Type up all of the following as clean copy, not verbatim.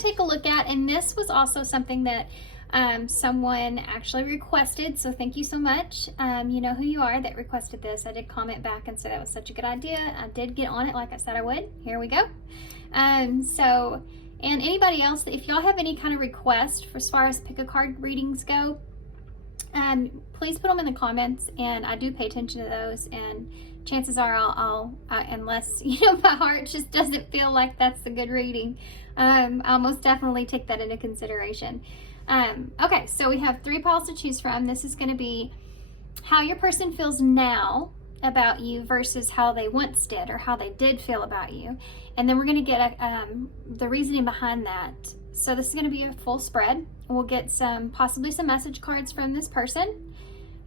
to take a look at, and this was also something that someone actually requested, so thank you so much. You know who you are that requested this. I did comment back and say that was such a good idea. I did get on it like I said I would. Here we go. And anybody else, if y'all have any kind of request for as far as pick a card readings go, please put them in the comments, and I do pay attention to those, and chances are I'll unless, you know, my heart just doesn't feel like that's a good reading, I'll most definitely take that into consideration. Okay, so we have 3 piles to choose from. This is going to be how your person feels now about you versus how they once did or how they did feel about you. And then we're going to get the reasoning behind that. So this is going to be a full spread. We'll get possibly some message cards from this person,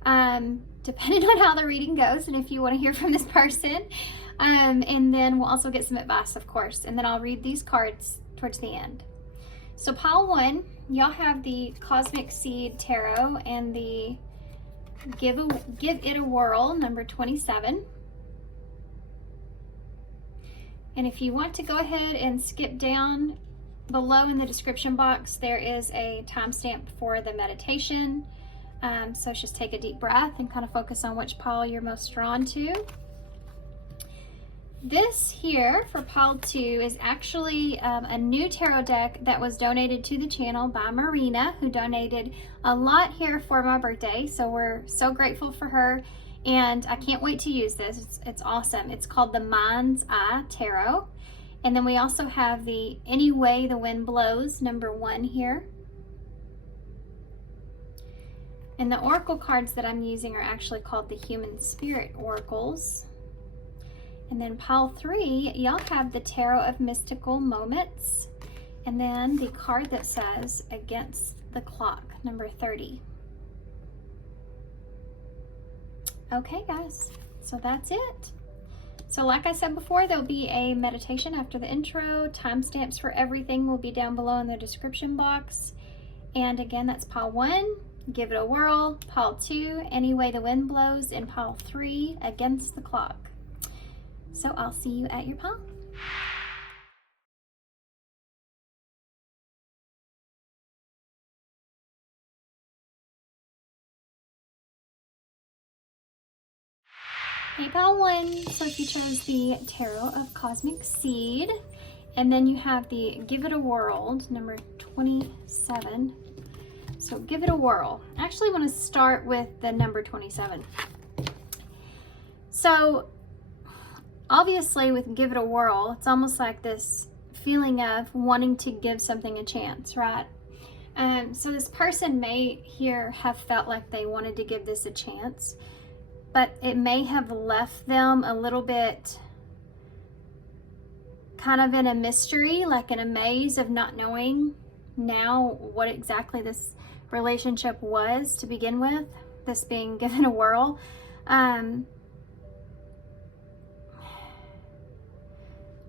depending on how the reading goes and if you want to hear from this person. And then we'll also get some advice, of course. And then I'll read these cards towards the end. So pile 1, y'all have the Cosmic Seed Tarot and the Give It a Whirl, number 27. And if you want to go ahead and skip down below in the description box, there is a timestamp for the meditation. So just take a deep breath and kind of focus on which pile you're most drawn to. This here for pile 2 is actually a new tarot deck that was donated to the channel by Marina, who donated a lot here for my birthday. So we're so grateful for her, and I can't wait to use this. It's awesome. It's called the Mind's Eye Tarot. And then we also have the Any Way the Wind Blows, number 1 here. And the oracle cards that I'm using are actually called the Human Spirit Oracles. And then pile 3, y'all have the Tarot of Mystical Moments. And then the card that says Against the Clock, number 30. Okay, guys, so that's it. So like I said before, there'll be a meditation after the intro. Timestamps for everything will be down below in the description box. And again, that's pile 1, Give It a Whirl, pile 2, Any Way the Wind Blows, and pile 3, Against the Clock. So I'll see you at your pile. Hey, pile 1. So if you chose the Tarot of Cosmic Seed, and then you have the Give It a Whirl, number 27. So Give It a Whirl. I actually want to start with the number 27. So obviously with Give It a Whirl, it's almost like this feeling of wanting to give something a chance, right? So this person may here have felt like they wanted to give this a chance, but it may have left them a little bit kind of in a mystery, like in a maze of not knowing now what exactly this relationship was to begin with, this being given a whirl.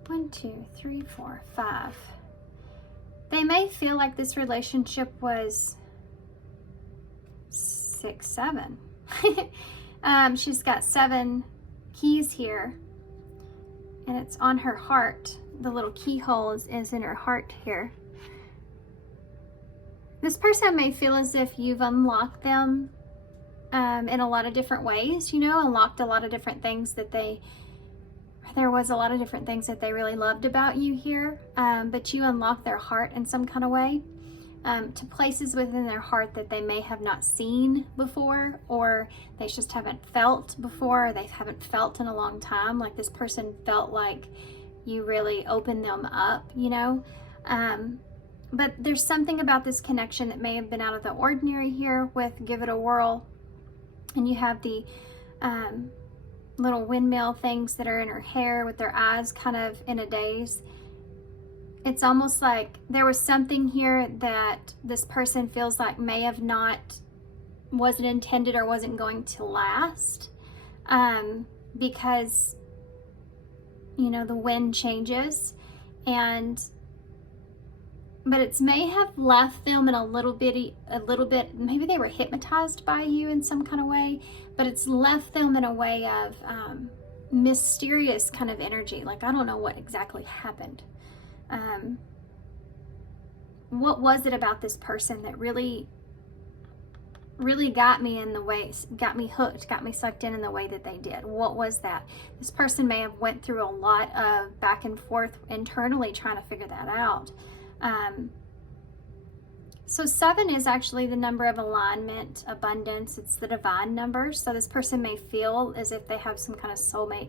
1, 2, 3, 4, 5. They may feel like this relationship was 6, 7. She's got 7 keys here, and it's on her heart. The little keyhole is in her heart here. This person may feel as if you've unlocked them in a lot of different ways, you know, unlocked a lot of different things that there was a lot of different things that they really loved about you here, but you unlocked their heart in some kind of way, to places within their heart that they may have not seen before, or they just haven't felt before, or they haven't felt in a long time. Like this person felt like you really opened them up, you know. But there's something about this connection that may have been out of the ordinary here with Give It a Whirl. And you have the little windmill things that are in her hair with their eyes kind of in a daze. It's almost like there was something here that this person feels like may have wasn't intended or wasn't going to last, because, you know, the wind changes, but it's may have left them in a little bit, maybe they were hypnotized by you in some kind of way, but it's left them in a way of mysterious kind of energy. Like, I don't know what exactly happened. what was it about this person that really got me in the way, got me hooked, got me sucked in the way that they did? What was that? This person may have went through a lot of back and forth internally trying to figure that out. So 7 is actually the number of alignment, abundance. It's the divine number. So this person may feel as if they have some kind of soulmate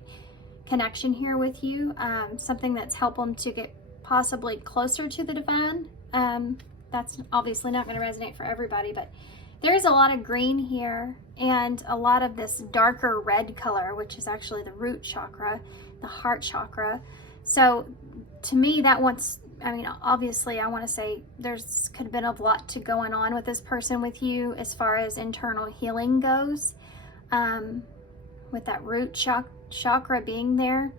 connection here with you, something that's helped them to get possibly closer to the divine. That's obviously not going to resonate for everybody, but there is a lot of green here and a lot of this darker red color, which is actually the root chakra, the heart chakra. So to me, that one's, I mean, obviously I want to say there's could have been a lot to going on with this person with you as far as internal healing goes, with that root chakra being there.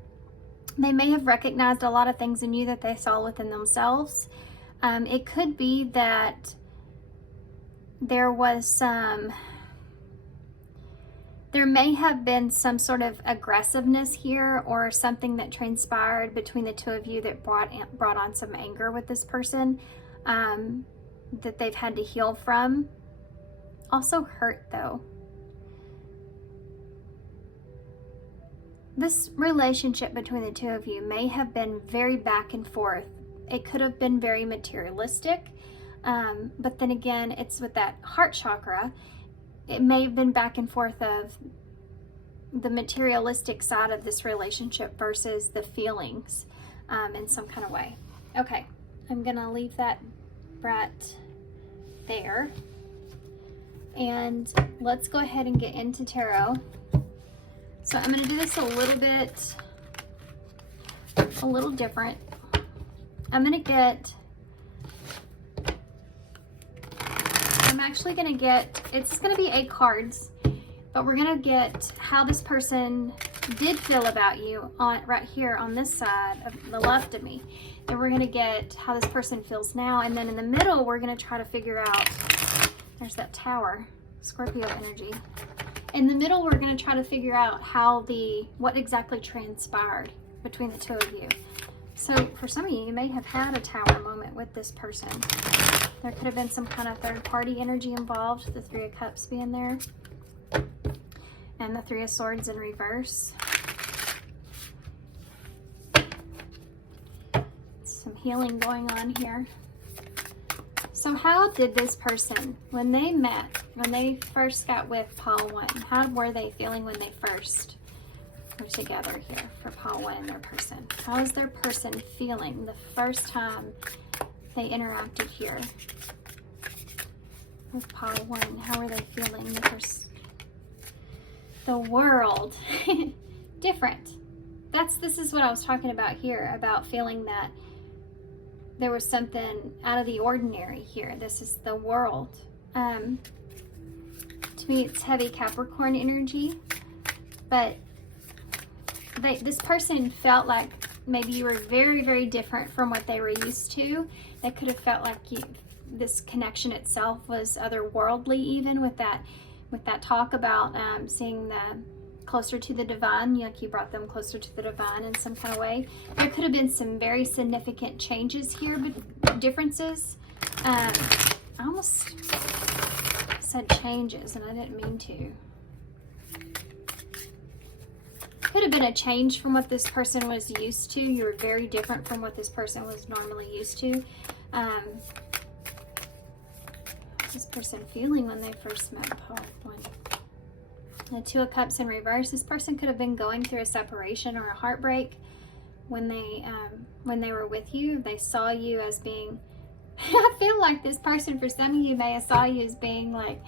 They may have recognized a lot of things in you that they saw within themselves. It could be that there may have been some sort of aggressiveness here, or something that transpired between the two of you that brought on some anger with this person, that they've had to heal from. Also hurt though. This relationship between the two of you may have been very back and forth. It could have been very materialistic, but then again, it's with that heart chakra. It may have been back and forth of the materialistic side of this relationship versus the feelings, in some kind of way. Okay, I'm gonna leave that brat there, and let's go ahead and get into tarot. So I'm gonna do this a little different. I'm actually gonna get, it's gonna be 8 cards, but we're gonna get how this person did feel about you on right here on this side of the left of me. Then we're gonna get how this person feels now, and then in the middle we're gonna try to figure out, there's that tower, Scorpio energy. In the middle we're gonna try to figure out what exactly transpired between the two of you. So for some of you, you may have had a tower moment with this person. There could have been some kind of third party energy involved, the 3 of Cups being there, and the 3 of Swords in reverse. Some healing going on here. So how did this person, when they met, when they first got with Pile 1, how were they feeling when they first were together here for Pile 1 and their person? How is their person feeling the first time they interacted here with Pile 1? How are they feeling the first? The world. Different. This is what I was talking about here, about feeling that there was something out of the ordinary here. This is the world. To me, it's heavy Capricorn energy, but this person felt like maybe you were very, very different from what they were used to. They could have felt like this connection itself was otherworldly, even with that talk about seeing the closer to the divine, like you brought them closer to the divine in some kind of way. There could have been some very significant changes here, but differences. I almost said changes, and I didn't mean to. Could have been a change from what this person was used to. You were very different from what this person was normally used to. This person feeling when they first met Paul. The 2 of Cups in reverse. This person could have been going through a separation or a heartbreak when they were with you. They saw you as being, I feel like this person, for some of you, may have saw you as being like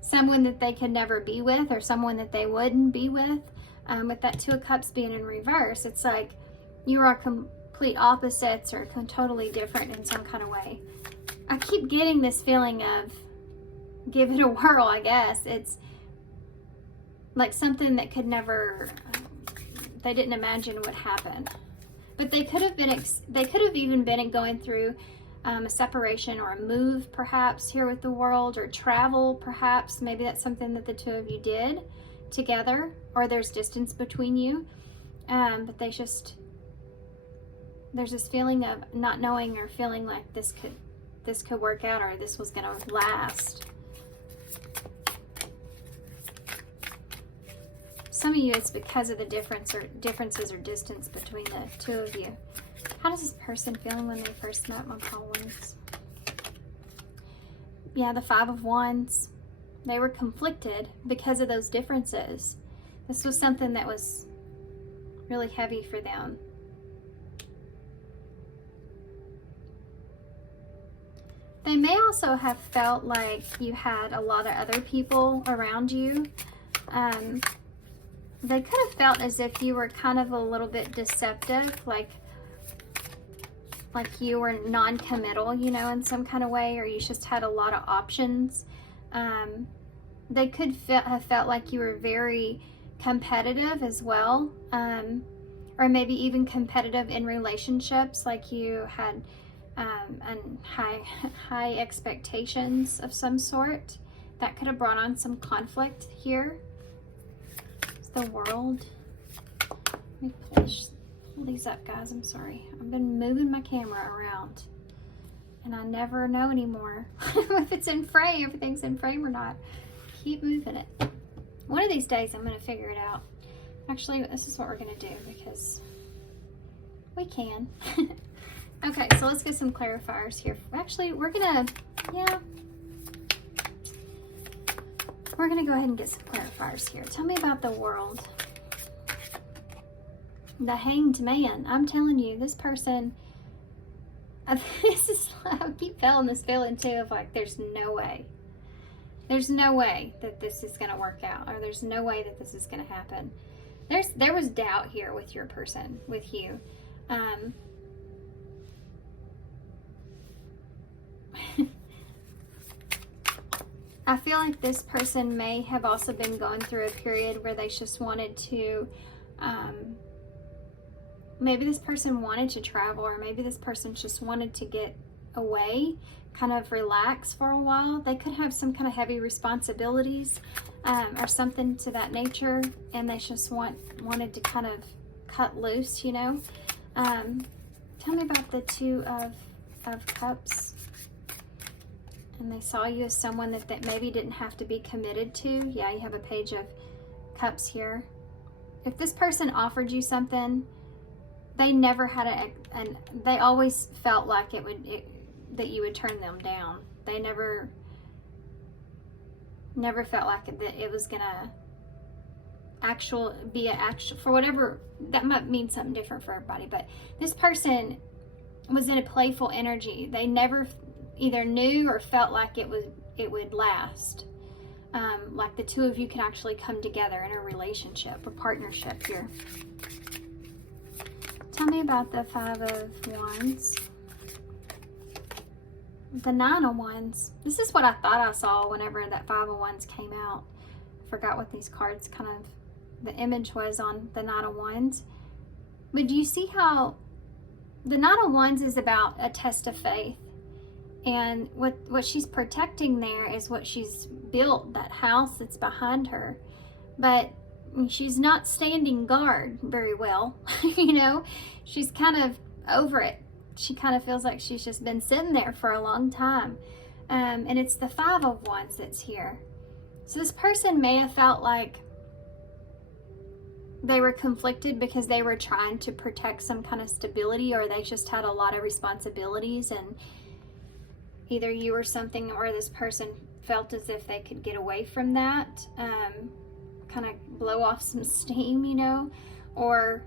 someone that they could never be with, or someone that they wouldn't be with. With that 2 of Cups being in reverse, it's like you are complete opposites, or totally different in some kind of way. I keep getting this feeling of give it a whirl, I guess. It's like something that could never, they didn't imagine would happen. But they could have even been going through a separation or a move perhaps here with the world, or travel perhaps. Maybe that's something that the 2 of you did together, or there's distance between you. But there's this feeling of not knowing, or feeling like this could this could work out or this was going to last. Some of you, it's because of the differences or distance between the two of you. How does this person feel when they first met my Paul ones? Yeah, the Five of Wands. They were conflicted because of those differences. This was something that was really heavy for them. They may also have felt like you had a lot of other people around you. They could have felt as if you were kind of a little bit deceptive, like you were non-committal, you know, in some kind of way, or you just had a lot of options. They could have felt like you were very competitive as well, or maybe even competitive in relationships, like you had high expectations of some sort. That could have brought on some conflict here. It's the World. Let me pull these up, guys. I'm sorry. I've been moving my camera around and I never know anymore if it's in frame, everything's in frame or not. Keep moving it. One of these days I'm going to figure it out. Actually, this is what we're going to do because we can. Okay, so let's get some clarifiers here. Actually, we're going to go ahead and get some clarifiers here. Tell me about the World. The Hanged Man. I'm telling you, this person, I keep feeling this feeling too of like, there's no way. There's no way that this is going to work out, or there's no way that this is going to happen. There was doubt here with your person, with you. I feel like this person may have also been going through a period where they just wanted to, maybe this person wanted to travel, or maybe this person just wanted to get away, kind of relax for a while. They could have some kind of heavy responsibilities or something to that nature, and they just wanted to kind of cut loose, you know. Tell me about the Two of Cups. And they saw you as someone that maybe didn't have to be committed to. Yeah, you have a Page of Cups here. If this person offered you something, they never had they always felt like that you would turn them down. They never felt like it was gonna be an actual, for whatever, that might mean something different for everybody, but this person was in a playful energy. They never either knew or felt like it would last. Like the two of you can actually come together in a relationship or partnership here. Tell me about the Five of Wands. The Nine of Wands. This is what I thought I saw whenever that Five of Wands came out. I forgot what these cards kind of, the image was on the Nine of Wands. But do you see how the Nine of Wands is about a test of faith? And what she's protecting there is what she's built, that house that's behind her. But she's not standing guard very well, you know. She's kind of over it. She kind of feels like she's just been sitting there for a long time. And it's the Five of Wands that's here. So this person may have felt like they were conflicted because they were trying to protect some kind of stability, or they just had a lot of responsibilities, and either you or something, or this person felt as if they could get away from that, kind of blow off some steam, you know, or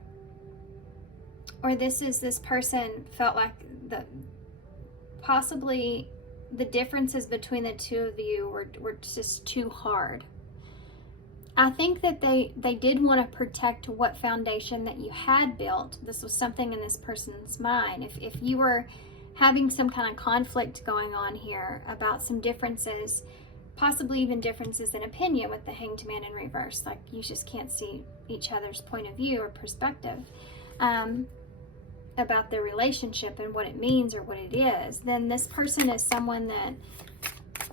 this person felt like possibly the differences between the two of you were just too hard. I think that they did want to protect what foundation that you had built. This was something in this person's mind. If you were having some kind of conflict going on here about some differences, possibly even differences in opinion with the Hanged Man in reverse, like you just can't see each other's point of view or perspective about the relationship and what it means or what it is, then this person is someone that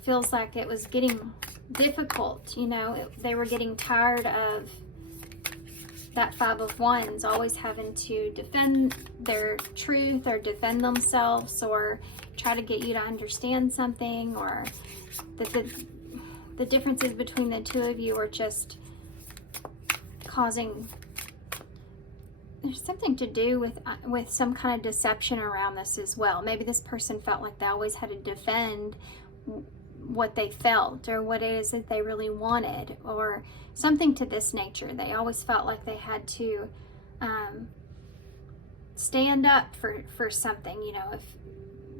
feels like it was getting difficult, you know. They were getting tired of that Five of Wands, always having to defend their truth or defend themselves or try to get you to understand something, or that the differences between the two of you are just causing, there's something to do with some kind of deception around this as well. Maybe this person felt like they always had to defend what they felt or what it is that they really wanted, or something to this nature. They always felt like they had to stand up for something. You know, if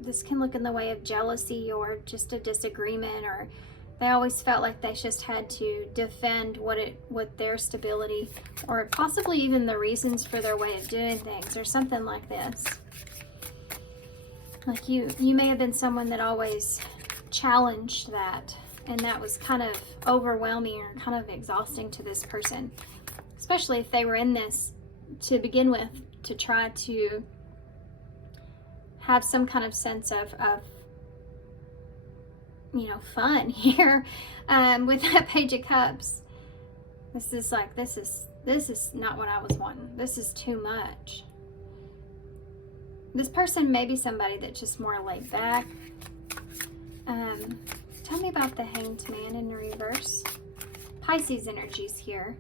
this can look in the way of jealousy or just a disagreement, or they always felt like they just had to defend what their stability, or possibly even the reasons for their way of doing things, or something like this. Like you may have been someone that always challenged that, and that was kind of overwhelming or kind of exhausting to this person, especially if they were in this to begin with to try to have some kind of sense of you know, fun here. With that Page of Cups, this is like, this is not what I was wanting. This is too much. This person may be somebody that's just more laid back. Tell me about the Hanged Man in reverse. Pisces energies here.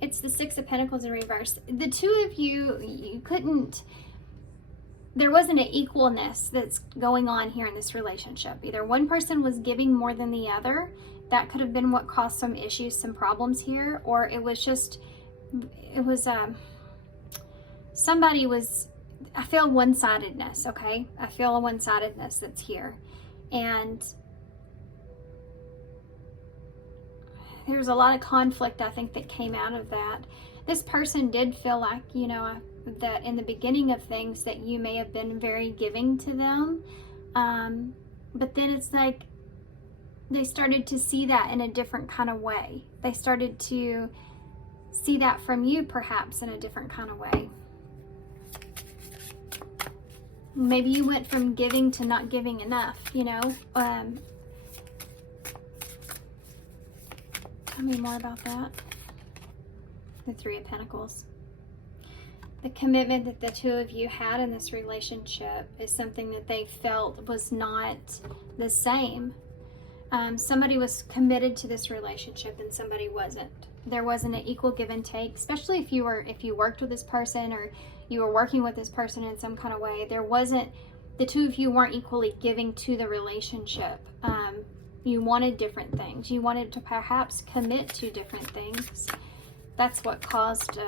It's the Six of Pentacles in reverse. The two of you couldn't, there wasn't an equalness that's going on here in this relationship. Either one person was giving more than the other. That could have been what caused some issues, some problems here. Or it was just, somebody was, I feel one-sidedness, okay? I feel a one-sidedness that's here. And there's a lot of conflict, I think, that came out of that. This person did feel like, you know, that in the beginning of things that you may have been very giving to them. But then it's like they started to see that in a different kind of way. They started to see that from you perhaps in a different kind of way. Maybe you went from giving to not giving enough, you know. Tell me more about that. The Three of Pentacles. The commitment that the two of you had in this relationship is something that they felt was not the same. Somebody was committed to this relationship and somebody wasn't. There wasn't an equal give and take, especially if you worked with this person or you were working with this person in some kind of way. There wasn't, the two of you weren't equally giving to the relationship. You wanted different things. You wanted to perhaps commit to different things. That's what caused,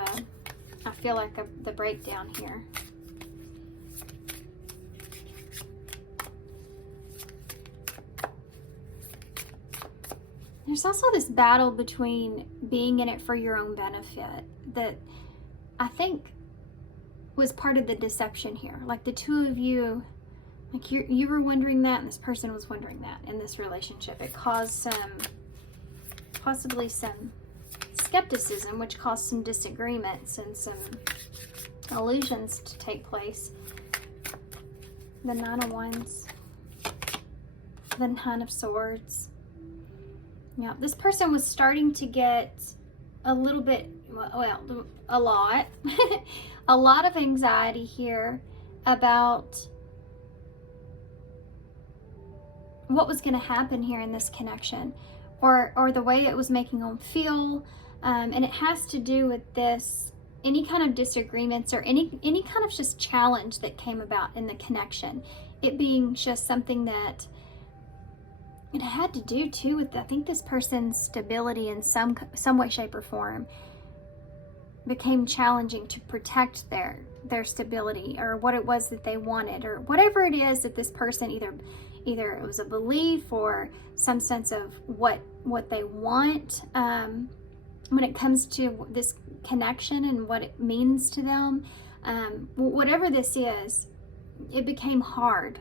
I feel like, the breakdown here. There's also this battle between being in it for your own benefit that I think was part of the deception here. Like the two of you, like you were wondering that and this person was wondering that in this relationship. It caused possibly some skepticism, which caused some disagreements and some illusions to take place. The Nine of Wands, the Nine of Swords. Yeah, this person was starting to get a little bit, well, a lot, a lot of anxiety here about what was going to happen here in this connection, or the way it was making them feel. And it has to do with this, any kind of disagreements or any kind of just challenge that came about in the connection. It being just something that it had to do too with, I think, this person's stability in some way, shape, or form became challenging to protect their stability, or what it was that they wanted, or whatever it is that this person either it was a belief or some sense of what they want when it comes to this connection and what it means to them. Whatever this is, it became hard.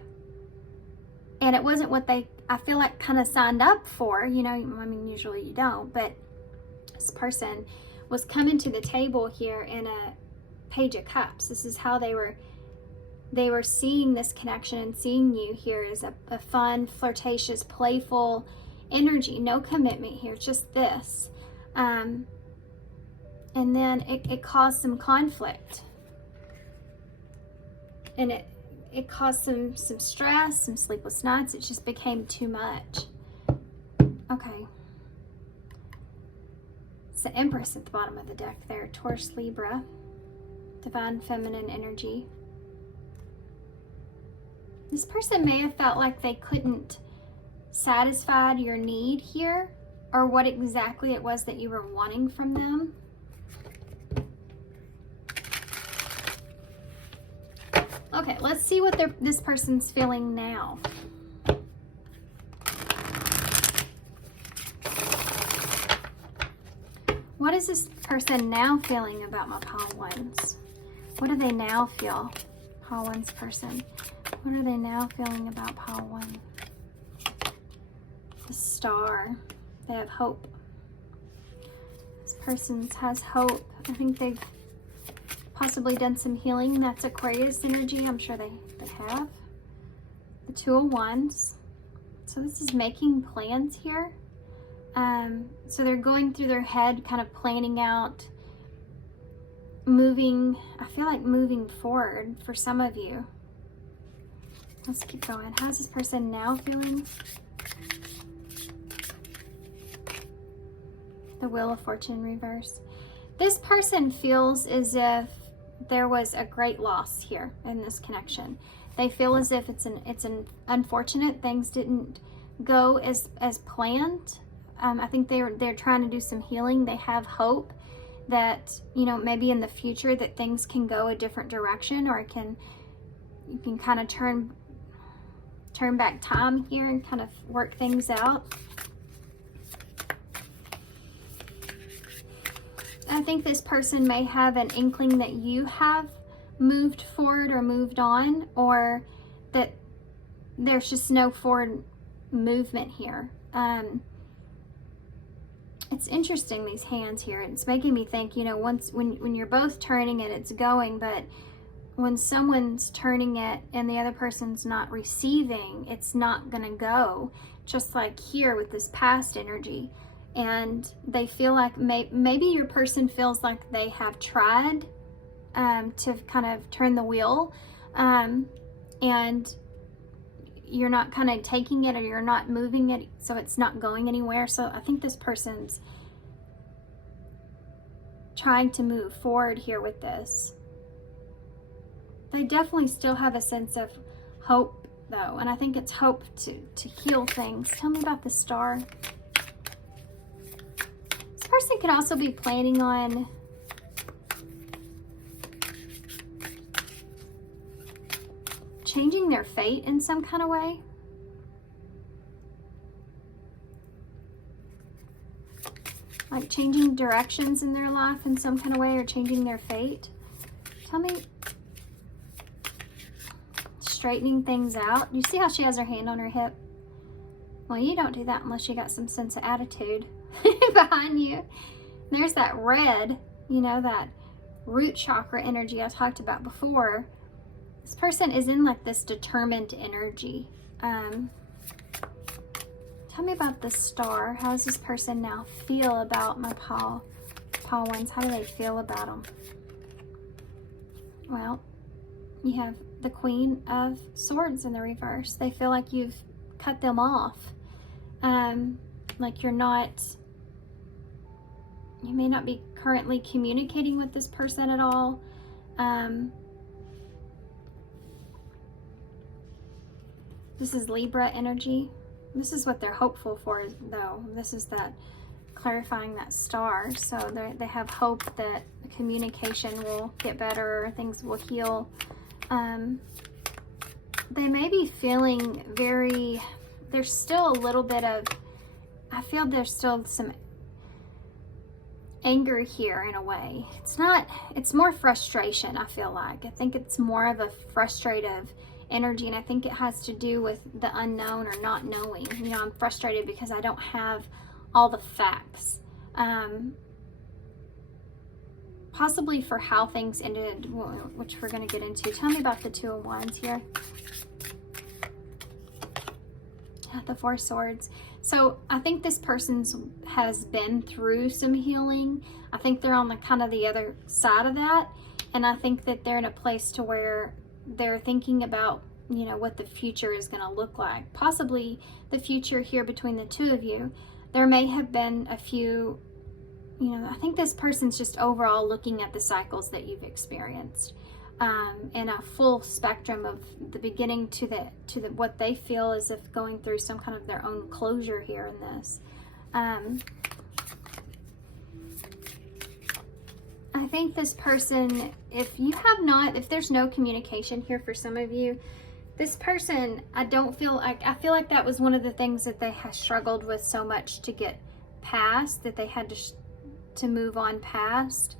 And it wasn't what they, I feel like, kind of signed up for. You know, I mean, usually you don't, but this person was coming to the table here in a Page of Cups. This is how they were seeing this connection and seeing you here as a fun, flirtatious, playful energy, no commitment here, just this. And then it caused some conflict. And it caused some stress, some sleepless nights. It just became too much. Okay. It's the Empress at the bottom of the deck there. Taurus, Libra. Divine feminine energy. This person may have felt like they couldn't satisfy your need here, or what exactly it was that you were wanting from them. Okay, let's see what this person's feeling now. What is this person now feeling about my pile ones? What do they now feel? Pile one's person. What are they now feeling about pile one? The Star. They have hope. This person has hope. I think they've possibly done some healing. That's Aquarius energy. I'm sure they have. The Two of Wands. So this is making plans here. So they're going through their head, kind of planning out, moving, I feel like moving forward for some of you. Let's keep going. How's this person now feeling? The Wheel of Fortune reverse. This person feels as if there was a great loss here in this connection. They feel as if it's an unfortunate, things didn't go as planned. I think they're trying to do some healing. They have hope that, you know, maybe in the future that things can go a different direction, or you can kind of turn back time here and kind of work things out. I think this person may have an inkling that you have moved forward or moved on, or that there's just no forward movement here. It's interesting, these hands here. It's making me think, you know, when you're both turning it, it's going, but when someone's turning it and the other person's not receiving, it's not gonna go. Just like here with this past energy. And they feel like maybe your person feels like they have tried to kind of turn the wheel, and you're not kind of taking it, or you're not moving it, so it's not going anywhere. So I think this person's trying to move forward here with this. They definitely still have a sense of hope though, and I think it's hope to heal things. Tell me about the Star. This person could also be planning on changing their fate in some kind of way. Like changing directions in their life in some kind of way, or changing their fate. Tell me. Straightening things out. You see how she has her hand on her hip? Well, you don't do that unless you got some sense of attitude behind you. There's that red, you know, that root chakra energy I talked about before. This person is in like this determined energy. Tell me about the Star. How does this person now feel about my pile ones? How do they feel about them? Well, you have the Queen of Swords in the reverse. They feel like you've cut them off. Like you may not be currently communicating with this person at all. This is Libra energy. This is what they're hopeful for, though. This is that clarifying that Star. So they have hope that the communication will get better, things will heal. They may be feeling there's still a little bit of, I feel there's still some anger here in a way. It's more frustration, I feel like. I think it's more of a frustrative energy, and I think it has to do with the unknown or not knowing. You know, I'm frustrated because I don't have all the facts. Possibly for how things ended, which we're going to get into. Tell me about the Two of Wands here. The Four of Swords. So I think this person has been through some healing. I think they're on the kind of the other side of that. And I think that they're in a place to where they're thinking about, you know, what the future is going to look like. Possibly the future here between the two of you. There may have been a few, you know, I think this person's just overall looking at the cycles that you've experienced. And a full spectrum of the beginning to the what they feel as if going through some kind of their own closure here in this. I think this person, if there's no communication here for some of you, this person, I feel like that was one of the things that they have struggled with so much to get past, that they had to move on past.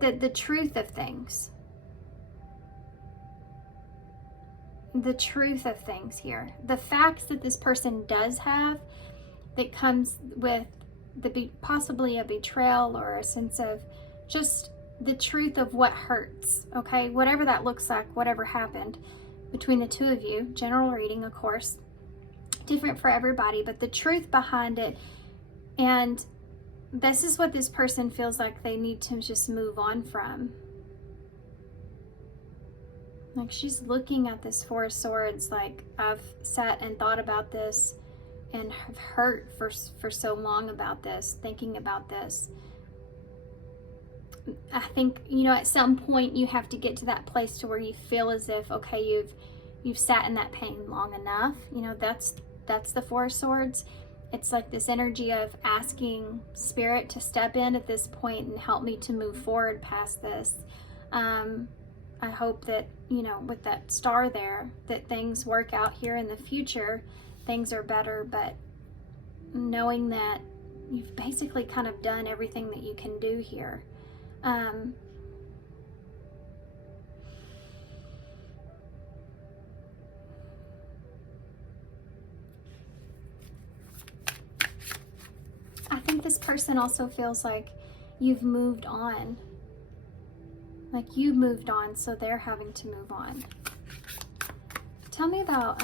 The truth of things. The truth of things here. The facts that this person does have that comes with possibly a betrayal or a sense of just the truth of what hurts, okay? Whatever that looks like, whatever happened between the two of you. General reading, of course. Different for everybody, but the truth behind it. And this is what this person feels like they need to just move on from. Like, she's looking at this Four of Swords like, I've sat and thought about this and have hurt for so long about this, thinking about this. I think, you know, at some point you have to get to that place to where you feel as if, okay, you've sat in that pain long enough. You know, that's the Four of Swords. It's like this energy of asking Spirit to step in at this point and help me to move forward past this. I hope that, you know, with that star there, that things work out here in the future, things are better, but knowing that you've basically kind of done everything that you can do here. I think this person also feels like you've moved on. Like you moved on, so they're having to move on. Tell me about,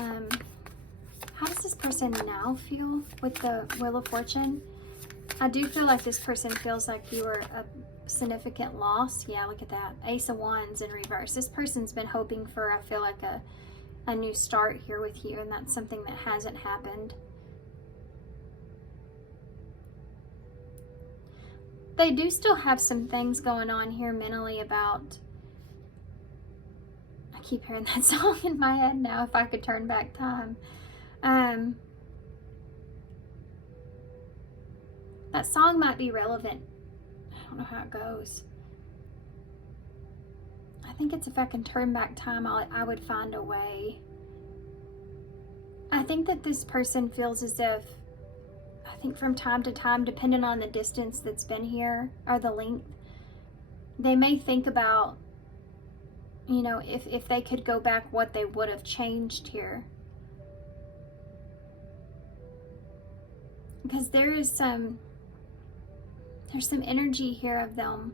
how does this person now feel with the Wheel of Fortune? I do feel like this person feels like you were a significant loss. Yeah, look at that. Ace of Wands in reverse. This person's been hoping for, I feel like, a new start here with you, and that's something that hasn't happened. They do still have some things going on here mentally about, I keep hearing that song in my head now, If I Could Turn Back Time. That song might be relevant. I don't know how it goes. I think it's If I Can Turn Back Time, I would find a way. I think that this person feels as if, I think from time to time, depending on the distance that's been here, or the length, they may think about, you know, if they could go back, what they would have changed here. Because there's some energy here of them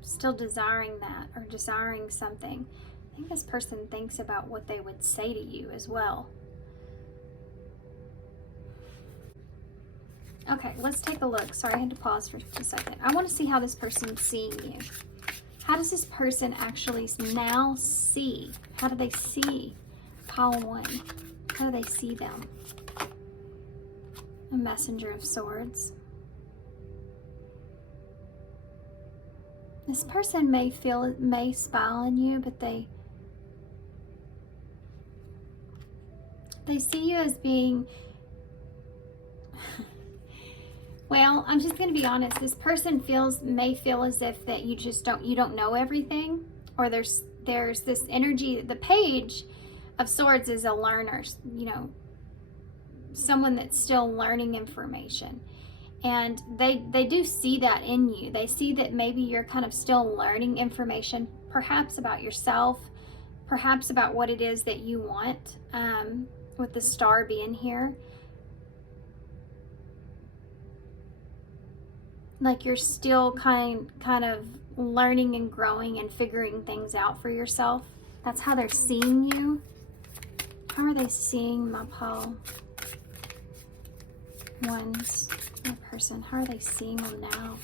still desiring that, or desiring something. I think this person thinks about what they would say to you as well. Okay, let's take a look. Sorry, I had to pause for a second. I want to see how this person's seeing you. How does this person actually now see? How do they see pile 1? How do they see them? A Messenger of Swords. This person may spy on you, but they see you as being, well, I'm just going to be honest. This person may feel as if that you don't know everything, or there's this energy. The Page of Swords is a learner, you know, someone that's still learning information. And they do see that in you. They see that maybe you're kind of still learning information, perhaps about yourself, perhaps about what it is that you want, with the star being here. Like you're still kind of learning and growing and figuring things out for yourself. That's how they're seeing you. How are they seeing my pile ones, my person? How are they seeing them now?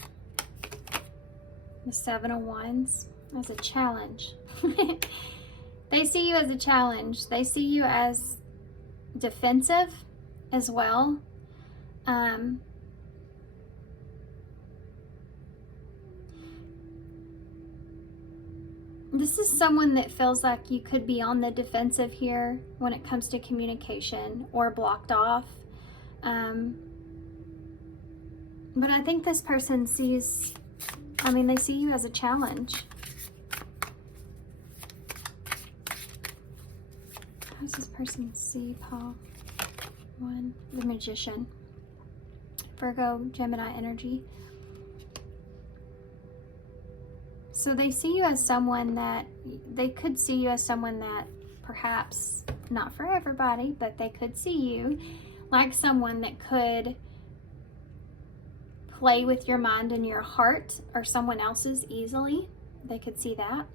The Seven of Wands as a challenge. They see you as a challenge. They see you as defensive as well. This is someone that feels like you could be on the defensive here when it comes to communication or blocked off. But I think this person sees, I mean, they see you as a challenge. How does this person see Paul? One, the Magician. Virgo, Gemini energy. So they see you as someone that, they could see you as someone that perhaps, not for everybody, but they could see you like someone that could play with your mind and your heart or someone else's easily. They could see that.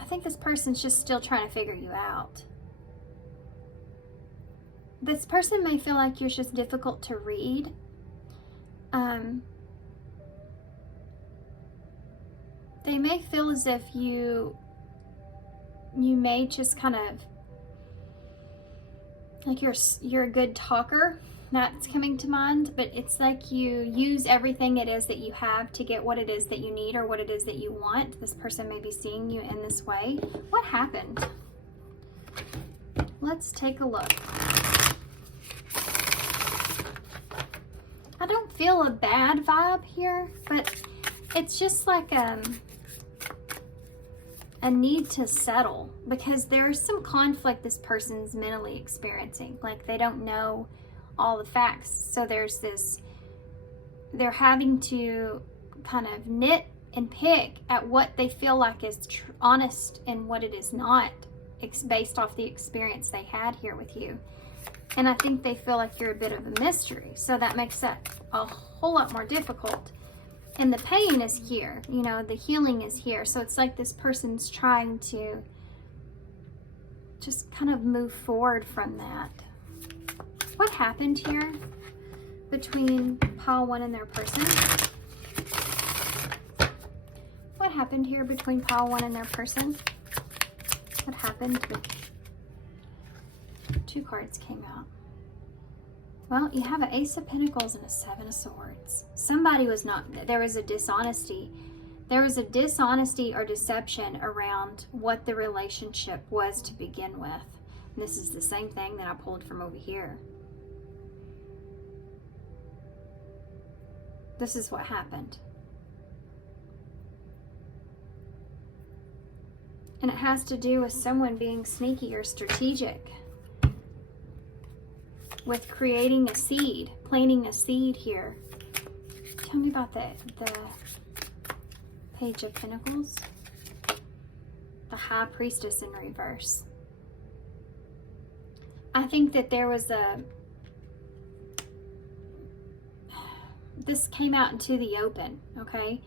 I think this person's just still trying to figure you out. This person may feel like you're just difficult to read. They may feel as if you may just kind of, like you're a good talker. That's coming to mind, but it's like you use everything it is that you have to get what it is that you need or what it is that you want. This person may be seeing you in this way. What happened? Let's take a look. I don't feel a bad vibe here, but it's just like a need to settle, because there's some conflict this person's mentally experiencing. Like they don't know all the facts. So there's this, they're having to kind of nit and pick at what they feel like is honest and what it is not. It's based off the experience they had here with you. And I think they feel like you're a bit of a mystery. So that makes that a whole lot more difficult. And the pain is here, you know, the healing is here. So it's like this person's trying to just kind of move forward from that. What happened here between pile one and their person? What happened here between pile one and their person? What happened? Two cards came out. Well, you have an Ace of Pentacles and a Seven of Swords. Somebody was not, there was a dishonesty. There was a dishonesty or deception around what the relationship was to begin with. And this is the same thing that I pulled from over here. This is what happened. And it has to do with someone being sneaky or strategic with creating a seed, planting a seed here. Tell me about the Page of Pentacles. The High Priestess in reverse. I think that there was this came out into the open, okay?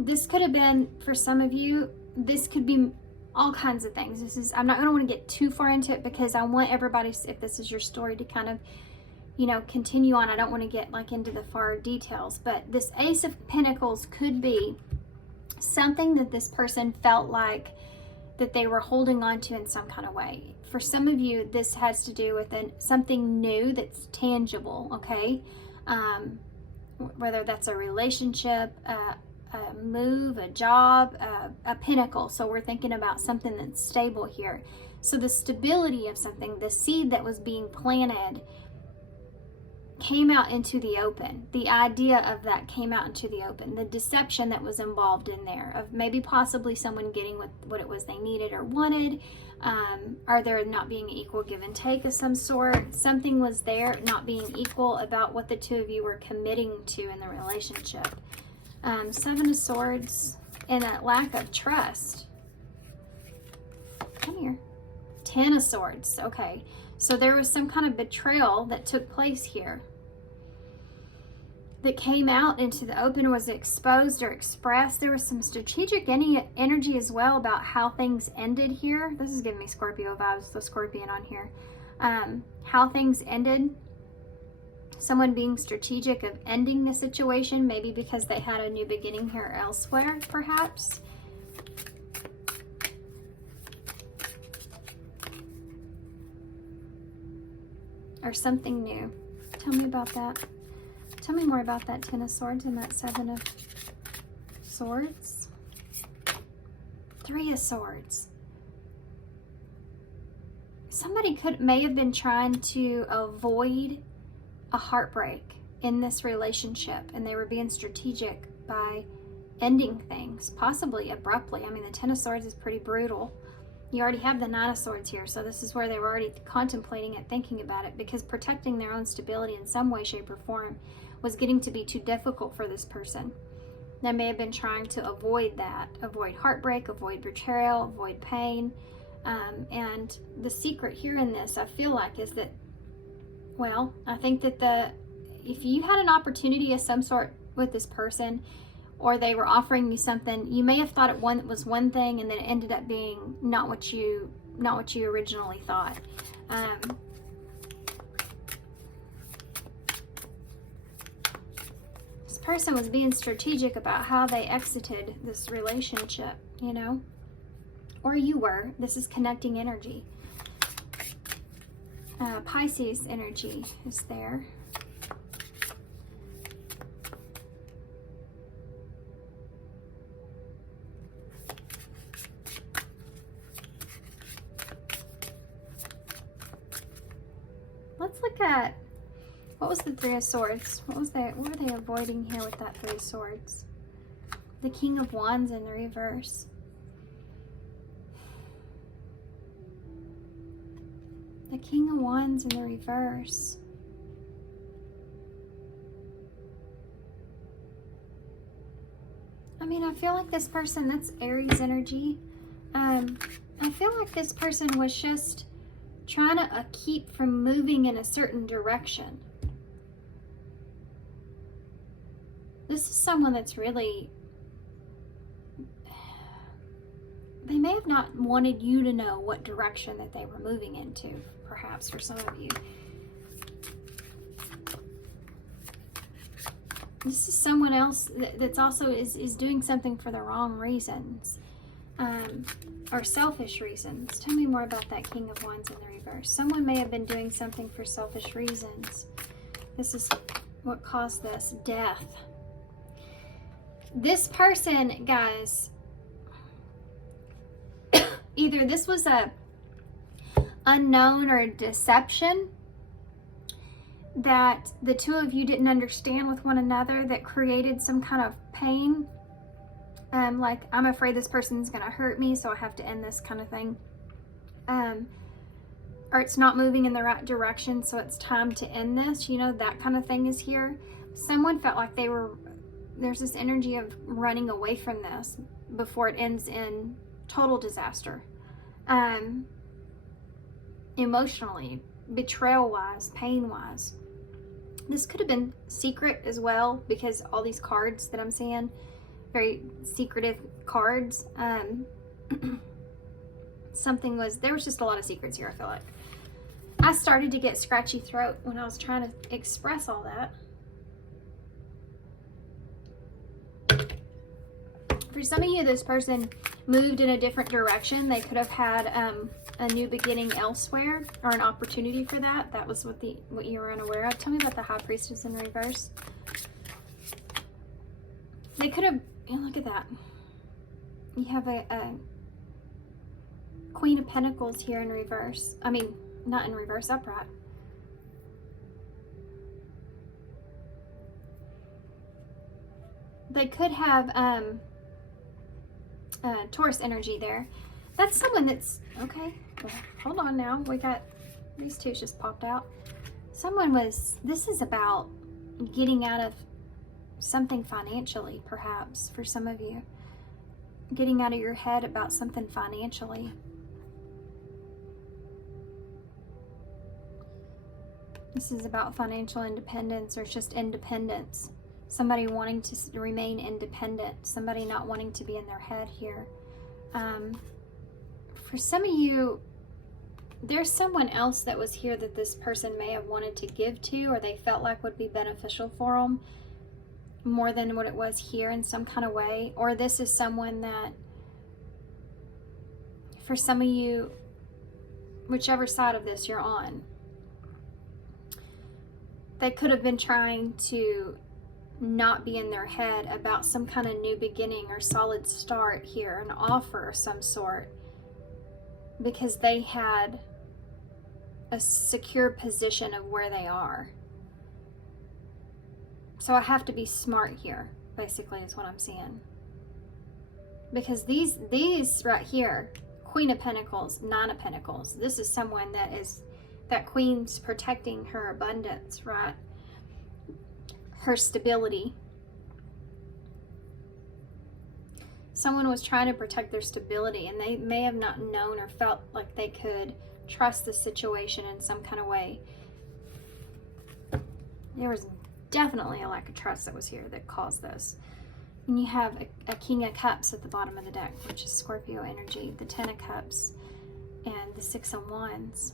This could have been, for some of you, this could be all kinds of things. This is, I'm not going to want to get too far into it because I want everybody, if this is your story, to kind of, you know, continue on. I don't want to get like into the far details, but this Ace of Pentacles could be something that this person felt like that they were holding on to in some kind of way. For some of you, this has to do with something new that's tangible, okay? Whether that's a relationship, a move, a job, a pinnacle. So we're thinking about something that's stable here. So the stability of something, the seed that was being planted, came out into the open. The idea of that came out into the open. The deception that was involved in there of maybe possibly someone getting what it was they needed or wanted, or there not being an equal give and take of some sort. Something was there not being equal about what the two of you were committing to in the relationship. Seven of Swords and a lack of trust. Come here. 10 of Swords. Okay. So there was some kind of betrayal that took place here, that came out into the open, was exposed or expressed. There was some strategic energy as well about how things ended here. This is giving me Scorpio vibes, the Scorpion on here. How things ended. Someone being strategic of ending the situation, maybe because they had a new beginning here elsewhere, perhaps. Or something new. Tell me about that. Tell me more about that Ten of Swords and that Seven of Swords. Three of Swords. Somebody may have been trying to avoid a heartbreak in this relationship, and they were being strategic by ending things, possibly abruptly. I mean, the Ten of Swords is pretty brutal. You already have the Nine of Swords here, so this is where they were already contemplating it, thinking about it, because protecting their own stability in some way, shape, or form was getting to be too difficult for this person. They may have been trying to avoid that, avoid heartbreak, avoid betrayal, avoid pain. And the secret here in this, I feel like, is that, well, I think that if you had an opportunity of some sort with this person, or they were offering you something, you may have thought it was one thing, and then it ended up being not what you originally thought. This person was being strategic about how they exited this relationship, you know, or you were. This is connecting energy. Pisces energy is there. Let's look at, what was the Three of Swords? What were they avoiding here with that Three of Swords? The King of Wands in the reverse. The King of Wands in the reverse. I mean, I feel like this person, that's Aries energy. I feel like this person was just trying to keep from moving in a certain direction. This is someone that's really, they may have not wanted you to know what direction that they were moving into, perhaps, for some of you. This is someone else that's also is doing something for the wrong reasons, or selfish reasons. Tell me more about that King of Wands in the reverse. Someone may have been doing something for selfish reasons. This is what caused this death. This person, guys, either this was a unknown or a deception that the two of you didn't understand with one another, that created some kind of pain. Like, I'm afraid this person's gonna hurt me, so I have to end this kind of thing. Or it's not moving in the right direction, so it's time to end this. You know, that kind of thing is here. Someone felt like there's this energy of running away from this before it ends in total disaster. Emotionally, betrayal-wise, pain-wise. This could have been secret as well, because all these cards that I'm seeing, very secretive cards. There was just a lot of secrets here, I feel like. I started to get scratchy throat when I was trying to express all that. For some of you, this person moved in a different direction. They could have had a new beginning elsewhere, or an opportunity for that. That was what you were unaware of. Tell me about the High Priestess in reverse. They could have, look at that. You have a Queen of Pentacles here in reverse. I mean, not in reverse, upright. They could have Taurus energy there. That's someone that's, okay, well, hold on now. We got, these two just popped out. This is about getting out of something financially, perhaps, for some of you. Getting out of your head about something financially. This is about financial independence, or just independence. Somebody wanting to remain independent. Somebody not wanting to be in their head here. For some of you, there's someone else that was here that this person may have wanted to give to, or they felt like would be beneficial for them more than what it was here in some kind of way. Or this is someone that, for some of you, whichever side of this you're on, they could have been trying to not be in their head about some kind of new beginning or solid start here, an offer of some sort, because they had a secure position of where they are. So I have to be smart here, basically, is what I'm seeing. Because these right here, Queen of Pentacles, Nine of Pentacles, this is someone that Queen's protecting her abundance, right? Her stability. Someone was trying to protect their stability, and they may have not known or felt like they could trust the situation in some kind of way. There was definitely a lack of trust that was here that caused this. And you have a King of Cups at the bottom of the deck, which is Scorpio energy, the Ten of Cups, and the Six of Wands,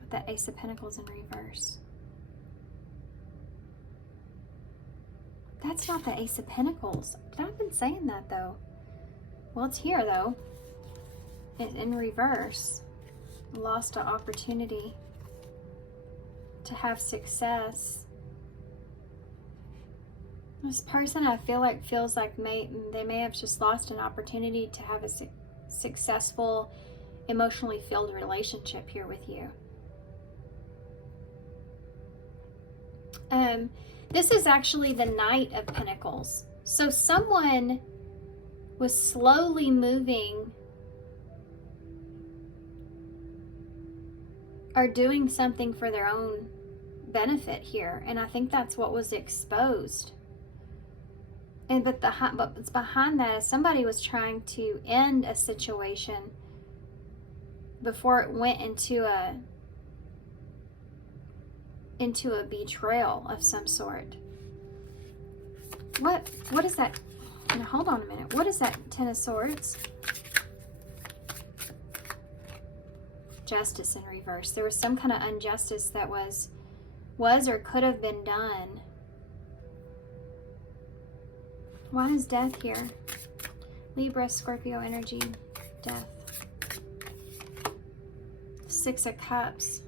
with the Ace of Pentacles in reverse. That's not the Ace of Pentacles. But I've been saying that, though. Well, it's here, though. In reverse. Lost an opportunity to have success. This person, I feel like, feels like they may have just lost an opportunity to have a successful, emotionally filled relationship here with you. This is actually the Knight of Pentacles. So someone was slowly moving or doing something for their own benefit here. And I think that's what was exposed. But it's behind that is somebody was trying to end a situation before it went into a betrayal of some sort. What is that? Now, hold on a minute. What is that Ten of Swords? Justice in reverse. There was some kind of injustice that was or could have been done. Why is death here? Libra, Scorpio energy, death. Six of Cups.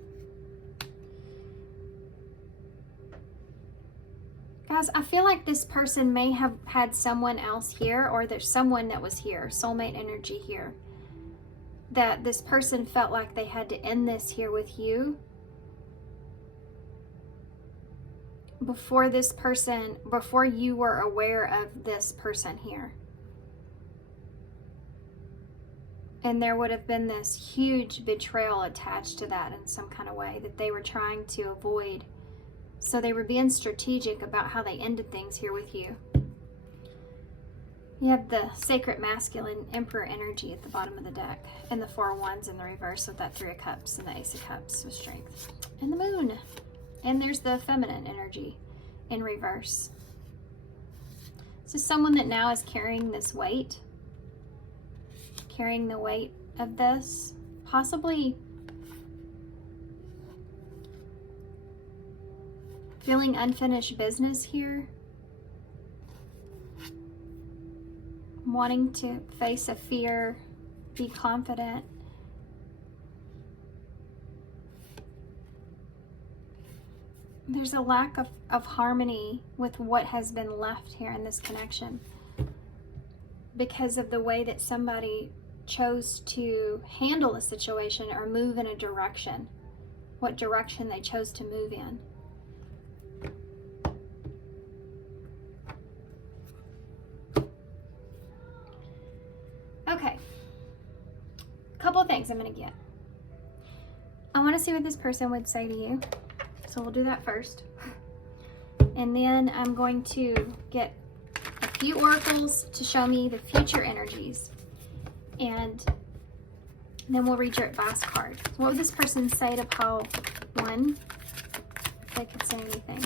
Guys, I feel like this person may have had someone else here, or there's someone that was here, soulmate energy here, that this person felt like they had to end this here with you before you were aware of this person here. And there would have been this huge betrayal attached to that in some kind of way that they were trying to avoid. So they were being strategic about how they ended things here with you. You have the Sacred Masculine Emperor energy at the bottom of the deck, and the Four of Wands in the reverse with that Three of Cups and the Ace of Cups with strength. And the Moon. And there's the Feminine energy in reverse. So someone that now is carrying this weight, carrying the weight of this, possibly feeling unfinished business here, wanting to face a fear, be confident. There's a lack of harmony with what has been left here in this connection because of the way that somebody chose to handle a situation or move in a direction, what direction they chose to move in. Okay, a couple of things I'm going to get. I want to see what this person would say to you, so we'll do that first. And then I'm going to get a few oracles to show me the future energies. And then we'll read your advice card. What would this person say to pile 1, they could say anything.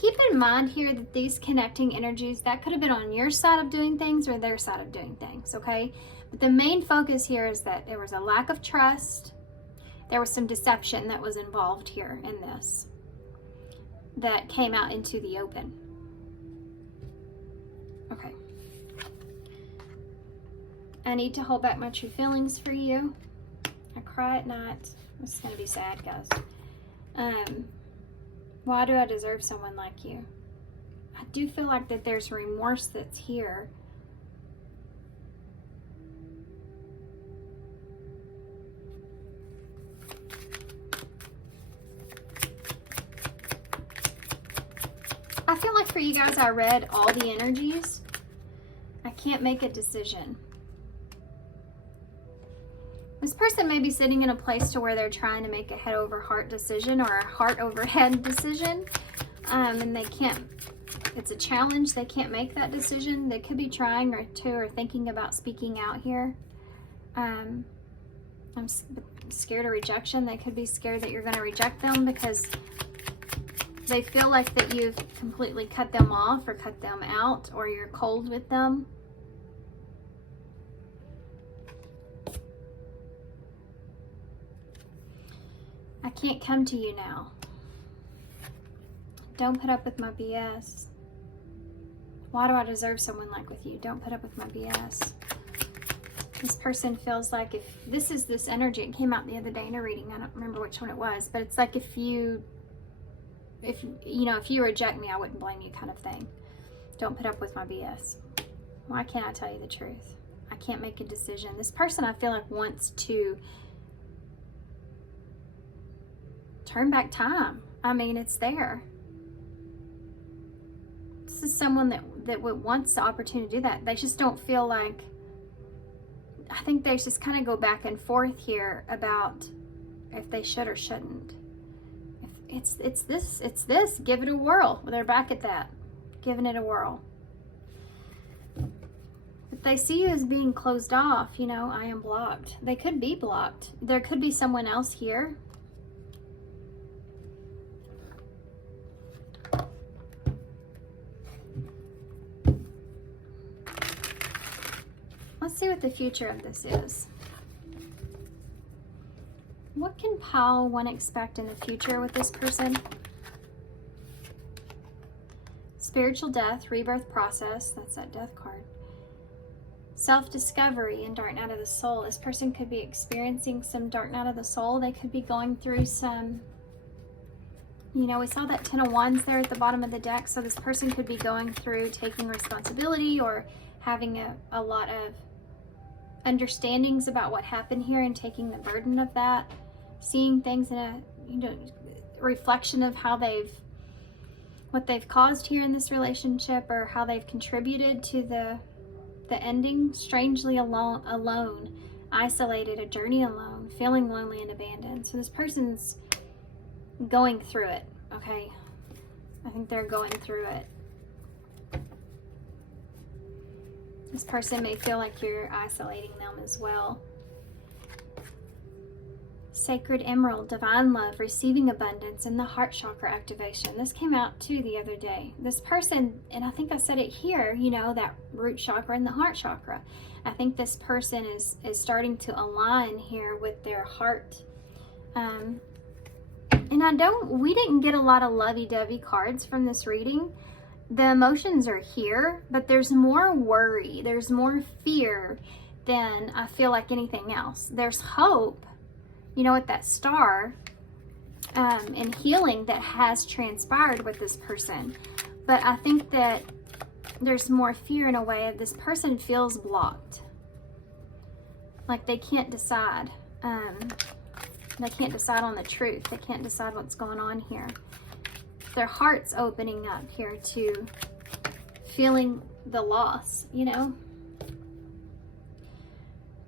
Keep in mind here that these connecting energies, that could have been on your side of doing things or their side of doing things, okay? But the main focus here is that there was a lack of trust. There was some deception that was involved here in this that came out into the open. Okay. I need to hold back my true feelings for you. I cry at night. This is going to be sad, guys. Why do I deserve someone like you? I do feel like that there's remorse that's here. I feel like for you guys, I read all the energies. I can't make a decision. This person may be sitting in a place to where they're trying to make a head over heart decision or a heart over head decision, and they can't. It's a challenge. They can't make that decision. They could be trying or thinking about speaking out here. I'm scared of rejection. They could be scared that you're going to reject them because they feel like that you've completely cut them off or cut them out, or you're cold with them. I can't come to you now. Don't put up with my BS. Why do I deserve someone like with you? Don't put up with my BS. This person feels like if this is this energy, it came out the other day in a reading. I don't remember which one it was, but it's like if you reject me, I wouldn't blame you kind of thing. Don't put up with my BS. Why can't I tell you the truth? I can't make a decision. This person I feel like wants to turn back time. I mean, it's there. This is someone that wants the opportunity to do that. They just don't feel like, I think they just kind of go back and forth here about if they should or shouldn't. If it's this, give it a whirl. They're back at that, giving it a whirl. If they see you as being closed off, I am blocked. They could be blocked. There could be someone else here. Let's see what the future of this is. What can Pile 1 expect in the future with this person? Spiritual death, rebirth process. That's that death card. Self-discovery and dark night of the soul. This person could be experiencing some dark night of the soul. They could be going through some, we saw that 10 of Wands there at the bottom of the deck. So this person could be going through taking responsibility or having a lot of understandings about what happened here and taking the burden of that, seeing things in a reflection of what they've caused here in this relationship, or how they've contributed to the ending. Strangely alone, isolated, a journey alone, feeling lonely and abandoned. So this person's going through it. Okay, I think they're going through it. This person may feel like you're isolating them as well. Sacred Emerald, divine love, receiving abundance, and the heart chakra activation. This came out too the other day. This person, and I think I said it here, that root chakra and the heart chakra. I think this person is starting to align here with their heart. And we didn't get a lot of lovey-dovey cards from this reading. The emotions are here, but there's more worry, there's more fear than I feel like anything else. There's hope, with that star, and healing that has transpired with this person. But I think that there's more fear in a way of this person feels blocked. Like they can't decide. They can't decide on the truth. They can't decide what's going on here. Their heart's opening up here to feeling the loss,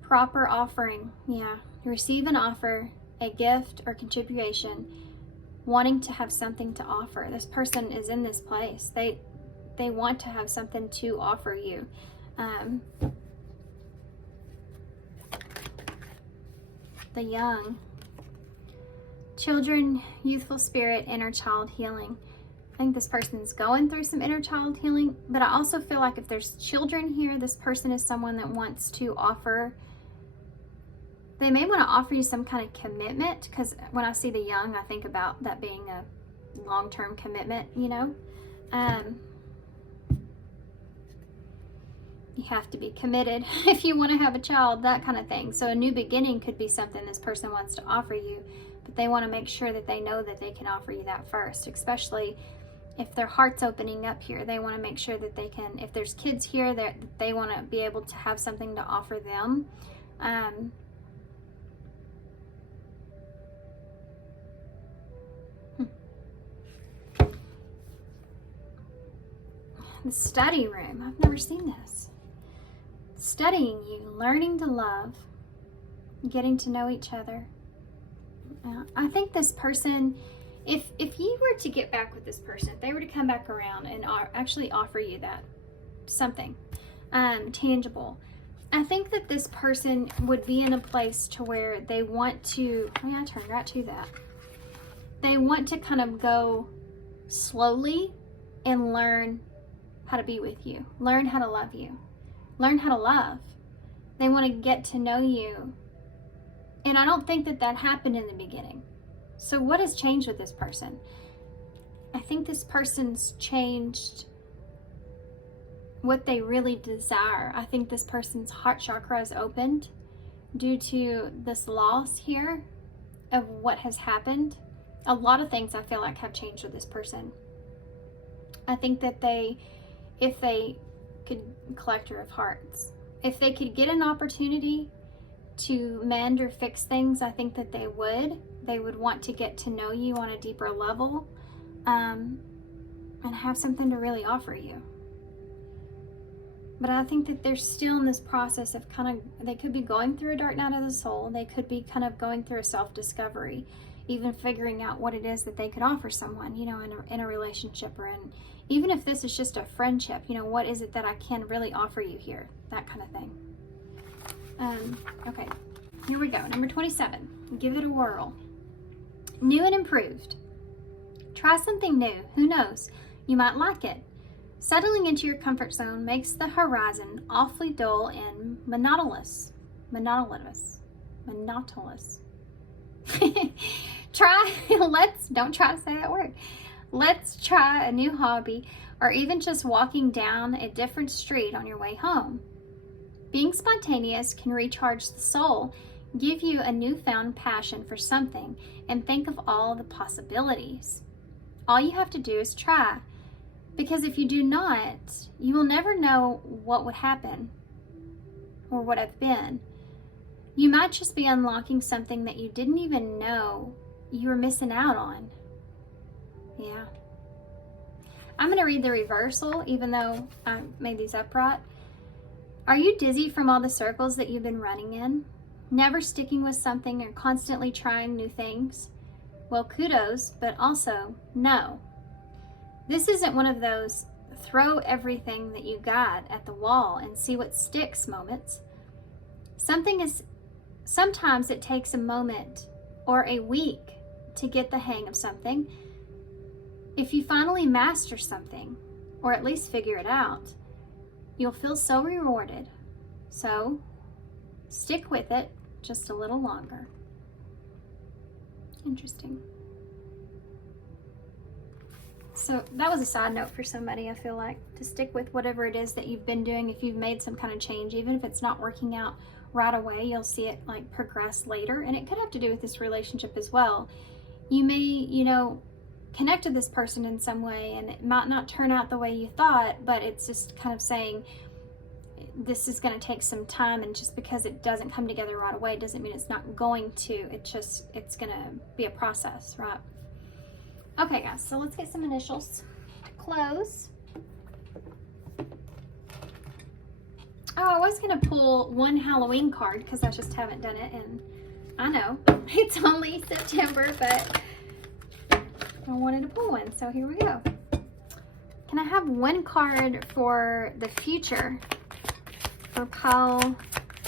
Proper offering, yeah. Receive an offer, a gift or contribution, wanting to have something to offer. This person is in this place. They want to have something to offer you. The young. Children, youthful spirit, inner child healing. I think this person's going through some inner child healing, but I also feel like if there's children here, this person is someone that wants to offer, they may want to offer you some kind of commitment, because when I see the young, I think about that being a long-term commitment, you know. You have to be committed if you want to have a child, that kind of thing. So a new beginning could be something this person wants to offer you, but they want to make sure that they know that they can offer you that first, especially if their heart's opening up here. They want to make sure that they can, if there's kids here, that they want to be able to have something to offer them. The study room. I've never seen this. Studying you, learning to love, getting to know each other. I think this person, if you were to get back with this person, if they were to come back around and actually offer you that something tangible, I think that this person would be in a place to where they want to, oh yeah, I turned right to that. They want to kind of go slowly and learn how to be with you, learn how to love you, learn how to love. They want to get to know you. And I don't think that happened in the beginning. So what has changed with this person? I think this person's changed what they really desire. I think this person's heart chakra is opened due to this loss here of what has happened. A lot of things I feel like have changed with this person. I think that if they could, collector of hearts, if they could get an opportunity to mend or fix things, I think that they would want to get to know you on a deeper level, and have something to really offer you. But I think that they're still in this process of they could be going through a dark night of the soul. They could be kind of going through a self-discovery, even figuring out what it is that they could offer someone, you know, in a relationship, or even if this is just a friendship, you know, what is it that I can really offer you here? That kind of thing. Okay, here we go. Number 27, give it a whirl. New and improved. Try something new. Who knows? You might like it. Settling into your comfort zone makes the horizon awfully dull and monotonous. Don't try to say that word. Let's try a new hobby, or even just walking down a different street on your way home. Being spontaneous can recharge the soul, give you a newfound passion for something, and think of all the possibilities. All you have to do is try, because if you do not, you will never know what would happen or what have been. You might just be unlocking something that you didn't even know you were missing out on. Yeah. I'm going to read the reversal, even though I made these up right. Are you dizzy from all the circles that you've been running in? Never sticking with something or constantly trying new things? Well, kudos, but also no. This isn't one of those throw everything that you got at the wall and see what sticks moments. Sometimes it takes a moment or a week to get the hang of something. If you finally master something, or at least figure it out, you'll feel so rewarded. So stick with it just a little longer. Interesting. So that was a side note for somebody, I feel like, to stick with whatever it is that you've been doing. If you've made some kind of change, even if it's not working out right away, you'll see it like progress later. And it could have to do with this relationship as well. You may, you know, connect to this person in some way, and it might not turn out the way you thought, but it's just kind of saying this is going to take some time, and just because it doesn't come together right away doesn't mean it's not going to. It's going to be a process, right? Okay, guys, so let's get some initials to close. Oh, I was going to pull one Halloween card because I just haven't done it, and I know it's only September, but I wanted to pull one, so here we go. Can I have one card for the future for Paul?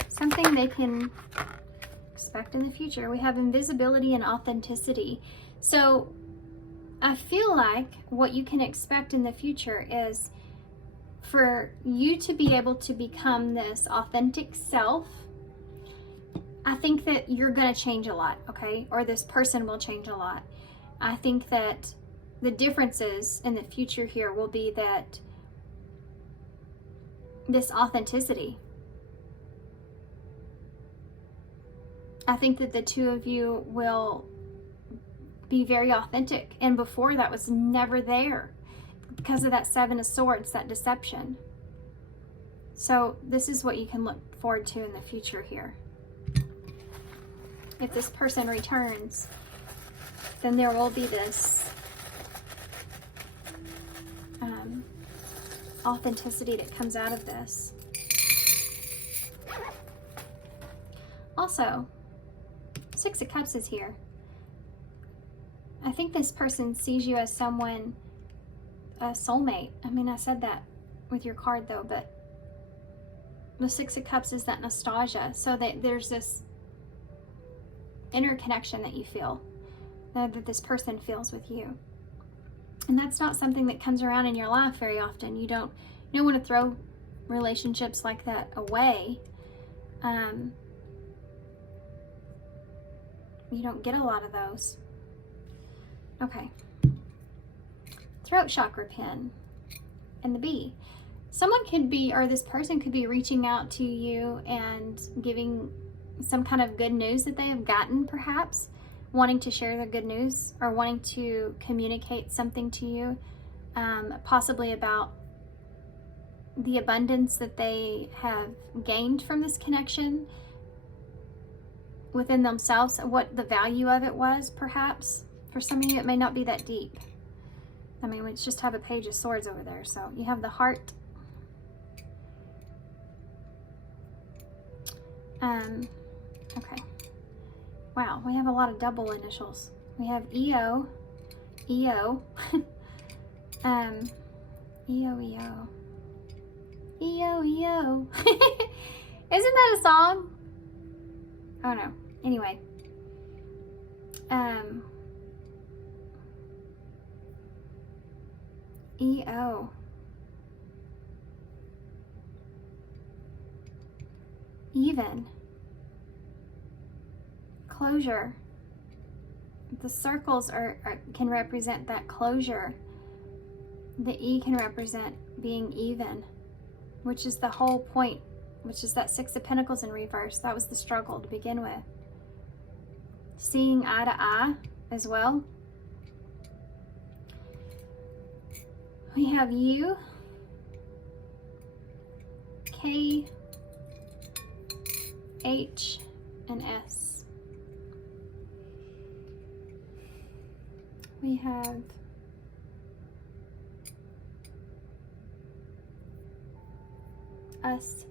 Something they can expect in the future. We have invisibility and authenticity. So I feel like what you can expect in the future is for you to be able to become this authentic self. I think that you're going to change a lot, okay? Or this person will change a lot. I think that the differences in the future here will be that this authenticity. I think that the two of you will be very authentic, and before that was never there because of that Seven of Swords, that deception. So this is what you can look forward to in the future here. If this person returns, then there will be this authenticity that comes out of this. Also, Six of Cups is here. I think this person sees you as someone, a soulmate. I mean, I said that with your card though, but the Six of Cups is that nostalgia. So that there's this inner connection that you feel, that this person feels with you. And that's not something that comes around in your life very often. You don't want to throw relationships like that away. You don't get a lot of those. Okay. Throat chakra pin and the bee. Someone could be, or this person could be reaching out to you and giving some kind of good news that they have gotten, perhaps wanting to share the good news or wanting to communicate something to you, possibly about the abundance that they have gained from this connection within themselves, what the value of it was, perhaps. For some of you, it may not be that deep. I mean, we just have a Page of Swords over there. So you have the Heart. Okay. Wow, we have a lot of double initials. We have EO, EO, EO, EO. Isn't that a song? Oh no. Anyway. EO. Even. Closure. The circles can represent that closure. The E can represent being even, which is the whole point, which is that Six of Pentacles in reverse. That was the struggle to begin with. Seeing eye to eye as well. We have U, K, H, and S. We have us.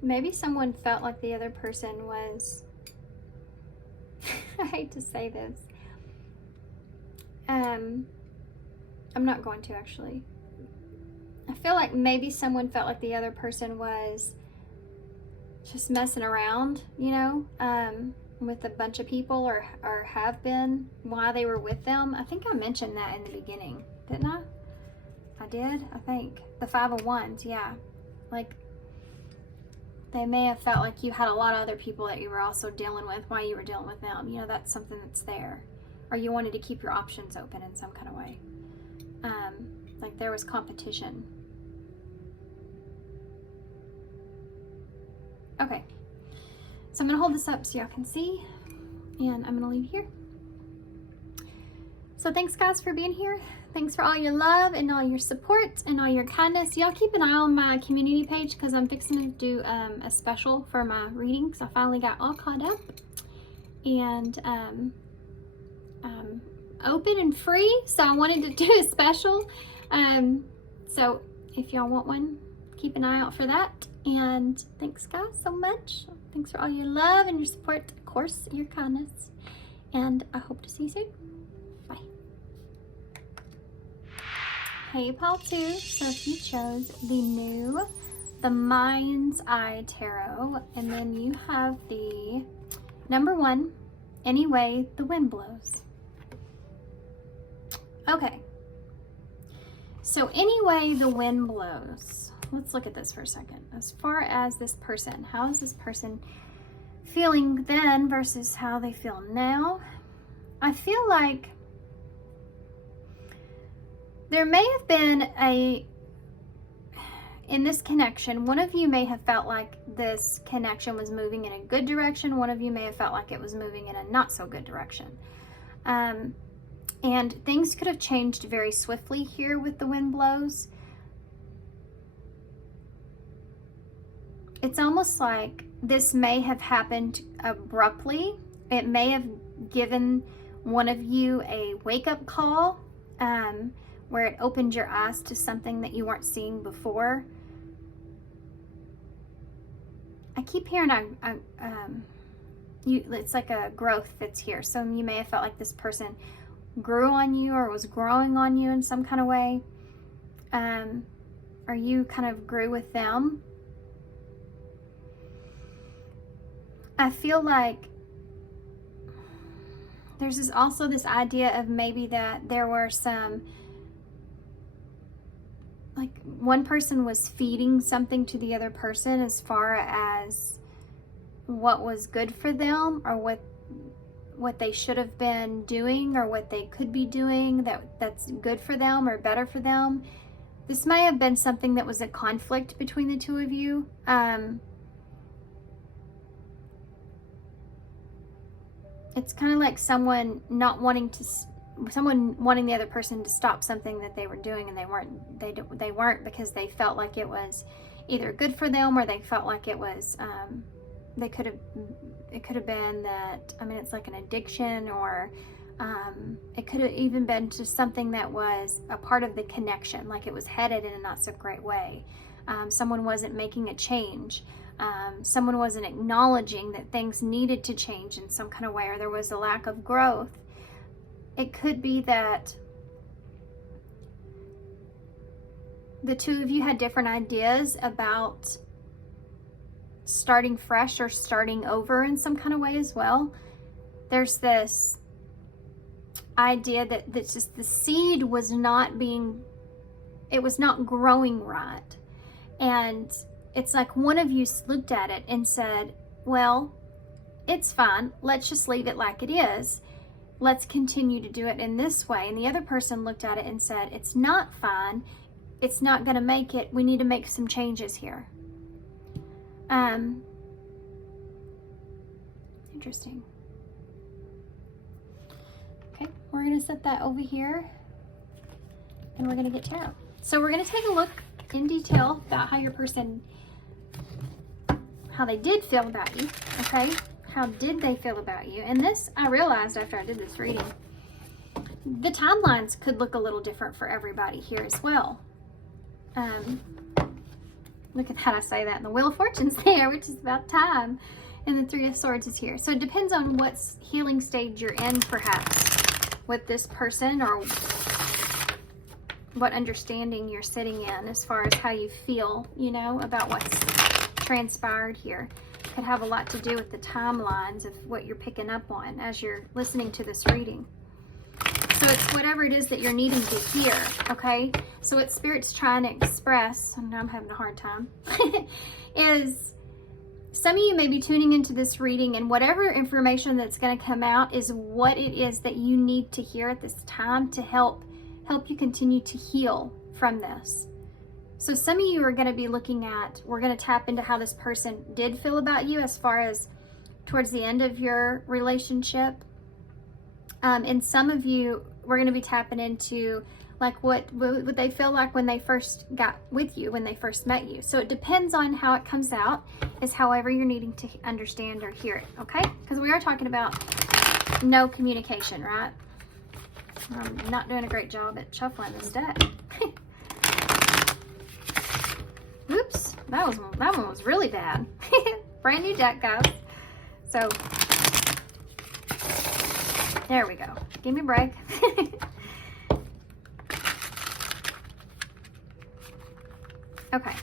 Maybe someone felt like the other person was, I hate to say this. I'm not going to actually. I feel like maybe someone felt like the other person was just messing around, you know, with a bunch of people or have been while they were with them. I think I mentioned that in the beginning, didn't I? I did, I think. The Five of Wands, yeah. Like, they may have felt like you had a lot of other people that you were also dealing with while you were dealing with them. You know, that's something that's there. Or you wanted to keep your options open in some kind of way. Like there was competition. Okay. So I'm going to hold this up so y'all can see. And I'm going to leave here. So thanks guys for being here. Thanks for all your love and all your support and all your kindness. Y'all keep an eye on my community page because I'm fixing to do a special for my readings. I finally got all caught up and open and free. So I wanted to do a special. So if y'all want one, keep an eye out for that. And thanks guys so much. Thanks for all your love and your support, of course, your kindness. And I hope to see you soon. Hey, Paul, too. So if you chose the Mind's Eye Tarot, and then you have the number 1, Any Way the Wind Blows. Okay. So any way the wind blows. Let's look at this for a second. As far as this person, how is this person feeling then versus how they feel now? I feel like there may have been in this connection, one of you may have felt like this connection was moving in a good direction. One of you may have felt like it was moving in a not so good direction. And things could have changed very swiftly here with the wind blows. It's almost like this may have happened abruptly. It may have given one of you a wake-up call, where it opened your eyes to something that you weren't seeing before. I keep hearing it's like a growth that's here. So you may have felt like this person grew on you or was growing on you in some kind of way. Or you kind of grew with them. I feel like there's also this idea of maybe that there were some, like one person was feeding something to the other person as far as what was good for them, or what they should have been doing, or what they could be doing that's good for them or better for them. This may have been something that was a conflict between the two of you. It's kind of like someone wanting the other person to stop something that they were doing, and they weren't because they felt like it was either good for them, or they felt like it was it could have been that, I mean, it's like an addiction, or it could have even been just something that was a part of the connection, like it was headed in a not so great way. Someone wasn't making a change. Someone wasn't acknowledging that things needed to change in some kind of way, or there was a lack of growth. It could be that the two of you had different ideas about starting fresh or starting over in some kind of way as well. There's this idea that just the seed was not growing right. And it's like one of you looked at it and said, well, it's fine. Let's just leave it like it is. Let's continue to do it in this way. And the other person looked at it and said, it's not fine. It's not going to make it. We need to make some changes here. Interesting. Okay, we're going to set that over here, and we're going to get tarot. So we're going to take a look in detail about how your person, how they did feel about you, okay? How did they feel about you? And this, I realized after I did this reading, the timelines could look a little different for everybody here as well. Look at that, I say that, and the Wheel of Fortune's there, which is about time, and the Three of Swords is here. So it depends on what healing stage you're in, perhaps, with this person, or what understanding you're sitting in as far as how you feel, you know, about what's transpired here. Could have a lot to do with the timelines of what you're picking up on as you're listening to this reading. So it's whatever it is that you're needing to hear, okay? So what Spirit's trying to express, and I'm having a hard time, is some of you may be tuning into this reading, and whatever information that's going to come out is what it is that you need to hear at this time to help you continue to heal from this. So some of you are going to be looking at, we're going to tap into how this person did feel about you as far as towards the end of your relationship. And some of you, we're going to be tapping into like what they feel like when they first got with you, when they first met you. So it depends on how it comes out, is however you're needing to understand or hear it, okay? Because we are talking about no communication, right? I'm not doing a great job at shuffling this deck. Oops, that one was really bad. Brand new deck, guys. So there we go. Give me a break. Okay.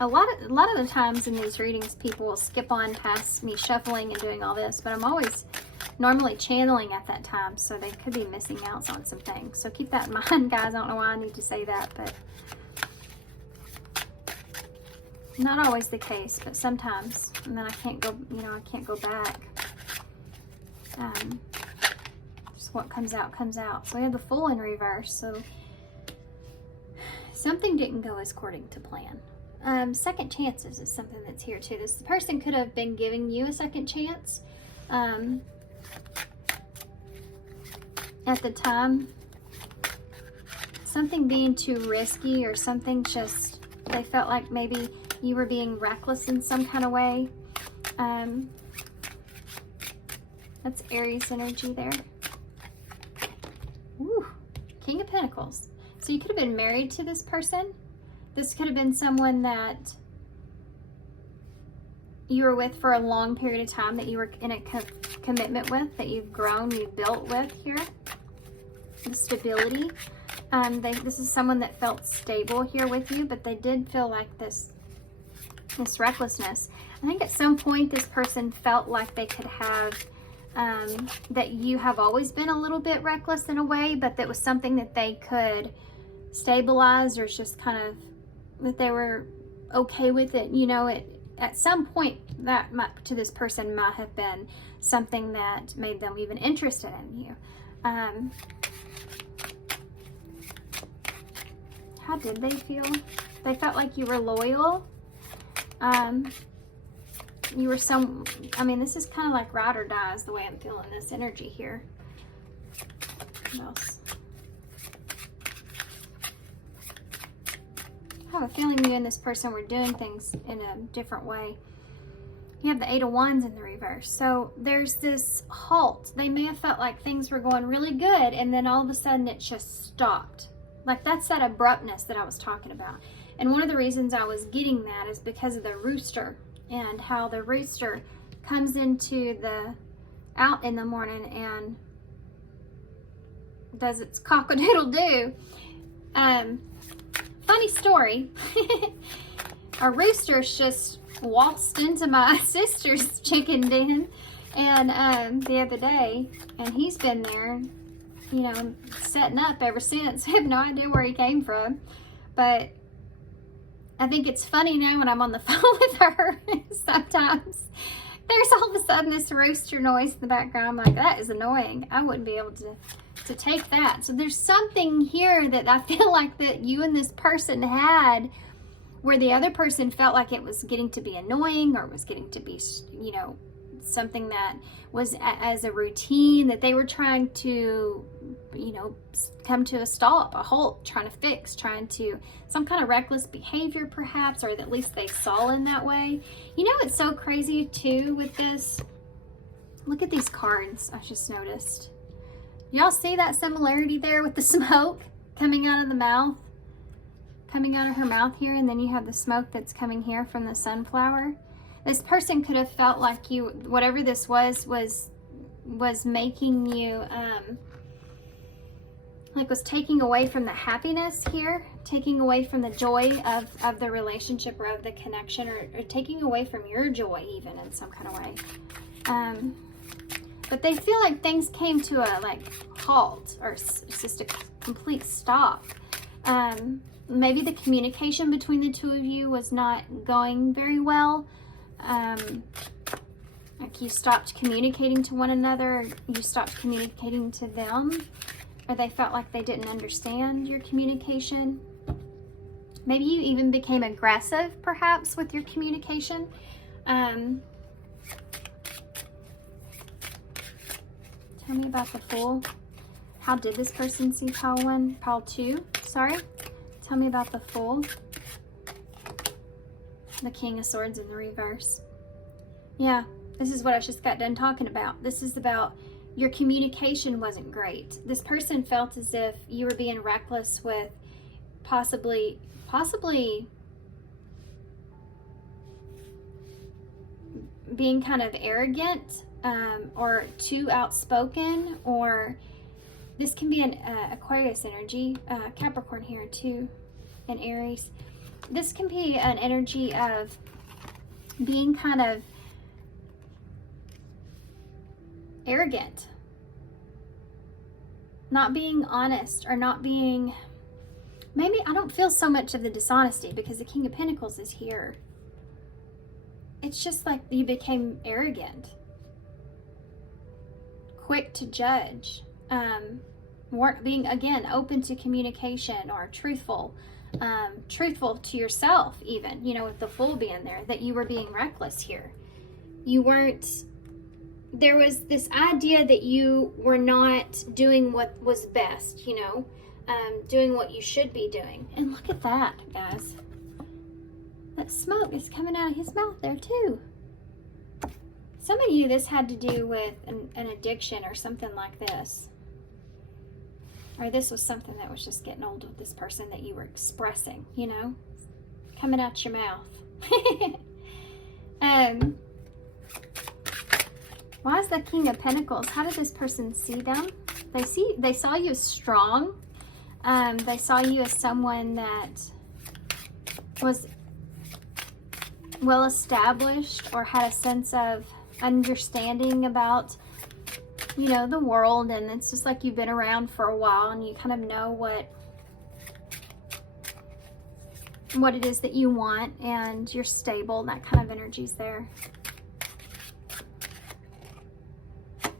A lot of the times in these readings, people will skip on past me shuffling and doing all this, but I'm always normally channeling at that time, so they could be missing out on some things. So keep that in mind, guys. I don't know why I need to say that, but not always the case, but sometimes. And then I can't go, I can't go back. Just what comes out, comes out. So we have the Fool in reverse. So something didn't go as according to plan. Second chances is something that's here too. This person could have been giving you a second chance at the time. Something being too risky, or something just, they felt like maybe you were being reckless in some kind of way. That's Aries energy there. Ooh, King of Pentacles. So you could have been married to this person. This could have been someone that you were with for a long period of time, that you were in a commitment with, that you've grown, you've built with here. The stability. This is someone that felt stable here with you, but they did feel like this recklessness. I think at some point this person felt like they could have, that you have always been a little bit reckless in a way, but that was something that they could stabilize, or just kind of, that they were okay with it. At some point that to this person might have been something that made them even interested in you. How did they feel? They felt like you were loyal. You were this is kind of like ride or die is the way I'm feeling this energy here. What else? I have a feeling you and this person were doing things in a different way. You have the Eight of Wands in the reverse. So there's this halt. They may have felt like things were going really good, and then all of a sudden it just stopped. Like, that's that abruptness that I was talking about. And one of the reasons I was getting that is because of the rooster, and how the rooster comes out in the morning and does its cock-a-doodle-doo. Funny story. A rooster's just waltzed into my sister's chicken den, and the other day, and he's been there, setting up ever since. I have no idea where he came from, but I think it's funny now when I'm on the phone with her. Sometimes there's all of a sudden this rooster noise in the background. I'm like, that is annoying. I wouldn't be able to take that. So there's something here that I feel like that you and this person had, where the other person felt like it was getting to be annoying, or was getting to be, something that was as a routine, that they were trying to, come to a stop, a halt, trying to fix, some kind of reckless behavior perhaps, or at least they saw in that way. It's so crazy too with this. Look at these cards. I just noticed. Y'all see that similarity there with the smoke coming out of the mouth, coming out of her mouth here, and then you have the smoke that's coming here from the sunflower. This person could have felt like you, whatever this was making you, was taking away from the happiness here, taking away from the joy of the relationship, or of the connection, or taking away from your joy even in some kind of way. But they feel like things came to a halt, or it's just a complete stop. Maybe the communication between the two of you was not going very well. Like you stopped communicating to one another, or you stopped communicating to them, or they felt like they didn't understand your communication. Maybe you even became aggressive perhaps with your communication. Tell me about the Fool. How did this person see pile 2? Sorry. Tell me about the Fool. The King of Swords in the reverse. Yeah, this is what I just got done talking about. This is about your communication wasn't great. This person felt as if you were being reckless with possibly being kind of arrogant, or too outspoken, or This can be an Aquarius energy, Capricorn here too, and Aries. This can be an energy of being kind of arrogant, not being honest, or not being, maybe I don't feel so much of the dishonesty because the King of Pentacles is here. It's just like you became arrogant, quick to judge, weren't being, again, open to communication or truthful to yourself even, you know, with the Fool being there, that you were being reckless here. You weren't, there was this idea that you were not doing what was best, you know, doing what you should be doing. And look at that, guys. That smoke is coming out of his mouth there too. Some of you, this had to do with an addiction or something like this. Or this was something that was just getting old with this person that you were expressing, you know, coming out your mouth. Why is the King of Pentacles? How did this person see them? They saw you as strong. They saw you as someone that was well established or had a sense of understanding about, you know, the world, and it's just like you've been around for a while and you kind of know what it is that you want, and you're stable. That kind of energy's there.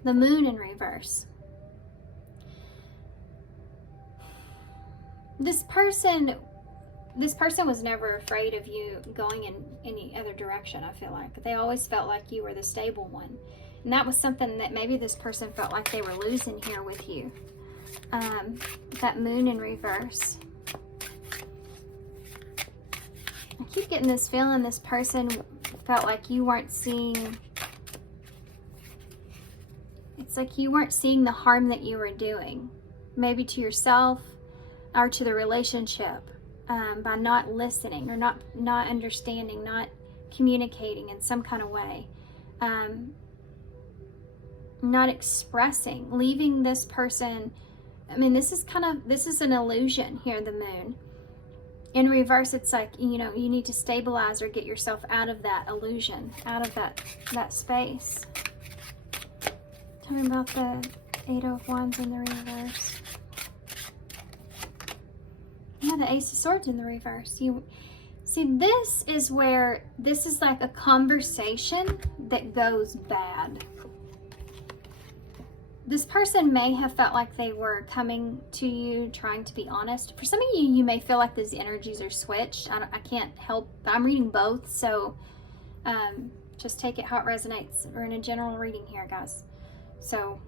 The Moon in reverse. This person was never afraid of you going in any other direction, I feel like. They always felt like you were the stable one. And that was something that maybe this person felt like they were losing here with you. That Moon in reverse. I keep getting this feeling this person felt like you weren't seeing... It's like you weren't seeing the harm that you were doing. Maybe to yourself or to the relationship. By not listening or not understanding, not communicating in some kind of way. Not expressing, leaving this person. I mean, this is an illusion here, the Moon. In reverse, it's like, you know, you need to stabilize or get yourself out of that illusion, out of that space. Tell me about the Eight of Wands in the reverse. Yeah, the Ace of Swords in the reverse. You see, this is like a conversation that goes bad. This person may have felt like they were coming to you trying to be honest. For some of you, you may feel like these energies are switched. I can't help, I'm reading both, so just take it how it resonates. We're in a general reading here, guys. So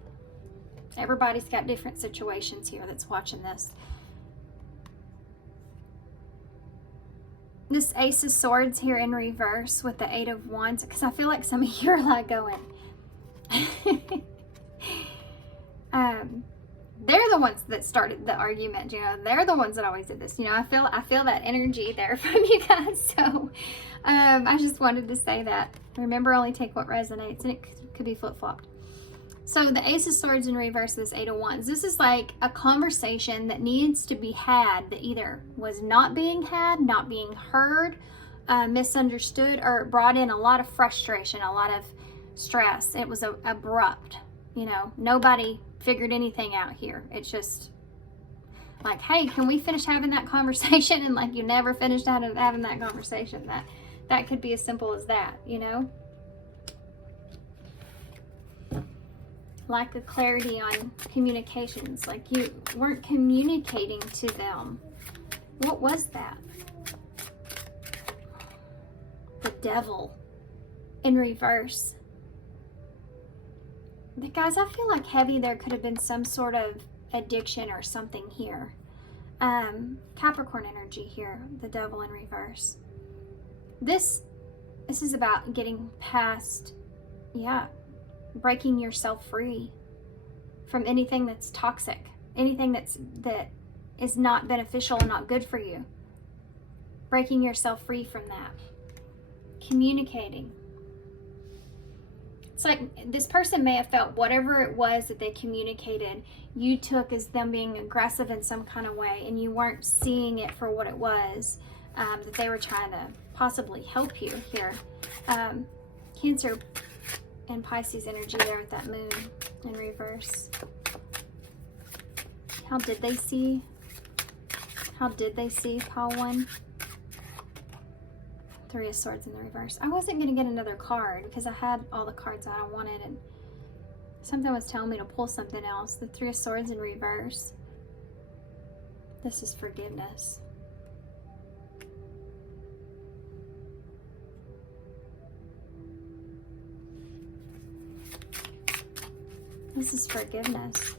everybody's got different situations here that's watching this. This Ace of Swords here in reverse with the Eight of Wands, because I feel like some of you are like going, they're the ones that started the argument, you know, they're the ones that always did this, you know. I feel that energy there from you guys, so I just wanted to say that. Remember, only take what resonates, and it could be flip-flopped. So the Ace of Swords in reverse, this Eight of Wands, this is like a conversation that needs to be had that either was not being had, not being heard, misunderstood, or brought in a lot of frustration, a lot of stress. It was abrupt, you know, nobody figured anything out here. It's just like, hey, can we finish having that conversation? And like, you never finished having that conversation. That could be as simple as that, you know. Lack of clarity on communications, like you weren't communicating to them. What was that? The Devil in reverse. But guys, I feel like heavy there could have been some sort of addiction or something here. Capricorn energy here, the Devil in reverse. This is about getting past, breaking yourself free from anything that's toxic, anything that is not beneficial and not good for you. Breaking yourself free from that. Communicating. like this person may have felt whatever it was that they communicated, you took as them being aggressive in some kind of way, and you weren't seeing it for what it was, that they were trying to possibly help you here. Cancer and Pisces energy there with that moon in reverse. How did they see? How did they see pile 1? Three of Swords in the reverse. I wasn't going to get another card because I had all the cards that I wanted, and something was telling me to pull something else. The Three of Swords in reverse. This is forgiveness. This is forgiveness.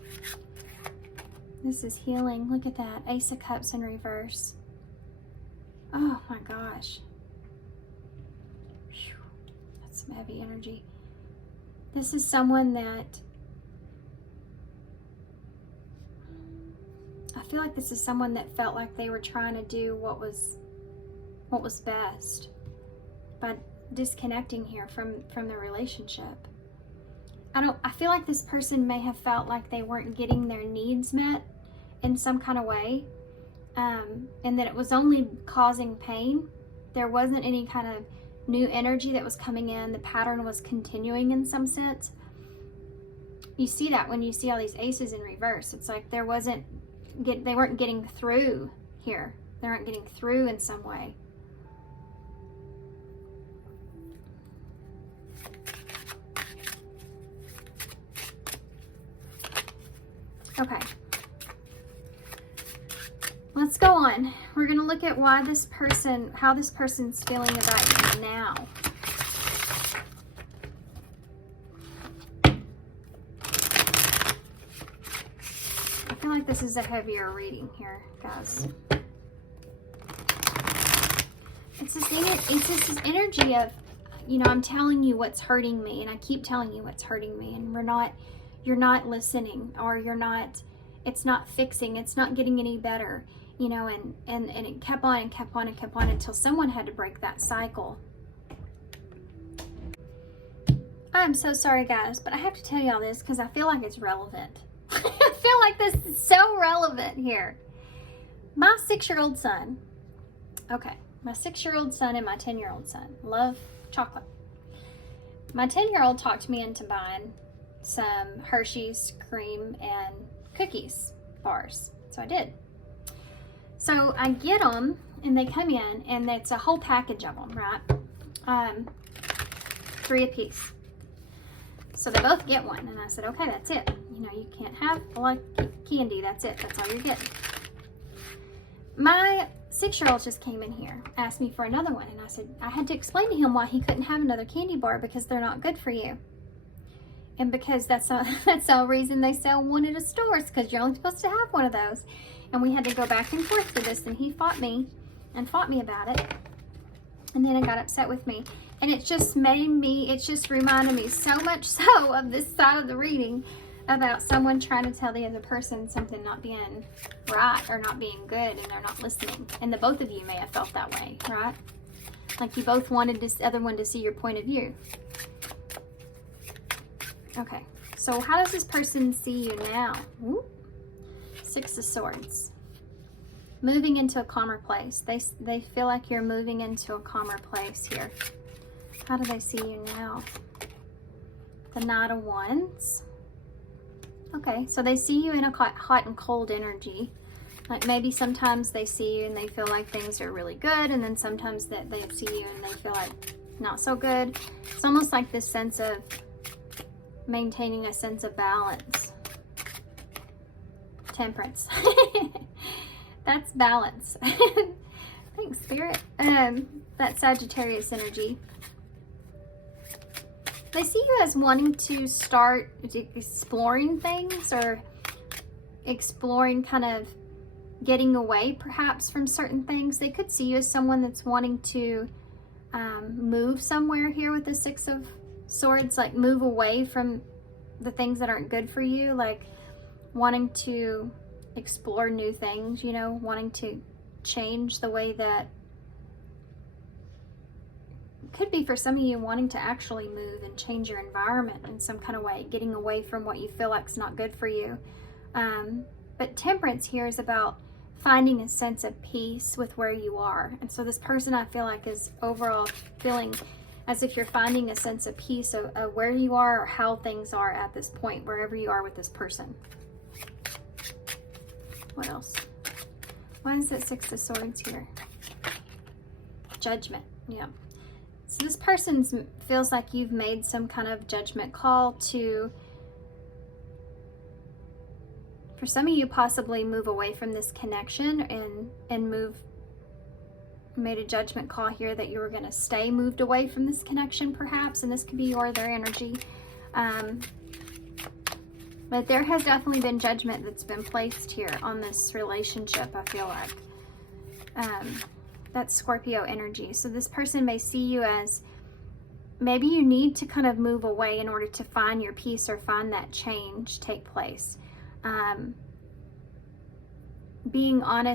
This is healing. Look at that. Ace of Cups in reverse. Oh my gosh. Whew. That's some heavy energy. This is someone that I feel like this is someone that felt like they were trying to do what was best by disconnecting here from the relationship. I feel like this person may have felt like they weren't getting their needs met in some kind of way, and that it was only causing pain. There wasn't any kind of new energy that was coming in. The pattern was continuing in some sense. You see that when you see all these aces in reverse. It's like they weren't getting through here. They weren't getting through in some way. Okay, let's go on. We're going to look at how this person's feeling about you now. I feel like this is a heavier reading here, guys. It's this energy of, you know, I'm telling you what's hurting me, and I keep telling you what's hurting me, and you're not listening, or it's not fixing, it's not getting any better, you know, and it kept on and kept on and kept on until someone had to break that cycle. I'm so sorry, guys, but I have to tell you all this because I feel like it's relevant. I feel like this is so relevant here. My 6-year-old son, okay, my 6-year-old son and my 10-year-old son love chocolate. My 10-year-old talked me into buying some Hershey's cream and cookies bars. So I did. So I get them, and they come in, and it's a whole package of them, right? 3 a piece. So they both get one, and I said, okay, that's it. You know, you can't have a lot of candy. That's it. That's all you're getting. My 6-year-old just came in here, asked me for another one, and I said I had to explain to him why he couldn't have another candy bar because they're not good for you. And because that's the reason they sell one at a store, because you're only supposed to have one of those. And we had to go back and forth for this, and he fought me about it. And then it got upset with me. And it just reminded me so much so of this side of the reading about someone trying to tell the other person something not being right or not being good, and they're not listening. And the both of you may have felt that way, right? Like you both wanted this other one to see your point of view. Okay, so how does this person see you now? Ooh, 6 of Swords. Moving into a calmer place. They feel like you're moving into a calmer place here. How do they see you now? The Knight of Wands. Okay, so they see you in a hot and cold energy. Like maybe sometimes they see you and they feel like things are really good, and then sometimes that they see you and they feel like not so good. It's almost like this sense of maintaining a sense of balance. Temperance. That's balance. Thanks, Spirit. That Sagittarius energy. They see you as wanting to start exploring things, or exploring, kind of getting away perhaps from certain things. They could see you as someone that's wanting to move somewhere here with the 6 of Swords, like move away from the things that aren't good for you, like wanting to explore new things, you know, wanting to change the way that could be for some of you wanting to actually move and change your environment in some kind of way, getting away from what you feel like is not good for you. But temperance here is about finding a sense of peace with where you are. And so this person, I feel like, is overall feeling as if you're finding a sense of peace of where you are or how things are at this point, wherever you are with this person. What else? Why is it Six of Swords here? Judgment. Yeah. So this person feels like you've made some kind of judgment call to, for some of you, possibly move away from this connection and made a judgment call here that you were going to stay moved away from this connection, perhaps, and this could be your or their energy. But there has definitely been judgment that's been placed here on this relationship, I feel like. That's Scorpio energy. So this person may see you as maybe you need to kind of move away in order to find your peace or find that change take place. Being more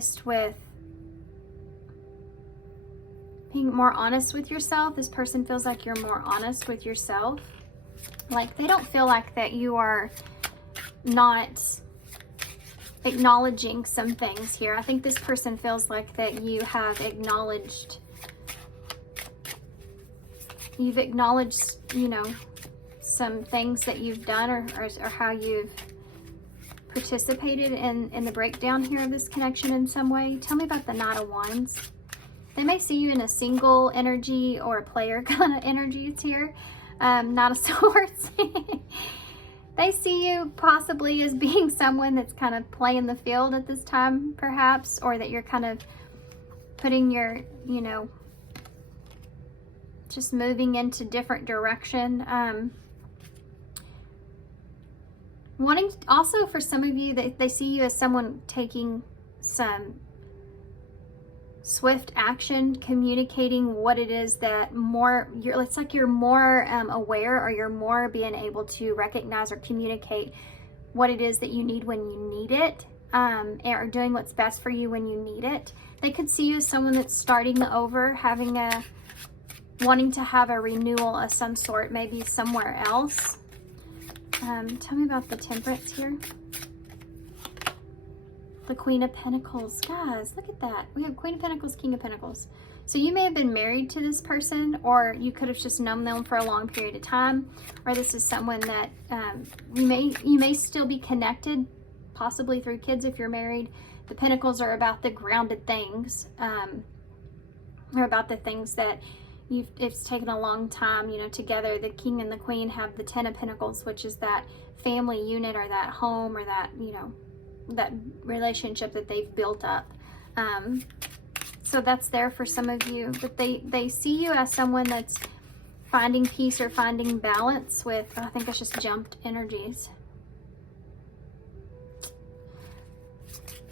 honest with yourself. This person feels like you're more honest with yourself. Like they don't feel like that you are not acknowledging some things here. I think this person feels like that you have acknowledged, you know, some things that you've done or how you've participated in the breakdown here of this connection in some way. Tell me about the Knight of Wands. They may see you in a single energy or a player kind of energies here. Knight of Swords. They see you possibly as being someone that's kind of playing the field at this time, perhaps, or that you're kind of putting your, you know, just moving into different direction. Wanting also for some of you, they see you as someone taking some swift action, communicating what it is that it's like you're more aware, or you're more being able to recognize or communicate what it is that you need when you need it, or doing what's best for you when you need it. They could see you as someone that's starting over, wanting to have a renewal of some sort, maybe somewhere else. Tell me about the Temperance here. The Queen of Pentacles. Guys, look at that. We have Queen of Pentacles, King of Pentacles. So you may have been married to this person, or you could have just known them for a long period of time, or this is someone that you may still be connected, possibly through kids if you're married. The Pentacles are about the grounded things, or about the things that it's taken a long time, you know, together. The King and the Queen have the Ten of Pentacles, which is that family unit or that home or that, you know, that relationship that they've built up. So that's there for some of you, but they see you as someone that's finding peace or finding balance with, I think I just jumped energies.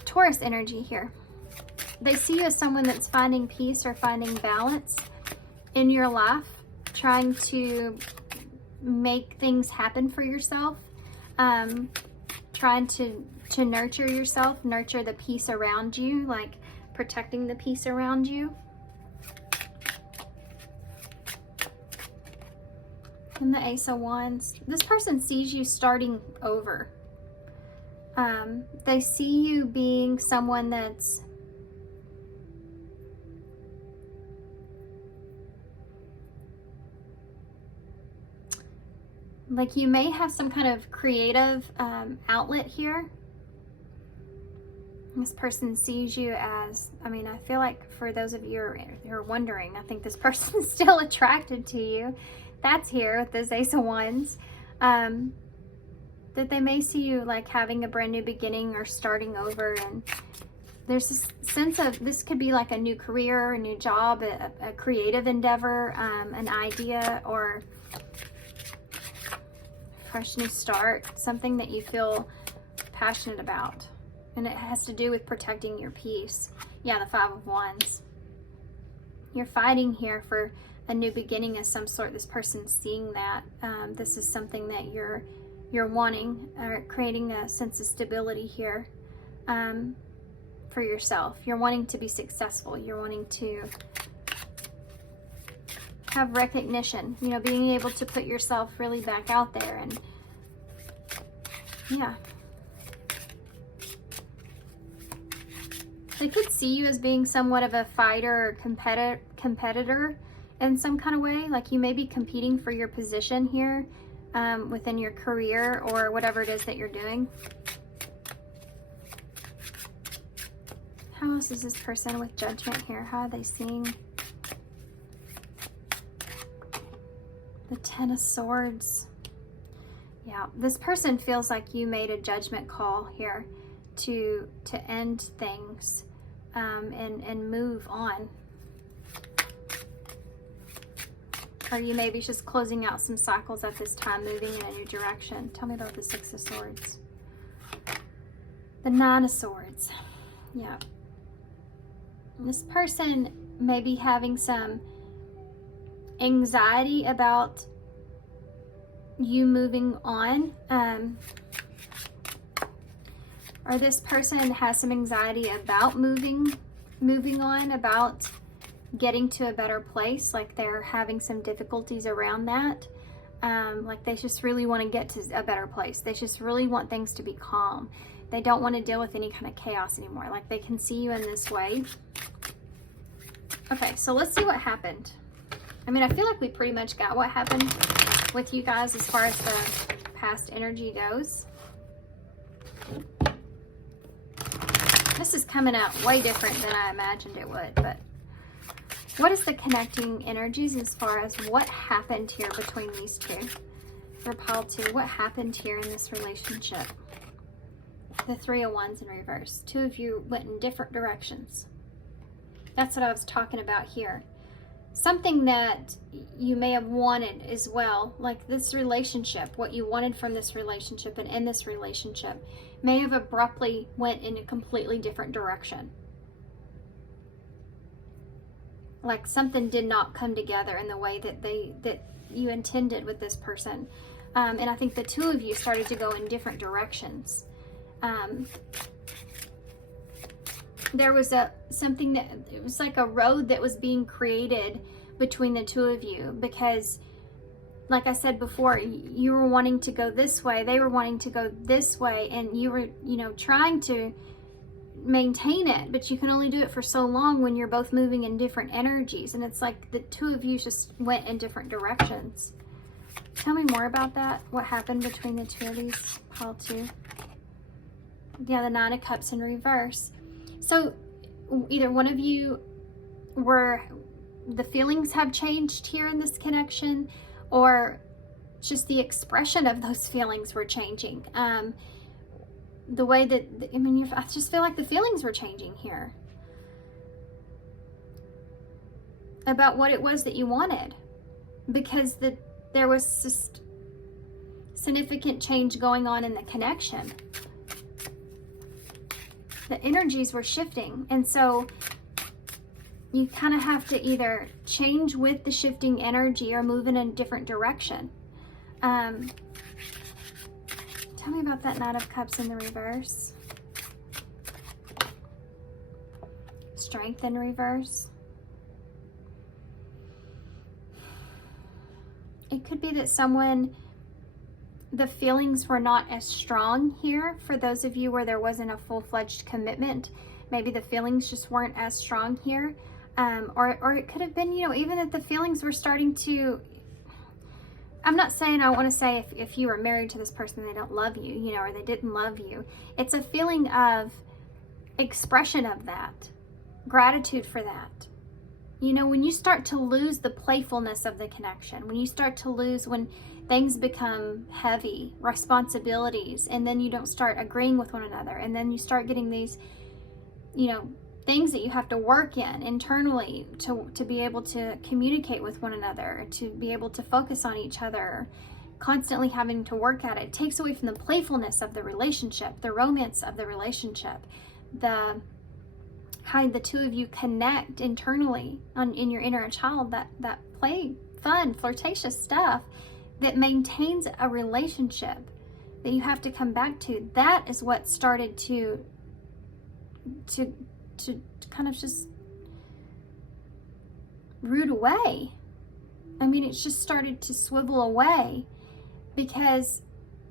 Taurus energy here. They see you as someone that's finding peace or finding balance in your life, trying to make things happen for yourself, trying to nurture yourself, nurture the peace around you, like protecting the peace around you. And the Ace of Wands. This person sees you starting over. They see you being someone that's like, you may have some kind of creative outlet here. This person sees you as, I mean, I feel like for those of you who are wondering, I think this person is still attracted to you. That's here with this Ace of Wands. That they may see you like having a brand new beginning or starting over. And there's this sense of, this could be like a new career, a new job, a creative endeavor, an idea, or fresh new start, something that you feel passionate about, and it has to do with protecting your peace. Yeah, the Five of Wands. You're fighting here for a new beginning of some sort. This person's seeing that. This is something that you're wanting, or creating a sense of stability here for yourself. You're wanting to be successful. You're wanting to have recognition, you know, being able to put yourself really back out there. And yeah, they could see you as being somewhat of a fighter or competitor in some kind of way. Like you may be competing for your position here within your career or whatever it is that you're doing. How else is this person with Judgment here? How are they seeing the Ten of Swords? Yeah, this person feels like you made a judgment call here to end things and move on. Or you may be just closing out some cycles at this time, moving in a new direction. Tell me about the Six of Swords. The Nine of Swords. Yeah. This person may be having some anxiety about you moving on. Or this person has some anxiety about moving on, about getting to a better place. Like they're having some difficulties around that. Like they just really want to get to a better place. They just really want things to be calm. They don't want to deal with any kind of chaos anymore. Like they can see you in this way. Okay, so let's see what happened. I mean, I feel like we pretty much got what happened with you guys as far as the past energy goes. This is coming out way different than I imagined it would, but what is the connecting energies as far as what happened here between these two? For pile 2, what happened here in this relationship? The Three of Wands in reverse. Two of you went in different directions. That's what I was talking about here. Something that you may have wanted as well, like this relationship, what you wanted from this relationship and in this relationship, may have abruptly went in a completely different direction. Like something did not come together in the way that you intended with this person. And I think the two of you started to go in different directions. There was something that, it was like a road that was being created between the two of you, because like I said before, you were wanting to go this way, they were wanting to go this way, and you were, you know, trying to maintain it, but you can only do it for so long when you're both moving in different energies. And it's like the two of you just went in different directions. Tell me more about that. What happened between the two of these, pile 2? Yeah, the Nine of Cups in reverse. So either one of you the feelings have changed here in this connection, or just the expression of those feelings were changing. The way that, I mean, I just feel like the feelings were changing here about what it was that you wanted, because there was just significant change going on in the connection. The energies were shifting, and so you kind of have to either change with the shifting energy or move in a different direction. Tell me about that Knight of Cups in the reverse. Strength in reverse. It could be that the feelings were not as strong here. For those of you where there wasn't a full-fledged commitment, maybe the feelings just weren't as strong here. Or it could have been, you know, even that the feelings were starting to, I'm not saying, I want to say if you were married to this person, they don't love you, you know, or they didn't love you. It's a feeling of expression of that, gratitude for that. You know, when you start to lose the playfulness of the connection, when you start to lose, when things become heavy, responsibilities, and then you don't start agreeing with one another, and then you start getting these, you know, things that you have to work in internally to be able to communicate with one another, to be able to focus on each other, constantly having to work at it. It takes away from the playfulness of the relationship, the romance of the relationship, how the two of you connect internally in your inner child, that play, fun, flirtatious stuff that maintains a relationship that you have to come back to. That is what started to kind of just root away. I mean, it's just started to swivel away because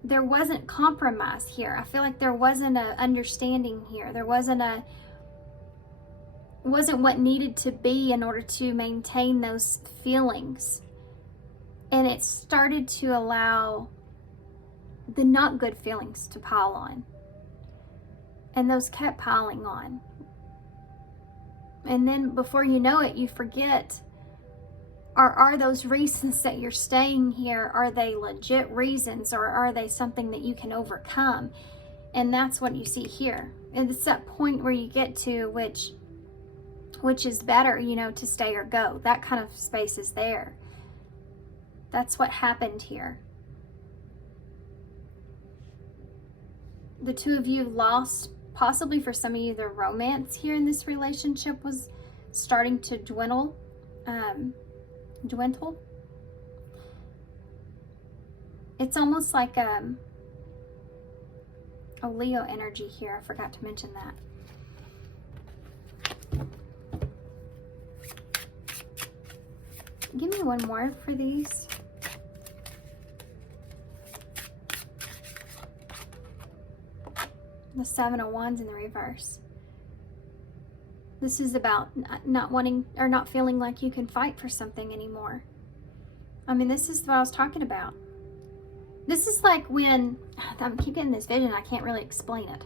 there wasn't compromise here. I feel like there wasn't a understanding here. There wasn't what needed to be in order to maintain those feelings. And it started to allow the not good feelings to pile on. And those kept piling on. And then before you know it, you forget, are those reasons that you're staying here, are they legit reasons, or are they something that you can overcome? And that's what you see here. And it's that point where you get to which is better, you know, to stay or go. That kind of space is there. That's what happened here. The two of you lost, possibly for some of you, the romance here in this relationship was starting to dwindle. It's almost like a Leo energy here. I forgot to mention that. Give me one more for these. The Seven of Wands in the reverse. This is about not wanting or not feeling like you can fight for something anymore. I mean, this is what I was talking about. This is like when, I keep getting this vision, I can't really explain it.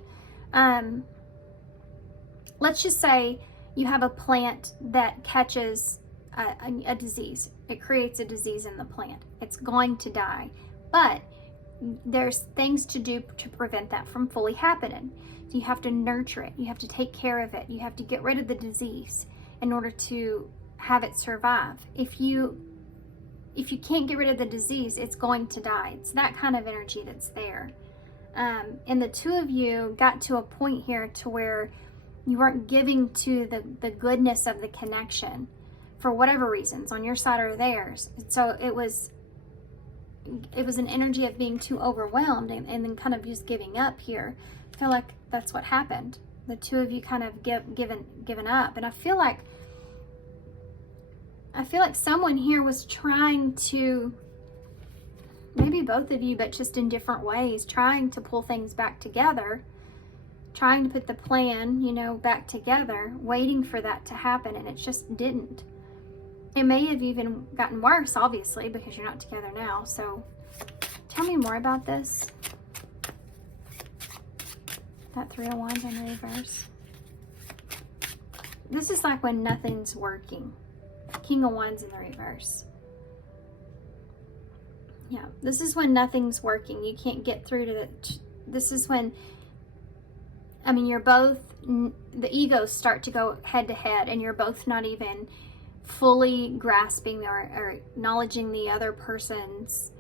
Let's just say you have a plant that catches a disease. It creates a disease in the plant. It's going to die, but there's things to do to prevent that from fully happening. So you have to nurture it. You have to take care of it. You have to get rid of the disease in order to have it survive. If you can't get rid of the disease, it's going to die. It's that kind of energy that's there. And the two of you got to a point here to where you weren't giving to the goodness of the connection for whatever reasons, on your side or theirs. So it was an energy of being too overwhelmed and then kind of just giving up here. I feel like that's what happened. The two of you kind of given up. And I feel like someone here was trying to, maybe both of you, but just in different ways, trying to pull things back together, trying to put the plan, you know, back together, waiting for that to happen, and it just didn't. It may have even gotten worse, obviously, because you're not together now. So tell me more about this. That Three of Wands in the reverse. This is like when nothing's working. King of Wands in the reverse. Yeah, this is when nothing's working. You can't get through to this is when, I mean, you're both, the egos start to go head to head, and you're both not even fully grasping or acknowledging the other person's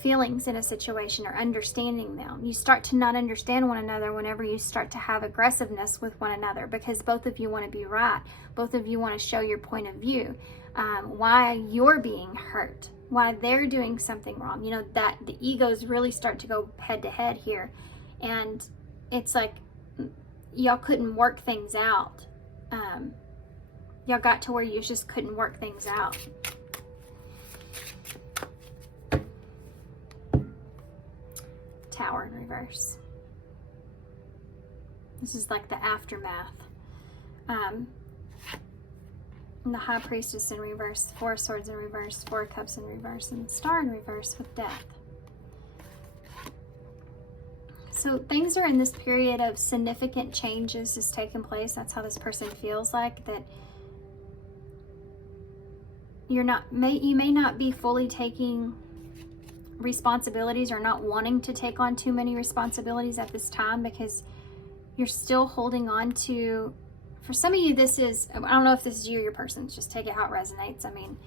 feelings in a situation or understanding them. You start to not understand one another whenever you start to have aggressiveness with one another, because both of you want to be right. Both of you want to show your point of view, why you're being hurt, why they're doing something wrong. You know, that the egos really start to go head to head here. And it's like y'all couldn't work things out. Y'all got to where you just couldn't work things out. Tower in reverse. This is like the aftermath. And the High Priestess in reverse, Four of Swords in reverse, Four of Cups in reverse, and the Star in reverse with Death. So things are in this period of significant changes is taking place. That's how this person feels like, that you may not be fully taking responsibilities or not wanting to take on too many responsibilities at this time, because you're still holding on to, for some of you, this is, I don't know if this is you or your person, just take it how it resonates. I mean,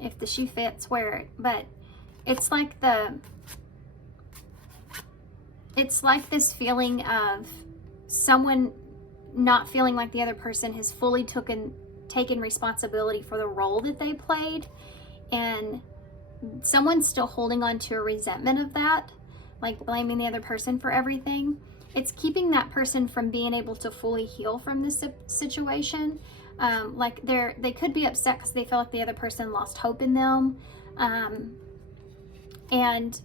if the shoe fits, wear it. But it's like this feeling of someone not feeling like the other person has fully taken responsibility for the role that they played, and someone's still holding on to a resentment of that, like blaming the other person for everything. It's keeping that person from being able to fully heal from this situation. Like they could be upset because they feel like the other person lost hope in them. And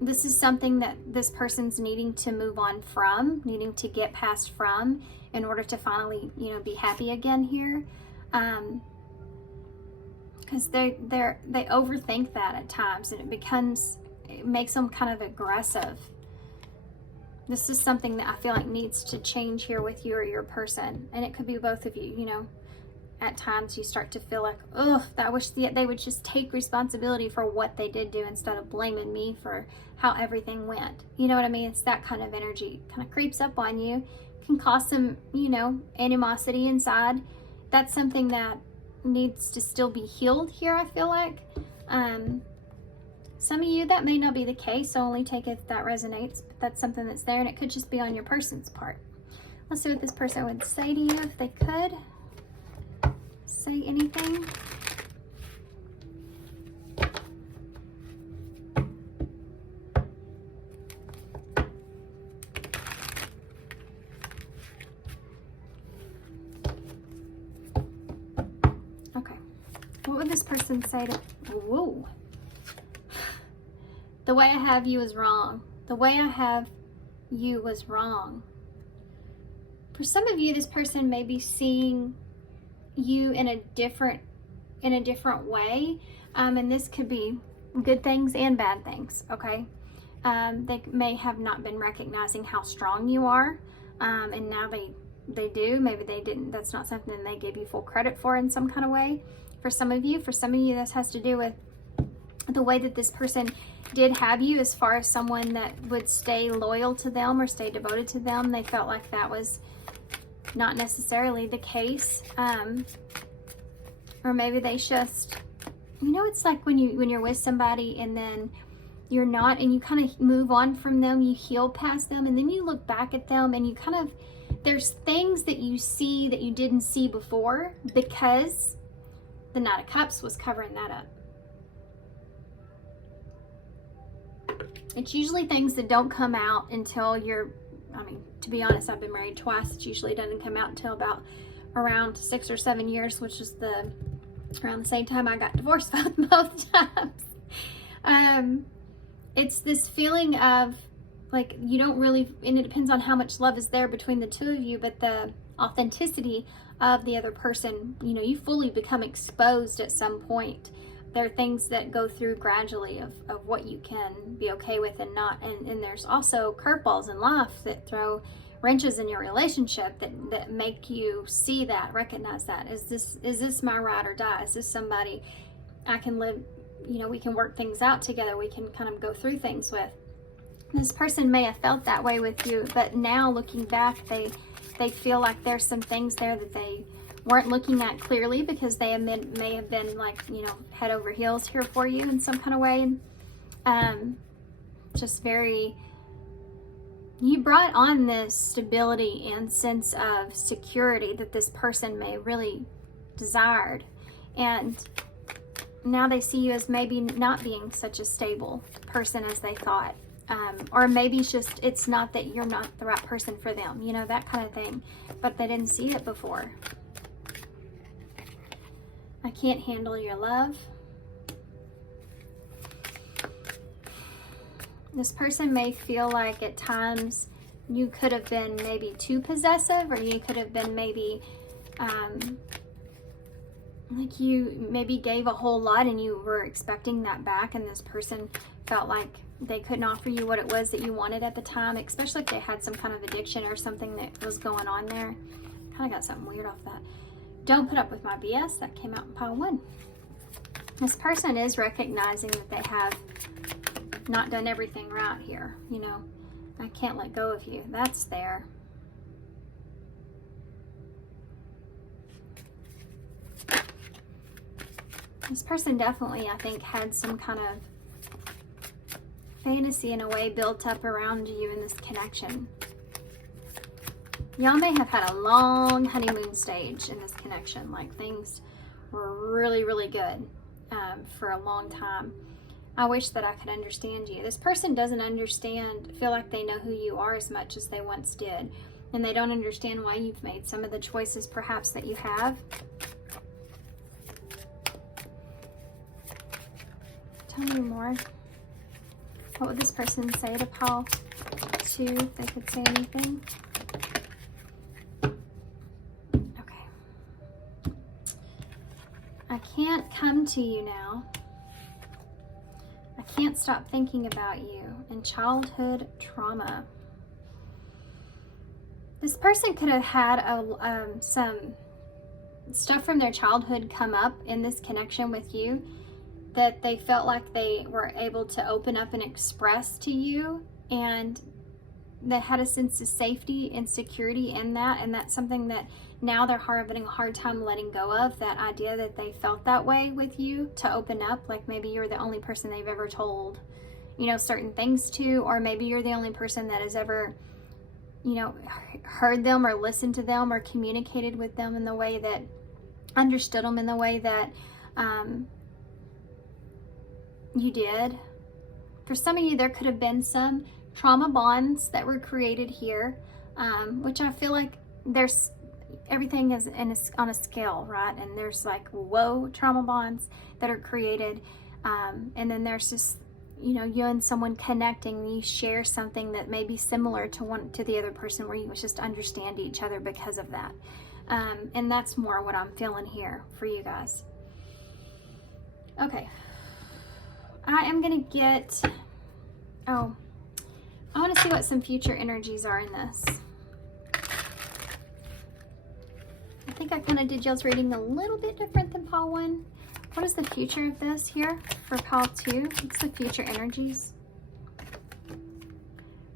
this is something that this person's needing to move on from, needing to get past from, in order to finally, be happy again here. Because they overthink that at times, and it makes them kind of aggressive. This is something that I feel like needs to change here with you or your person, and it could be both of you. At times you start to feel like, ugh, I wish they would just take responsibility for what they did do instead of blaming me for how everything went. You know what I mean? It's that kind of energy. Kind of creeps up on you. Can cause some, animosity inside. That's something that needs to still be healed here, I feel like. Some of you, that may not be the case, so only take it if that resonates. But that's something that's there, and it could just be on your person's part. Let's see what this person would say to you if they could. Say anything. Okay. What would this person say to... Whoa. The way I have you is wrong. The way I have you was wrong. For some of you, this person may be seeing you in a different way, and this could be good things and bad things. Okay, they may have not been recognizing how strong you are, and now they do. Maybe they didn't. That's not something they gave you full credit for in some kind of way. For some of you, this has to do with the way that this person did have you, as far as someone that would stay loyal to them or stay devoted to them. They felt like that was not necessarily the case, or maybe they just, it's like when you're with somebody and then you're not, and you kind of move on from them, you heal past them, and then you look back at them and you kind of, there's things that you see that you didn't see before because the Knight of Cups was covering that up. It's usually things that don't come out until to be honest, I've been married twice. It usually doesn't come out until about around 6 or 7 years, which is around the same time I got divorced both times. It's this feeling of like you don't really, and it depends on how much love is there between the two of you, but the authenticity of the other person, you fully become exposed at some point. There are things that go through gradually of what you can be okay with and not. And there's also curveballs in life that throw wrenches in your relationship that make you see that, recognize that. Is this my ride or die? Is this somebody I can live, we can work things out together. We can kind of go through things with. This person may have felt that way with you, but now looking back, they feel like there's some things there that they weren't looking at clearly because they may have been like, head over heels here for you in some kind of way. Just you brought on this stability and sense of security that this person may really desired. And now they see you as maybe not being such a stable person as they thought. Or maybe it's not that you're not the right person for them, that kind of thing. But they didn't see it before. I can't handle your love. This person may feel like at times you could have been maybe too possessive, or you could have been maybe like you maybe gave a whole lot and you were expecting that back, and this person felt like they couldn't offer you what it was that you wanted at the time, especially if they had some kind of addiction or something that was going on there. Kind of got something weird off that. Don't put up with my BS. That came out in pile 1. This person is recognizing that they have not done everything right here. I can't let go of you. That's there. This person definitely, I think, had some kind of fantasy in a way built up around you in this connection. Y'all may have had a long honeymoon stage in this connection. Like things were really, really good for a long time. I wish that I could understand you. This person doesn't feel like they know who you are as much as they once did. and they don't understand why you've made some of the choices perhaps that you have. Tell me more. What would this person say to pile 2 if they could say anything? Okay. I can't come to you now. I can't stop thinking about you and childhood trauma. This person could have had some stuff from their childhood come up in this connection with you that they felt like they were able to open up and express to you, and that had a sense of safety and security in that, and that's something that now they're having a hard time letting go of, that idea that they felt that way with you, to open up, like maybe you're the only person they've ever told, you know, certain things to, or maybe you're the only person that has ever, you know, heard them or listened to them or communicated with them in the way that, understood them in the way that you did. For some of you, there could have been some trauma bonds that were created here, which I feel like there's, everything is on a scale, right? And there's like, whoa, trauma bonds that are created. And then there's just, you know, you and someone connecting, and you share something that may be similar to the other person, where you just understand each other because of that. And that's more what I'm feeling here for you guys. Okay. I am going to get, I want to see what some future energies are in this. I think I kind of did y'all's reading a little bit different than pile 1. What is the future of this here for pile 2? What's the future energies?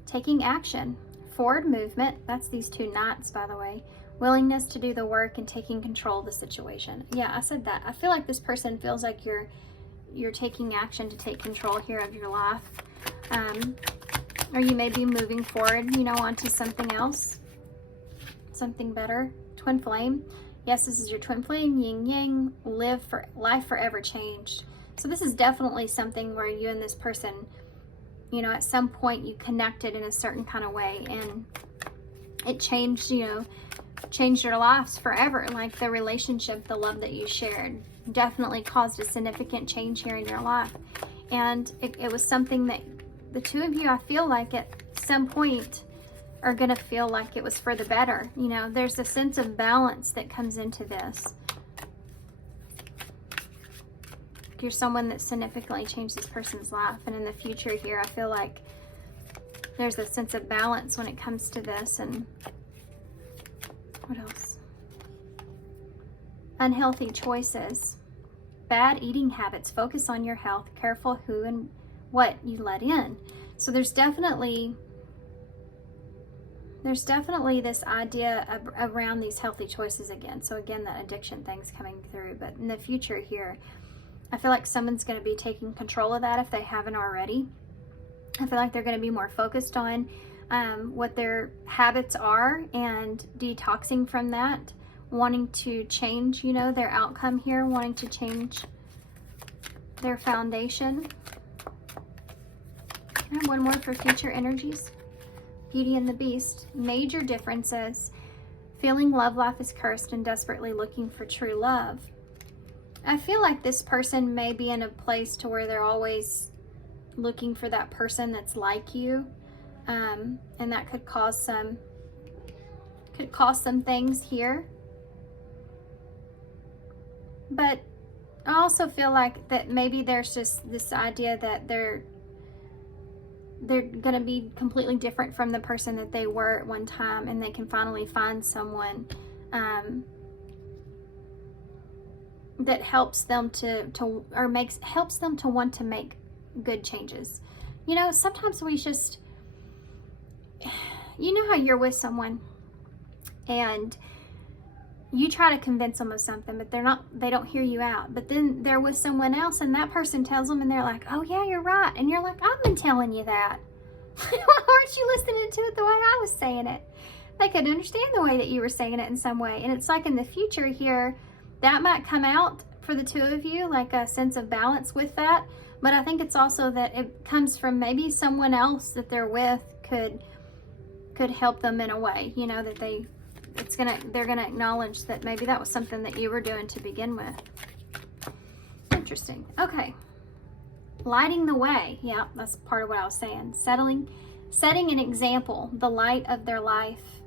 Taking action, forward movement. That's these 2 knights, by the way. Willingness to do the work and taking control of the situation. Yeah, I said that. I feel like this person feels like you're taking action to take control here of your life. Or you may be moving forward, you know, onto something else, something better. Twin flame. Yes, this is your twin flame, yin yang, live for life forever changed. So this is definitely something where you and this person, you know, at some point you connected in a certain kind of way, and it changed, you know, changed your lives forever. Like the relationship, the love that you shared definitely caused a significant change here in your life. And it was something that the 2 of you, I feel like at some point, are going to feel like it was for the better. You know, there's a sense of balance that comes into this. You're someone that significantly changed this person's life, and in the future here, I feel like there's a sense of balance when it comes to this. And what else? Unhealthy choices, bad eating habits, focus on your health, careful who and what you let in. So there's definitely this idea around these healthy choices again. So again, that addiction thing's coming through. But in the future here, I feel like someone's going to be taking control of that if they haven't already. I feel like they're going to be more focused on what their habits are and detoxing from that, wanting to change, you know, their outcome here, wanting to change their foundation. Can I have one more for future energies? Beauty and the Beast. Major differences. Feeling love life is cursed and desperately looking for true love. I feel like this person may be in a place to where they're always looking for that person that's like you. And that could cause some things here. But I also feel like that maybe there's just this idea that they're going to be completely different from the person that they were at one time, and they can finally find someone that helps them helps them to want to make good changes. You know, sometimes we just, you know how you're with someone and you try to convince them of something, but they don't hear you out. But then they're with someone else and that person tells them and they're like, oh yeah, you're right. And you're like, I've been telling you that. Why aren't you listening to it the way I was saying it? They could understand the way that you were saying it in some way. And it's like in the future here, that might come out for the 2 of you, like a sense of balance with that. But I think it's also that it comes from maybe someone else that they're with could could help them in a way, you know, that they're gonna acknowledge that maybe that was something that you were doing to begin with. Interesting. Okay. Lighting the way. Yeah, that's part of what I was saying. Setting an example, the light of their life,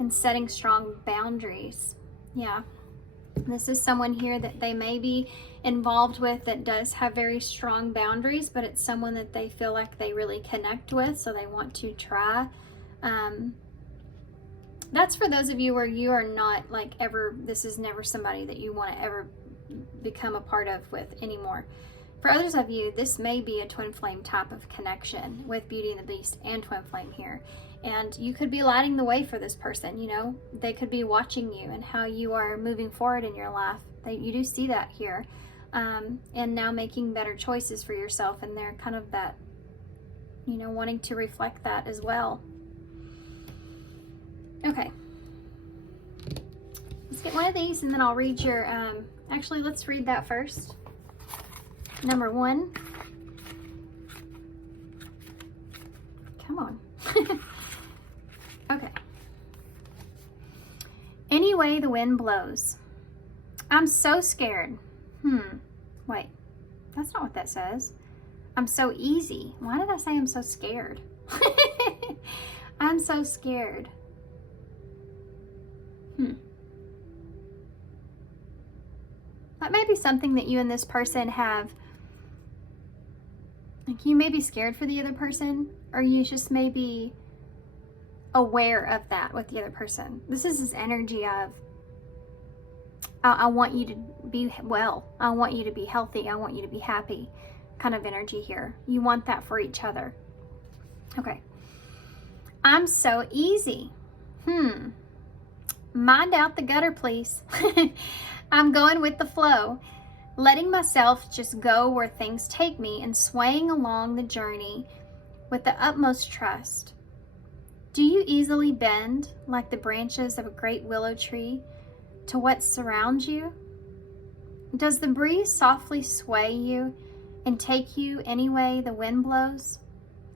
and setting strong boundaries. Yeah. This is someone here that they may be involved with that does have very strong boundaries, but it's someone that they feel like they really connect with, so they want to try. That's for those of you where you are not like ever, this is never somebody that you want to ever become a part of with anymore. For others of you, this may be a twin flame type of connection with Beauty and the Beast and twin flame here. And you could be lighting the way for this person, you know. They could be watching you and how you are moving forward in your life. You do see that here. And now making better choices for yourself. And they're kind of that, you know, wanting to reflect that as well. Okay. Let's get one of these and then I'll read your, actually let's read that first. Number 1. Come on. Okay. Any way the wind blows. I'm so scared. Wait, that's not what that says. I'm so easy. Why did I say I'm so scared? I'm so scared. That may be something that you and this person have. Like, you may be scared for the other person, or you just may be aware of that with the other person. This is this energy of, I want you to be well. I want you to be healthy. I want you to be happy kind of energy here. You want that for each other. Okay. I'm so easy. Mind out the gutter, please. I'm going with the flow, letting myself just go where things take me and swaying along the journey with the utmost trust. Do you easily bend like the branches of a great willow tree to what surrounds you? Does the breeze softly sway you and take you any way the wind blows?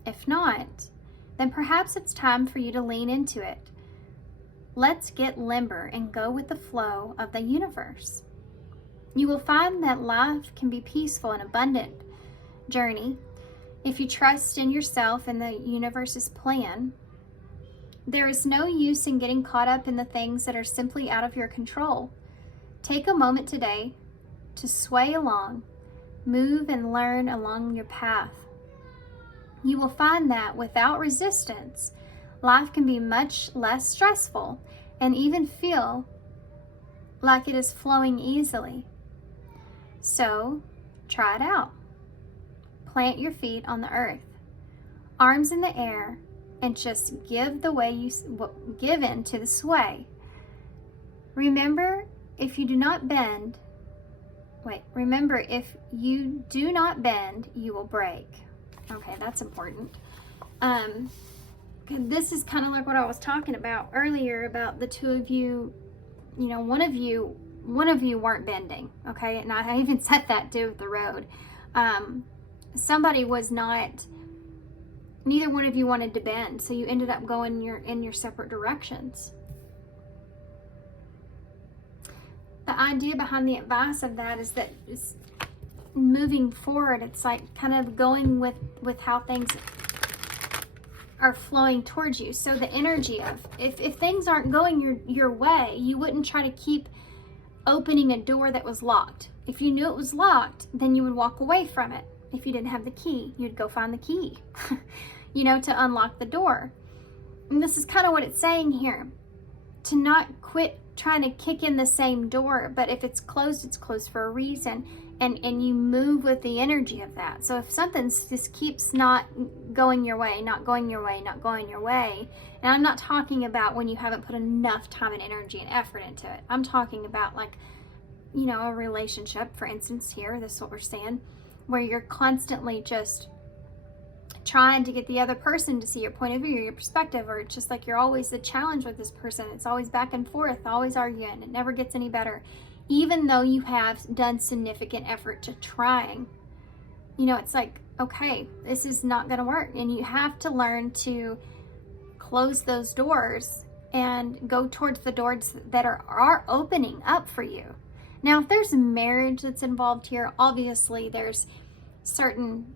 If not, then perhaps it's time for you to lean into it. Let's get limber and go with the flow of the universe. You will find that life can be peaceful and abundant journey if you trust in yourself and the universe's plan. There is no use in getting caught up in the things that are simply out of your control. Take a moment today to sway along, move and learn along your path. You will find that without resistance, life can be much less stressful and even feel like it is flowing easily. So, try it out. Plant your feet on the earth, arms in the air, and just give the way you give in to the sway. Remember, if you do not bend, you will break. Okay, that's important. This is kind of like what I was talking about earlier about the two of you, you know, one of you weren't bending, okay? And I even said that too with the road. Somebody was not, neither one of you wanted to bend, so you ended up going in your separate directions. The idea behind the advice of that is that it's moving forward, it's like kind of going with how things are flowing towards you. So the energy of, if things aren't going your way, you wouldn't try to keep opening a door that was locked. If you knew it was locked, then you would walk away from it. If you didn't have the key, you'd go find the key, you know, to unlock the door. And this is kind of what it's saying here. To not quit trying to kick in the same door, but if it's closed for a reason. And you move with the energy of that. So if something just keeps not going your way, not going your way, not going your way, and I'm not talking about when you haven't put enough time and energy and effort into it. I'm talking about, like, you know, a relationship, for instance, here, this is what we're saying, where you're constantly just trying to get the other person to see your point of view, your perspective, or it's just like you're always a challenge with this person. It's always back and forth, always arguing. It never gets any better. Even though you have done significant effort to trying, you know, it's like, okay, this is not going to work. And you have to learn to close those doors and go towards the doors that are opening up for you. Now, if there's marriage that's involved here, obviously there's certain,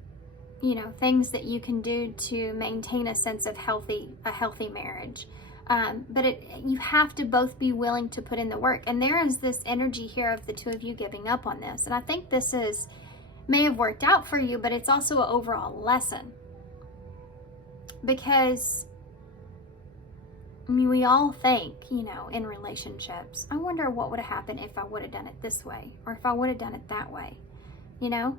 you know, things that you can do to maintain a sense of a healthy marriage. But you have to both be willing to put in the work. And there is this energy here of the two of you giving up on this. And I think this may have worked out for you, but it's also an overall lesson. Because, I mean, we all think, you know, in relationships, I wonder what would have happened if I would have done it this way, or if I would have done it that way, you know?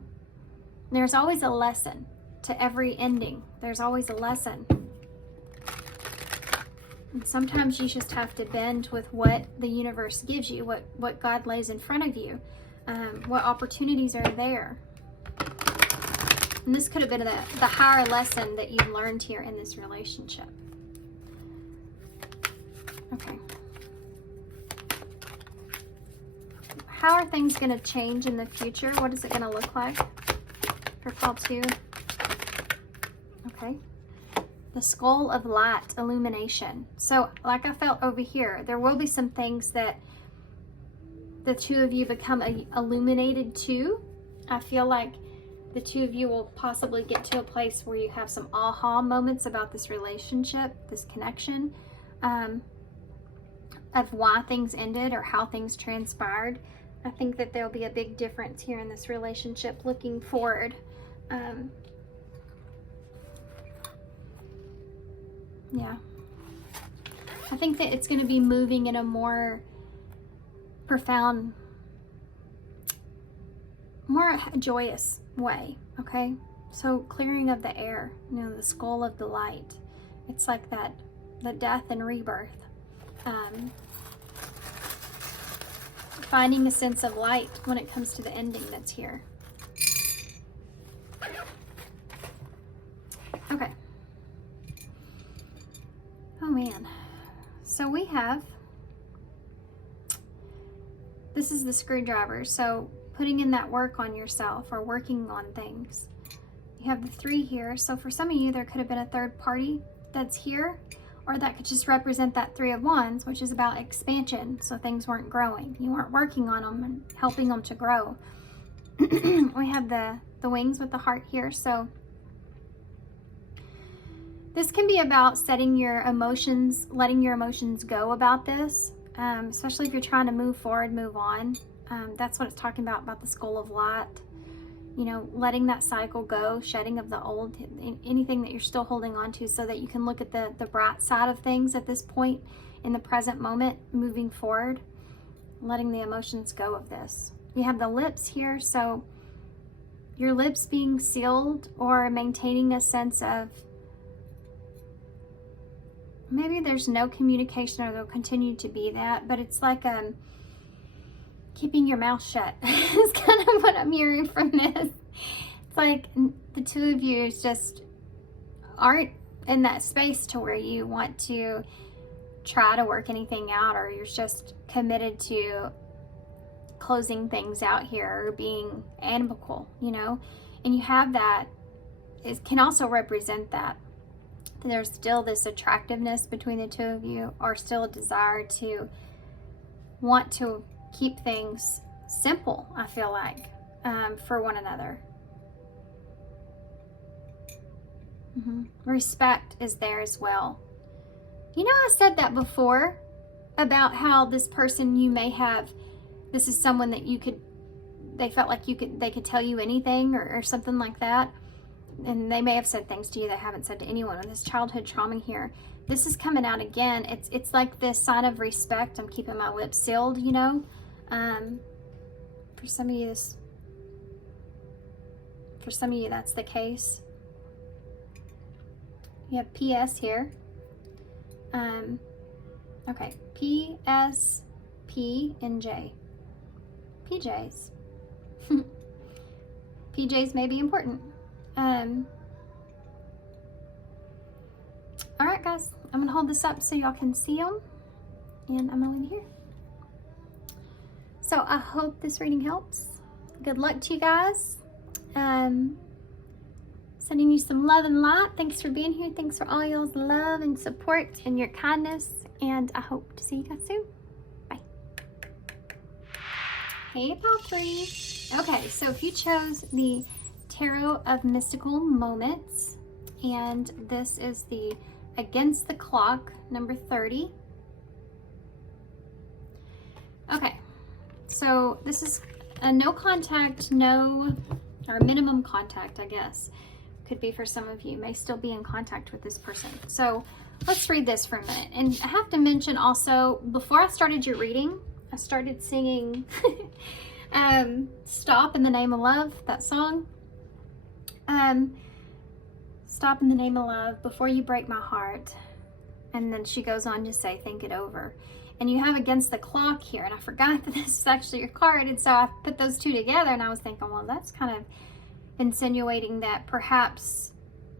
There's always a lesson to every ending. There's always a lesson. And sometimes you just have to bend with what the universe gives you, what God lays in front of you, what opportunities are there. And this could have been the higher lesson that you've learned here in this relationship. Okay. How are things going to change in the future? What is it going to look like for call 2? Okay. The skull of light, illumination. So like I felt over here, there will be some things that the two of you become illuminated to. I feel like the two of you will possibly get to a place where you have some aha moments about this relationship, this connection, of why things ended or how things transpired. I think that there'll be a big difference here in this relationship looking forward. Yeah. I think that it's going to be moving in a more profound, more joyous way, okay? So clearing of the air, you know, the skull of the light. It's like that, the death and rebirth. Finding a sense of light when it comes to the ending that's here. Okay. Oh man. So we have, this is the screwdriver. So putting in that work on yourself or working on things. You have the 3 here. So for some of you, there could have been a third party that's here, or that could just represent that 3 of Wands, which is about expansion. So things weren't growing. You weren't working on them and helping them to grow. We have the wings with the heart here. So this can be about setting your emotions, letting your emotions go about this, especially if you're trying to move forward, move on. That's what it's talking about the skull of light. You know, letting that cycle go, shedding of the old, anything that you're still holding on to, so that you can look at the bright side of things at this point in the present moment, moving forward, letting the emotions go of this. You have the lips here, so your lips being sealed or maintaining a sense of, maybe there's no communication or there'll continue to be that, but it's like keeping your mouth shut is kind of what I'm hearing from this. It's like the two of you just aren't in that space to where you want to try to work anything out, or you're just committed to closing things out here or being amicable, you know. And you have that, it can also represent that there's still this attractiveness between the two of you, or still a desire to want to keep things simple, I feel like, for one another. Respect is there as well. You know, I said that before about how this person you may have, this is someone that they felt like they could tell you anything or something like that. And they may have said things to you they haven't said to anyone. With this childhood trauma here, this is coming out again. It's like this sign of respect. I'm keeping my lips sealed, you know. For some of you, that's the case. You have PS here. Okay, PS, P, and J. PJs. PJs may be important. All right, guys, I'm gonna hold this up so y'all can see them, and I'm gonna leave here. So I hope this reading helps. Good luck to you guys. Send Sending you some love and light. Thanks for being here. Thanks for all y'all's love and support and your kindness. And I hope to see you guys soon. Bye. Hey, Palfrey. Okay, so if you chose the Tarot of Mystical Moments, and this is the Against the Clock, number 30. Okay, so this is a no contact, or minimum contact, I guess. Could be for some of you, may still be in contact with this person. So let's read this for a minute. And I have to mention also, before I started your reading, I started singing Stop in the Name of Love, that song. Stop in the name of love, before you break my heart. And then she goes on to say, think it over. And you have Against the Clock here, and I forgot that this is actually your card, and so I put those two together, and I was thinking, well, that's kind of insinuating that perhaps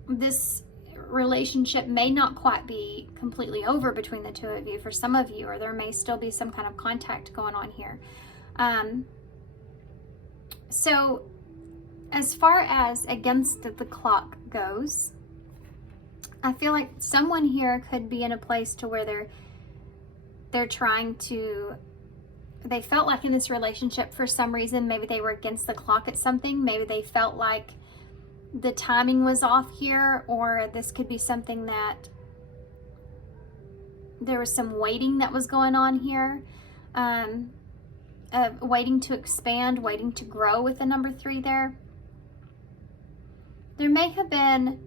this relationship may not quite be completely over between the two of you for some of you, or there may still be some kind of contact going on here. So as far as Against the Clock goes, I feel like someone here could be in a place to where they're trying to, they felt like in this relationship for some reason, maybe they were against the clock at something. Maybe they felt like the timing was off here, or this could be something that there was some waiting that was going on here. Waiting to expand, waiting to grow with the number 3 there. There may have been,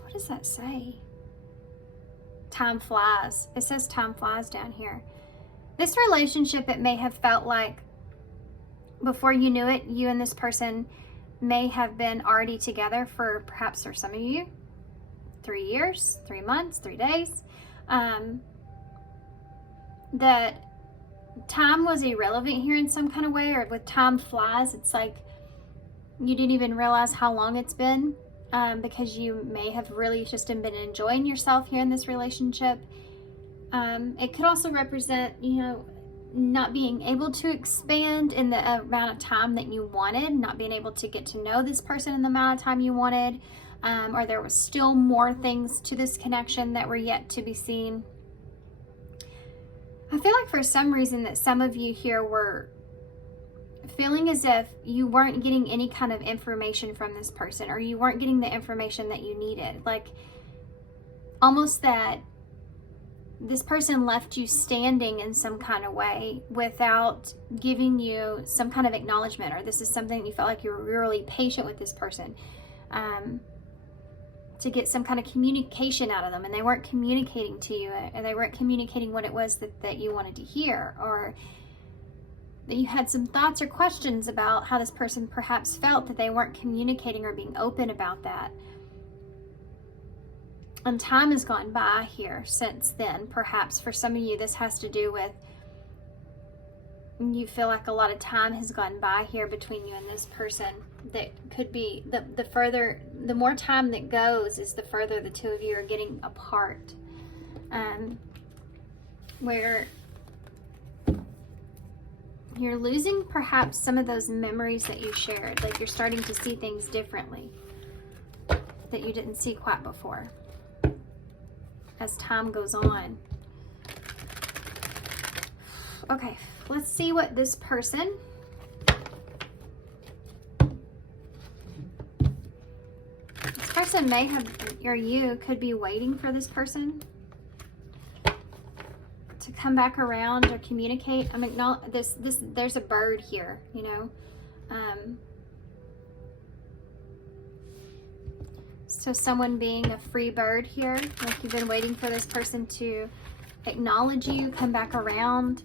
what does that say? Time flies. It says time flies down here. This relationship, it may have felt like before you knew it, you and this person may have been already together for perhaps, for some of you, 3 years, 3 months, 3 days. That time was irrelevant here in some kind of way, or with time flies, it's like you didn't even realize how long it's been. Because you may have really just been enjoying yourself here in this relationship. It could also represent, not being able to expand in the amount of time that you wanted, not being able to get to know this person in the amount of time you wanted, or there was still more things to this connection that were yet to be seen. I feel like for some reason that some of you here were feeling as if you weren't getting any kind of information from this person, or you weren't getting the information that you needed. Like almost that this person left you standing in some kind of way without giving you some kind of acknowledgement, or this is something that you felt like you were really patient with this person to get some kind of communication out of them, and they weren't communicating to you, and they weren't communicating what it was that you wanted to hear, or that you had some thoughts or questions about how this person perhaps felt, that they weren't communicating or being open about that. And time has gone by here since then. Perhaps for some of you, this has to do with you feel like a lot of time has gone by here between you and this person. That could be the more time that goes is the further the two of you are getting apart. Where you're losing perhaps some of those memories that you shared. Like you're starting to see things differently that you didn't see quite before as time goes on. Okay, let's see what this person, may have, or you could be waiting for this person to come back around or communicate. I'm acknowledging this there's a bird here, so someone being a free bird here, like you've been waiting for this person to acknowledge you, come back around,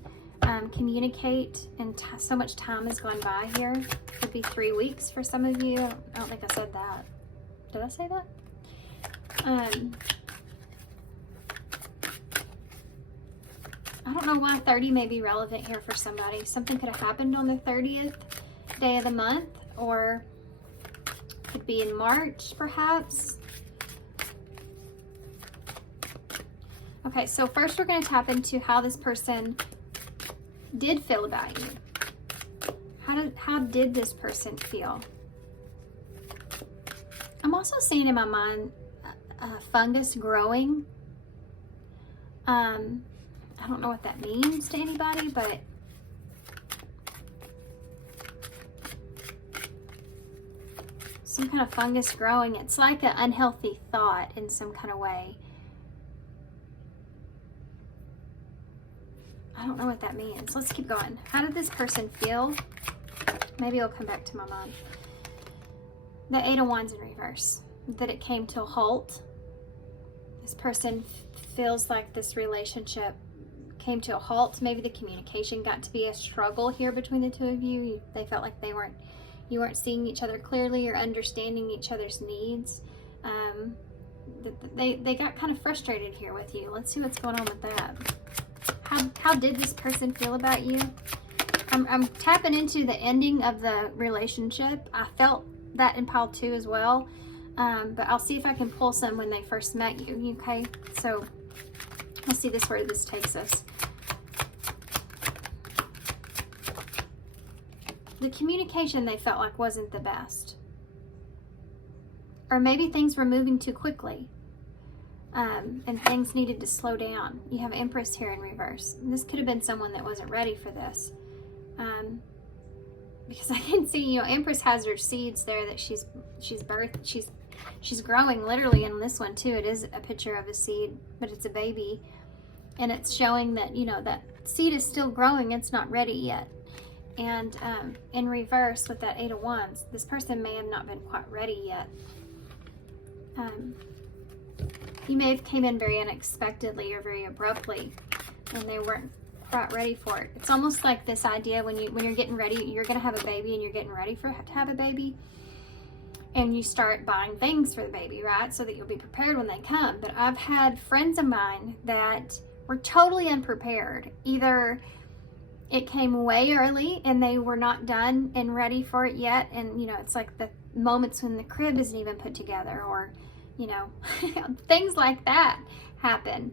communicate, and so much time has gone by here. Could be 3 weeks for some of you. I don't think I said that. Did I say that? I don't know why 30 may be relevant here for somebody. Something could have happened on the 30th day of the month, or could be in March, perhaps. Okay, so first we're going to tap into how this person did feel about you. how did this person feel? I'm also seeing in my mind fungus growing. I don't know what that means to anybody, but some kind of fungus growing. It's like an unhealthy thought in some kind of way. I don't know what that means. Let's keep going. How did this person feel? Maybe it'll come back to my mind. The Eight of Wands in reverse. That it came to a halt. This person feels like this relationship came to a halt. Maybe the communication got to be a struggle here between the two of you. They felt like you weren't seeing each other clearly or understanding each other's needs. They got kind of frustrated here with you. Let's see what's going on with that. How did this person feel about you? I'm tapping into the ending of the relationship. I felt that in pile 2 as well. But I'll see if I can pull some when they first met you, okay? So let's see where this takes us. The communication they felt like wasn't the best. Or maybe things were moving too quickly. And things needed to slow down. You have Empress here in reverse. And this could have been someone that wasn't ready for this. Because I can see, Empress has her seeds there that she's birthed. She's growing literally in this one too. It is a picture of a seed, but it's a baby. And it's showing that, that seed is still growing. It's not ready yet. And in reverse with that Eight of Wands, this person may have not been quite ready yet. You may have came in very unexpectedly or very abruptly, and they weren't quite ready for it. It's almost like this idea when you're getting ready, you're going to have a baby and you're getting ready to have a baby, and you start buying things for the baby, right? So that you'll be prepared when they come. But I've had friends of mine that were totally unprepared. Either it came way early and they were not done and ready for it yet, and it's like the moments when the crib isn't even put together, or things like that happen.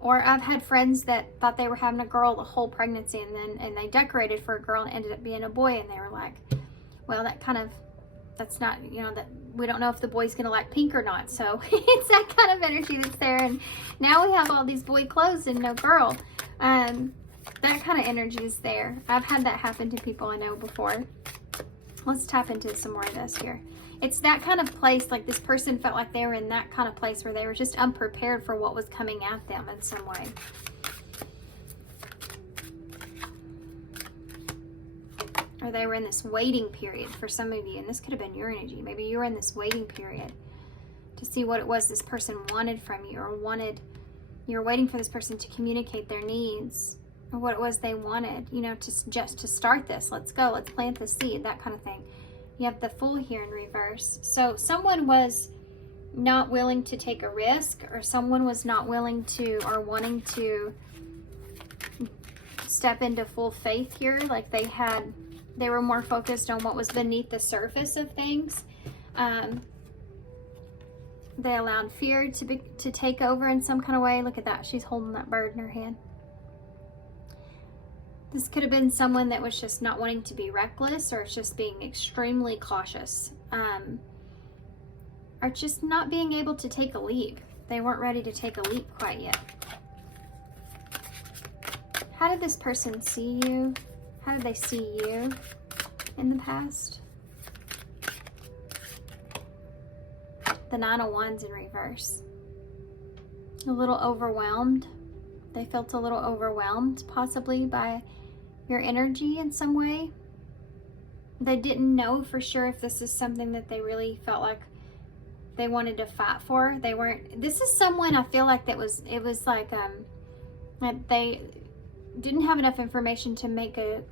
Or I've had friends that thought they were having a girl the whole pregnancy, and they decorated for a girl and ended up being a boy, and they were like, well, that's not, that we don't know if the boy's gonna like pink or not. So it's that kind of energy that's there, and now we have all these boy clothes and no girl. That kind of energy is there. I've had that happen to people I know before. Let's tap into some more of this here. It's that kind of place, like this person felt like they were in that kind of place where they were just unprepared for what was coming at them in some way. Or they were in this waiting period for some of you, and this could have been your energy. Maybe you were in this waiting period to see what it was this person wanted from you, or you're waiting for this person to communicate their needs, or what it was they wanted, to start this. Let's go, let's plant the seed, that kind of thing. You have the Fool here in reverse. So someone was not willing to take a risk, or someone was not willing to or wanting to step into full faith here. Like they were more focused on what was beneath the surface of things. They allowed fear to take over in some kind of way. Look at that. She's holding that bird in her hand. This could have been someone that was just not wanting to be reckless, or just being extremely cautious, or just not being able to take a leap. They weren't ready to take a leap quite yet. How did this person see you? How did they see you in the past? The Nine of Wands in reverse. A little overwhelmed. They felt a little overwhelmed, possibly by your energy in some way. They didn't know for sure if this is something that they really felt like they wanted to fight for. This is someone I feel like it was like that they didn't have enough information to make a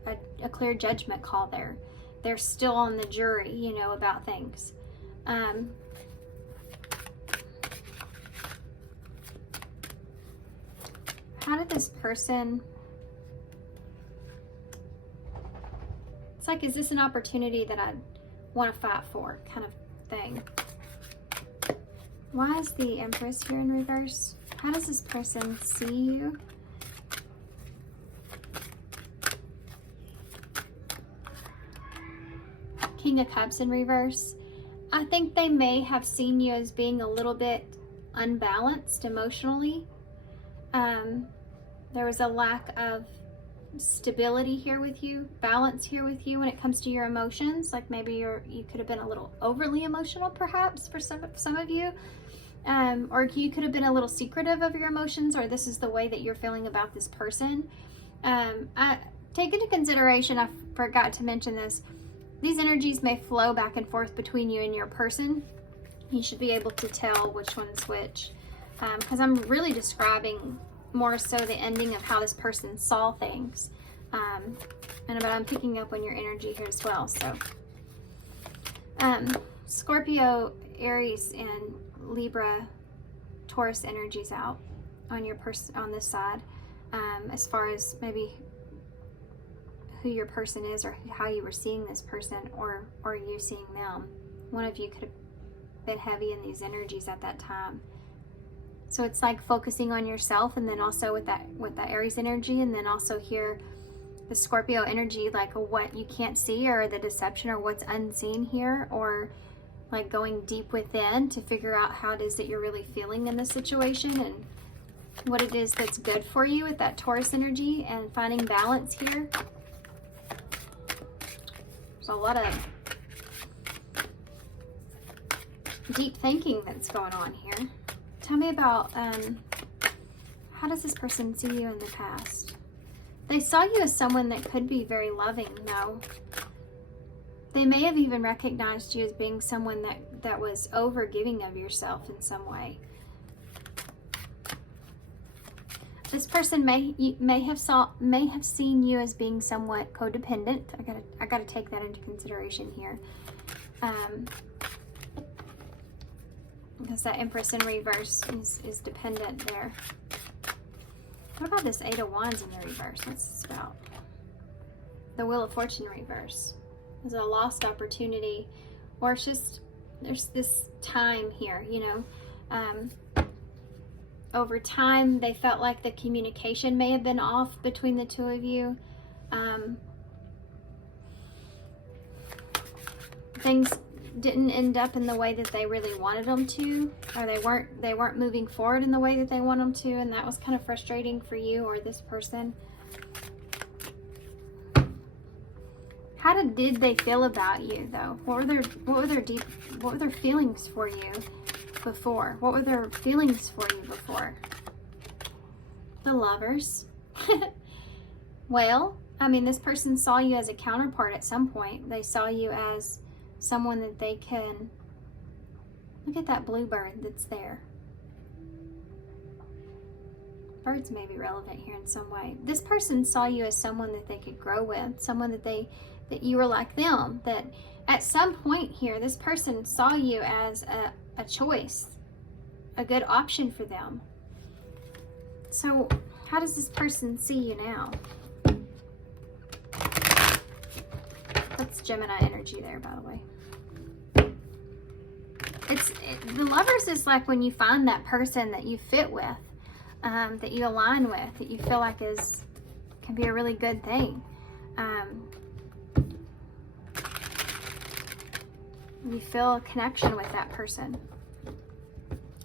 clear judgment call there. They're still on the jury, about things. How did this person... It's like, is this an opportunity that I want to fight for, kind of thing? Why is the Empress here in reverse? How does this person see you? King of Cups in reverse. I think they may have seen you as being a little bit unbalanced emotionally. There was a lack of stability here with you, balance here with you when it comes to your emotions. Like maybe you could have been a little overly emotional perhaps for some of you. Or you could have been a little secretive of your emotions, or this is the way that you're feeling about this person. I take into consideration, I forgot to mention this, these energies may flow back and forth between you and your person. You should be able to tell which one's which, because I'm really describing more so the ending of how this person saw things. But I'm picking up on your energy here as well. So Scorpio, Aries, and Libra, Taurus energies out on your person on this side, as far as maybe who your person is or how you were seeing this person, or you seeing them. One of you could have been heavy in these energies at that time. So it's like focusing on yourself, and then also with that Aries energy, and then also here the Scorpio energy, like what you can't see, or the deception, or what's unseen here, or like going deep within to figure out how it is that you're really feeling in this situation and what it is that's good for you with that Taurus energy, and finding balance here. There's a lot of deep thinking that's going on here. Tell me about how does this person see you in the past? They saw you as someone that could be very loving, though. They may have even recognized you as being someone that was over-giving of yourself in some way. This person may have seen you as being somewhat codependent. I gotta take that into consideration here. Because that Empress in reverse is dependent there. What about this Eight of Wands in the reverse? What's this about? The Wheel of Fortune in reverse. There's a lost opportunity, or it's just, there's this time here, you know. Over time, they felt like the communication may have been off between the two of you. Things didn't end up in the way that they really wanted them to, or they weren't moving forward in the way that they want them to, and that was kind of frustrating for you or this person. How did they feel about you though? What were their feelings for you before? What were their feelings for you before? The Lovers. Well, I mean, this person saw you as a counterpart at some point. They saw you as someone that they can, look at that bluebird that's there. Birds may be relevant here in some way. This person saw you as someone that they could grow with, someone that you were like them, that at some point here, this person saw you as a choice, a good option for them. So how does this person see you now? That's Gemini energy there, by the way. The Lovers is like when you find that person that you fit with, that you align with, that you feel like can be a really good thing. You feel a connection with that person.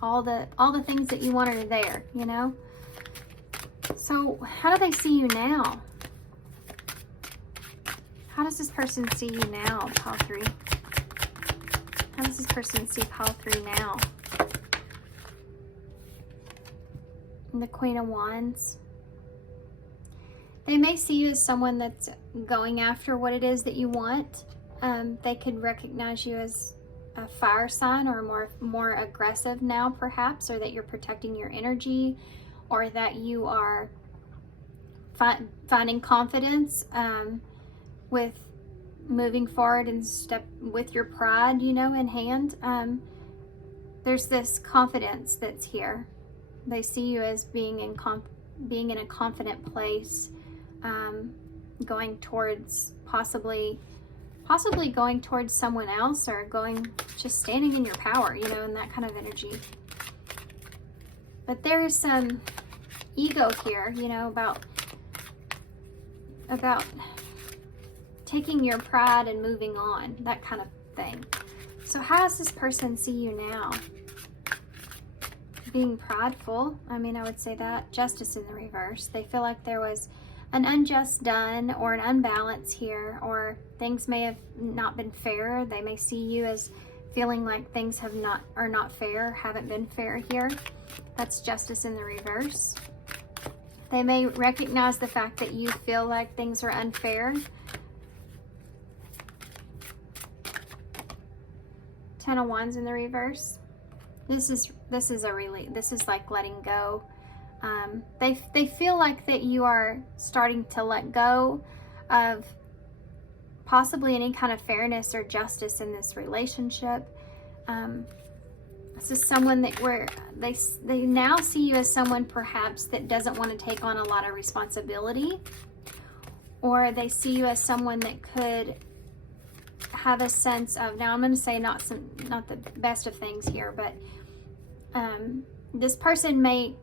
All the things that you wanted are there, you know? So how do they see you now? How does this person see you now, pile 3? How does this person see pile 3 now? And the Queen of Wands. They may see you as someone that's going after what it is that you want. They could recognize you as a fire sign, or more aggressive now perhaps, or that you're protecting your energy, or that you are finding confidence with moving forward and step with your pride, you know, in hand. There's this confidence that's here. They see you as being in a confident place, going towards possibly going towards someone else, or just standing in your power, you know, in that kind of energy. But there is some ego here, you know, about taking your pride and moving on, that kind of thing. So how does this person see you now? Being prideful. I mean, I would say that. Justice in the reverse. They feel like there was an unjust done or an unbalance here, or things may have not been fair. They may see you as feeling like things are not fair, haven't been fair here. That's justice in the reverse. They may recognize the fact that you feel like things are unfair. Ten of Wands in the reverse. This is a relief. This is like letting go. They feel like that you are starting to let go of possibly any kind of fairness or justice in this relationship. This is someone that they now see you as someone perhaps that doesn't want to take on a lot of responsibility, or they see you as someone that could have a sense of, now I'm going to say not the best of things here, but this person may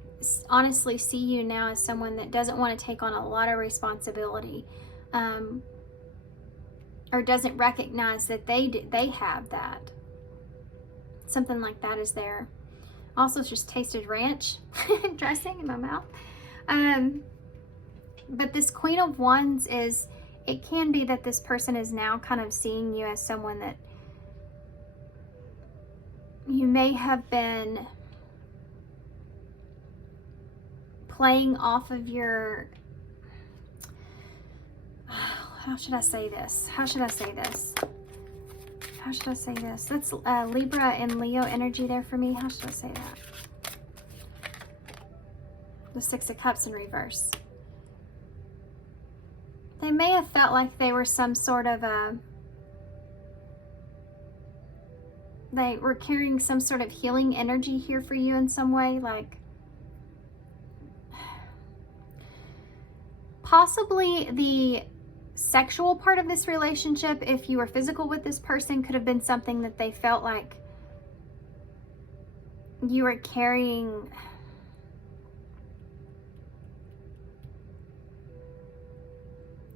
honestly see you now as someone that doesn't want to take on a lot of responsibility, or doesn't recognize that they have that. Something like that is there. Also just tasted ranch dressing in my mouth. But this Queen of Wands is, it can be that this person is now kind of seeing you as someone that you may have been playing off of your, how should I say this? That's Libra and Leo energy there for me. How should I say that? The Six of Cups in reverse. They may have felt like they were some sort of they were carrying some sort of healing energy here for you in some way, like possibly the sexual part of this relationship, if you were physical with this person, could have been something that they felt like you were carrying.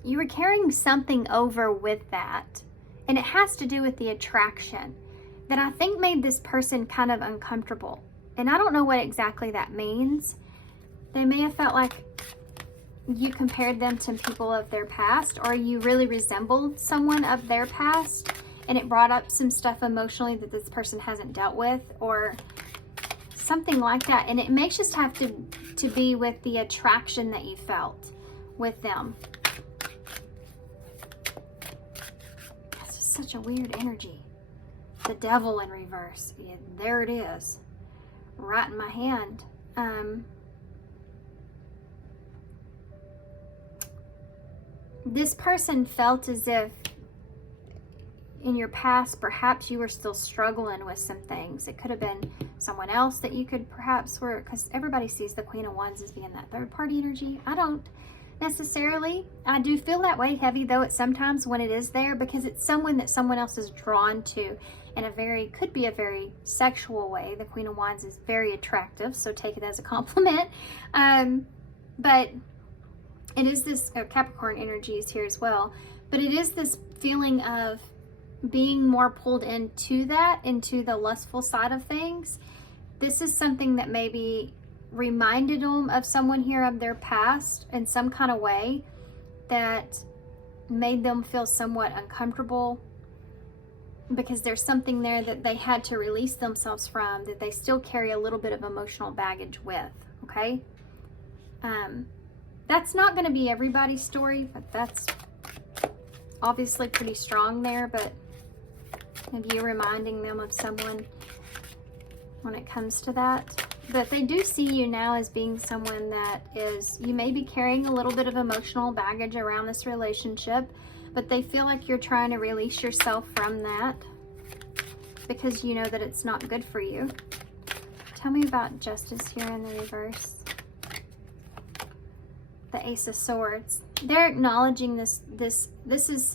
You were carrying something over with that, and it has to do with the attraction that I think made this person kind of uncomfortable. And I don't know what exactly that means. They may have felt like you compared them to people of their past, or you really resembled someone of their past, and it brought up some stuff emotionally that this person hasn't dealt with, or something like that. And it may just have to be with the attraction that you felt with them. That's just such a weird energy. The Devil in reverse. Yeah, there it is, right in my hand. This person felt as if in your past, perhaps you were still struggling with some things. It could have been someone else that you could perhaps were, because everybody sees the Queen of Wands as being that third party energy. I don't necessarily. I do feel that way heavy though, it's sometimes when it is there, because it's someone that someone else is drawn to in a could be a very sexual way. The Queen of Wands is very attractive, so take it as a compliment. But it is this Capricorn energy is here as well, but it is this feeling of being more pulled into the lustful side of things. This is something that maybe reminded them of someone here of their past in some kind of way that made them feel somewhat uncomfortable, because there's something there that they had to release themselves from, that they still carry a little bit of emotional baggage with, okay? That's not going to be everybody's story, but that's obviously pretty strong there. But of you reminding them of someone when it comes to that. But they do see you now as being someone that is, you may be carrying a little bit of emotional baggage around this relationship, but they feel like you're trying to release yourself from that because you know that it's not good for you. Tell me about justice here in the reverse. The Ace of Swords. They're acknowledging this is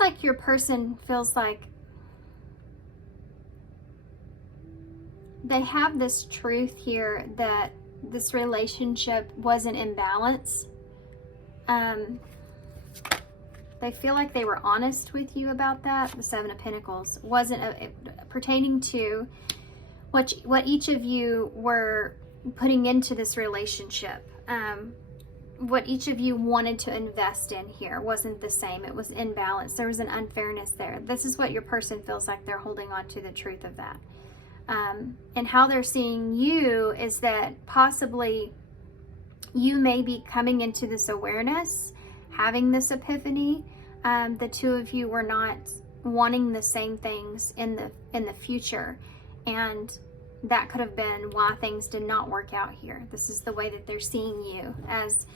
like your person feels like they have this truth here that this relationship wasn't in balance. They feel like they were honest with you about that. The Seven of Pentacles wasn't pertaining to what each of you were putting into this relationship. What each of you wanted to invest in here wasn't the same. It was imbalanced. There was an unfairness there. This is what your person feels like they're holding on to, the truth of that. And how they're seeing you is that possibly you may be coming into this awareness, having this epiphany. The two of you were not wanting the same things in the future, and that could have been why things did not work out here. This is the way that they're seeing you, as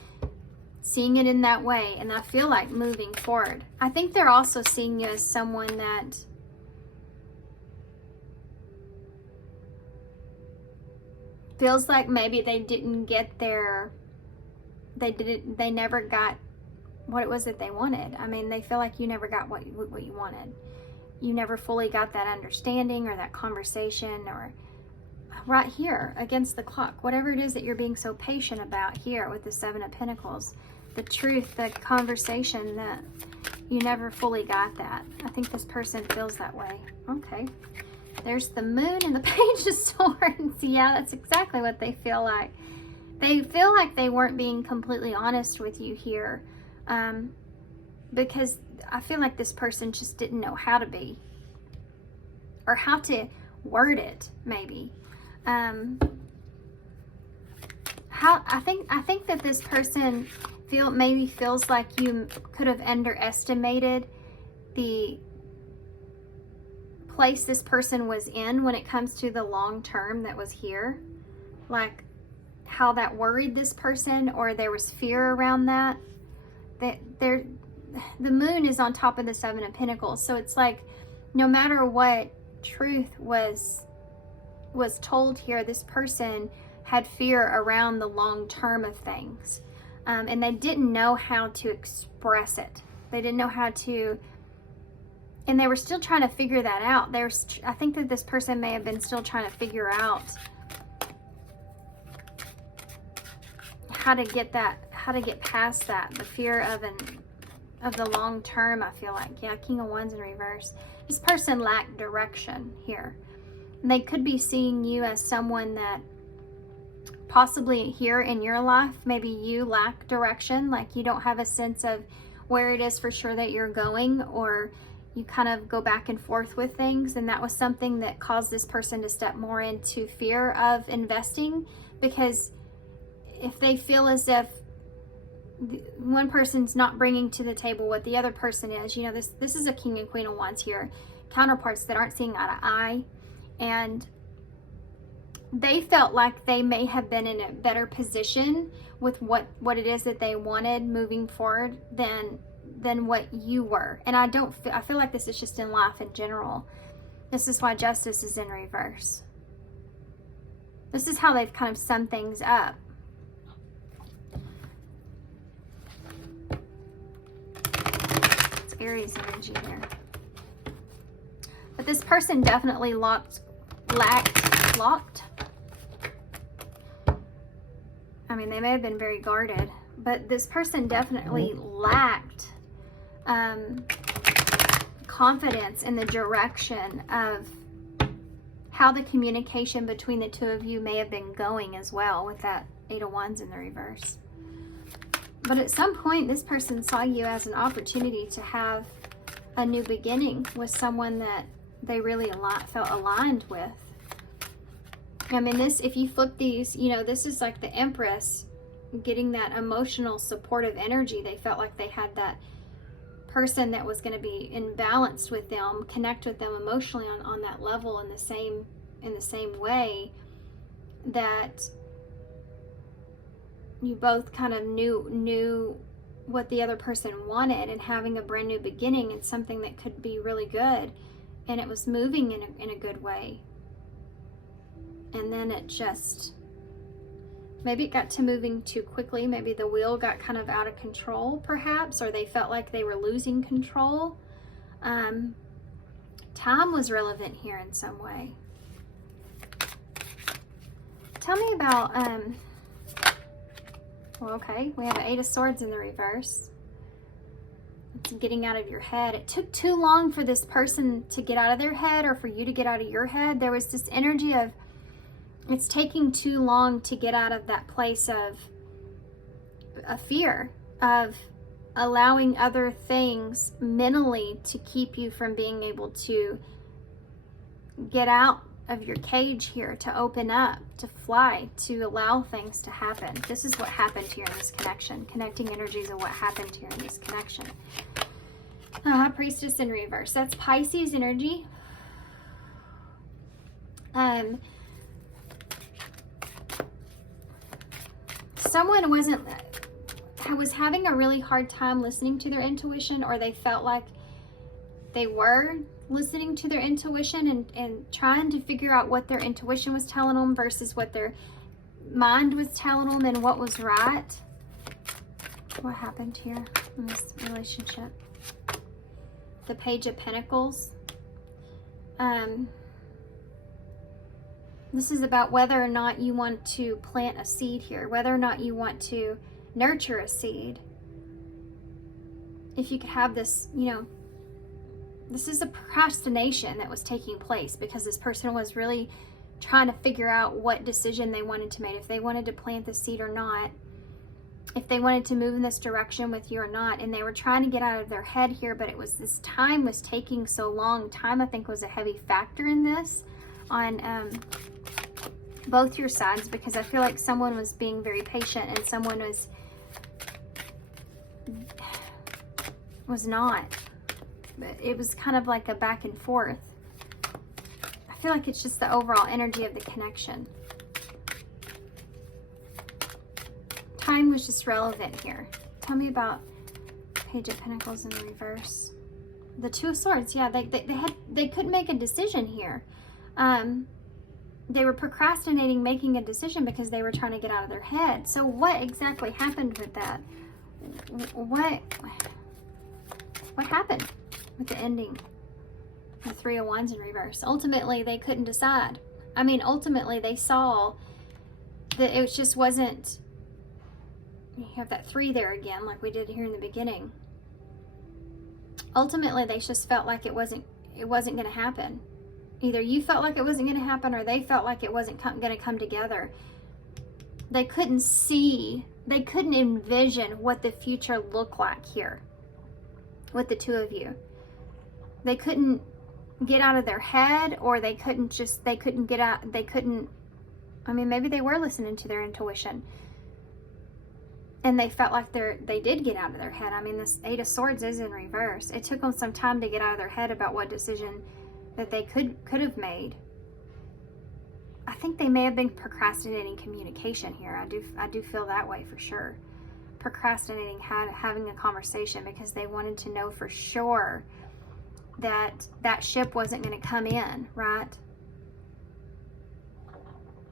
seeing it in that way. And I feel like moving forward, I think they're also seeing you as someone that feels like maybe they didn't get they never got what it was that they wanted. I mean, they feel like you never got what you wanted. You never fully got that understanding or that conversation, or right here against the clock, whatever it is that you're being so patient about here with the Seven of Pentacles, the truth, the conversation, that you never fully got that. I think this person feels that way. Okay. There's the Moon and the Page of Swords. Yeah, that's exactly what they feel like. They feel like they weren't being completely honest with you here, because I feel like this person just didn't know how to be, or how to word it, maybe. I think that this person maybe feels like you could have underestimated the place this person was in when it comes to the long term that was here, like how that worried this person, or there was fear around that. The Moon is on top of the Seven of Pentacles, so it's like no matter what truth was told here, this person had fear around the long term of things, and they didn't know how to express it. They didn't know how to, and they were still trying to figure that out. I think that this person may have been still trying to figure out how to get past that, the fear of the long term. I feel like, yeah, King of Wands in reverse. This person lacked direction here. They could be seeing you as someone that possibly here in your life, maybe you lack direction, like you don't have a sense of where it is for sure that you're going, or you kind of go back and forth with things. And that was something that caused this person to step more into fear of investing, because if they feel as if one person's not bringing to the table what the other person is, you know, this is a King and Queen of Wands here, counterparts that aren't seeing eye to eye, and they felt like they may have been in a better position with what it is that they wanted moving forward than what you were. And I feel like this is just in life in general. This is why Justice is in reverse. This is how they've kind of summed things up. It's Aries energy here. But this person definitely lacked. I mean, they may have been very guarded, but this person definitely lacked confidence in the direction of how the communication between the two of you may have been going as well, with that Eight of Wands in the reverse. But at some point, this person saw you as an opportunity to have a new beginning with someone that they really felt aligned with. I mean, if you flip these, you know, this is like the Empress getting that emotional supportive energy. They felt like they had that person that was going to be in balance with them, connect with them emotionally on that level, in the same way, that you both kind of knew what the other person wanted, and having a brand new beginning and something that could be really good, and it was moving in a good way. And then it just, maybe it got to moving too quickly. Maybe the wheel got kind of out of control, perhaps, or they felt like they were losing control. Time was relevant here in some way. Tell me about, well, okay, we have an Eight of Swords in the reverse. getting out of your head. It took too long for this person to get out of their head or for you to get out of your head. There was this energy of it's taking too long to get out of that place of a fear, of allowing other things mentally to keep you from being able to get out of your cage here, to open up, to fly, to allow things to happen. This is what happened here in this connection. Connecting energies of what happened here in this connection. Priestess in reverse. That's Pisces energy. Someone was having a really hard time listening to their intuition, or they felt like they were listening to their intuition and trying to figure out what their intuition was telling them versus what their mind was telling them and what was right. What happened here in this relationship? The Page of Pentacles. This is about whether or not you want to plant a seed here, whether or not you want to nurture a seed. If you could have this, you know, this is a procrastination that was taking place because this person was really trying to figure out what decision they wanted to make, if they wanted to plant the seed or not, if they wanted to move in this direction with you or not. And they were trying to get out of their head here, but it was this time was taking so long. Time, I think, was a heavy factor in this on both your sides, because I feel like someone was being very patient and someone was not. But it was kind of like a back and forth. I feel like it's just the overall energy of the connection. Time was just relevant here. Tell me about Page of Pentacles in the reverse. The Two of Swords. Yeah, they couldn't make a decision here. They were procrastinating making a decision because they were trying to get out of their head. So what exactly happened with that? What happened with the ending? The Three of Wands in reverse. Ultimately, they couldn't decide. I mean, ultimately, they saw that it just wasn't. You have that 3 there again, like we did here in the beginning. Ultimately, they just felt like it wasn't going to happen. Either you felt like it wasn't going to happen, or they felt like it wasn't going to come together. They couldn't see, they couldn't envision what the future looked like here with the two of you. They couldn't get out of their head, or they couldn't get out, I mean, maybe they were listening to their intuition and they felt like they did get out of their head. I mean, this Eight of Swords is in reverse. It took them some time to get out of their head about what decision that they could have made. I think they may have been procrastinating communication here. I do feel that way for sure. Procrastinating having a conversation because they wanted to know for sure that that ship wasn't going to come in, right?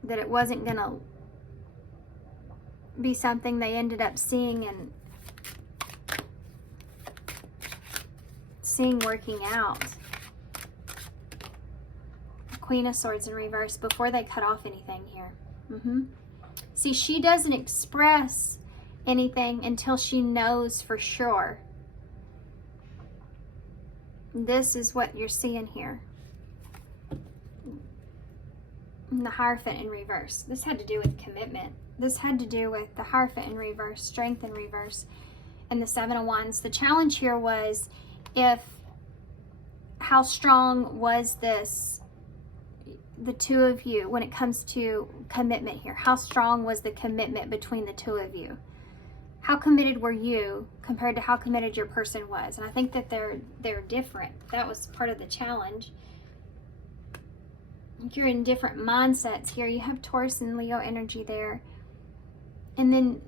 That it wasn't going to be something they ended up seeing working out. Queen of Swords in reverse before they cut off anything here. See, she doesn't express anything until she knows for sure. This is what you're seeing here. And the Hierophant in reverse. This had to do with commitment. This had to do with the Hierophant in reverse, Strength in reverse, and the Seven of Wands. The challenge here was how strong was this, the two of you, when it comes to commitment here? How strong was the commitment between the two of you? How committed were you compared to how committed your person was? And I think that they're different. That was part of the challenge. You're in different mindsets here. You have Taurus and Leo energy there. And then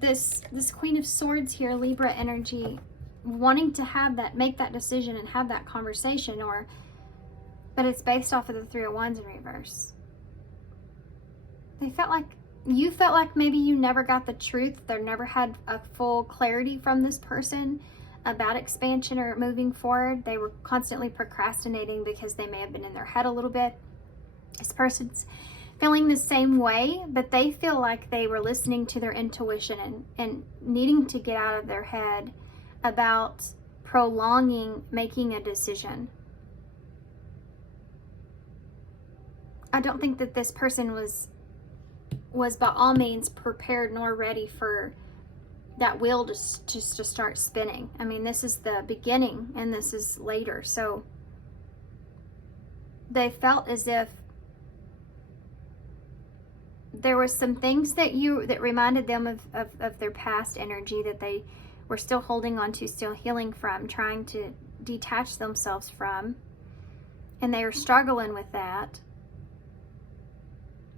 this Queen of Swords here, Libra energy, wanting to make that decision and have that conversation, but it's based off of the Three of Wands in reverse. You felt like maybe you never got the truth. They never had a full clarity from this person about expansion or moving forward. They were constantly procrastinating because they may have been in their head a little bit. This person's feeling the same way, but they feel like they were listening to their intuition and needing to get out of their head about prolonging making a decision. I don't think that this person was by all means prepared nor ready for that wheel just to start spinning. I mean, this is the beginning and this is later. So they felt as if there were some things that reminded them of their past energy that they were still holding on to, still healing from, trying to detach themselves from. And they were struggling with that.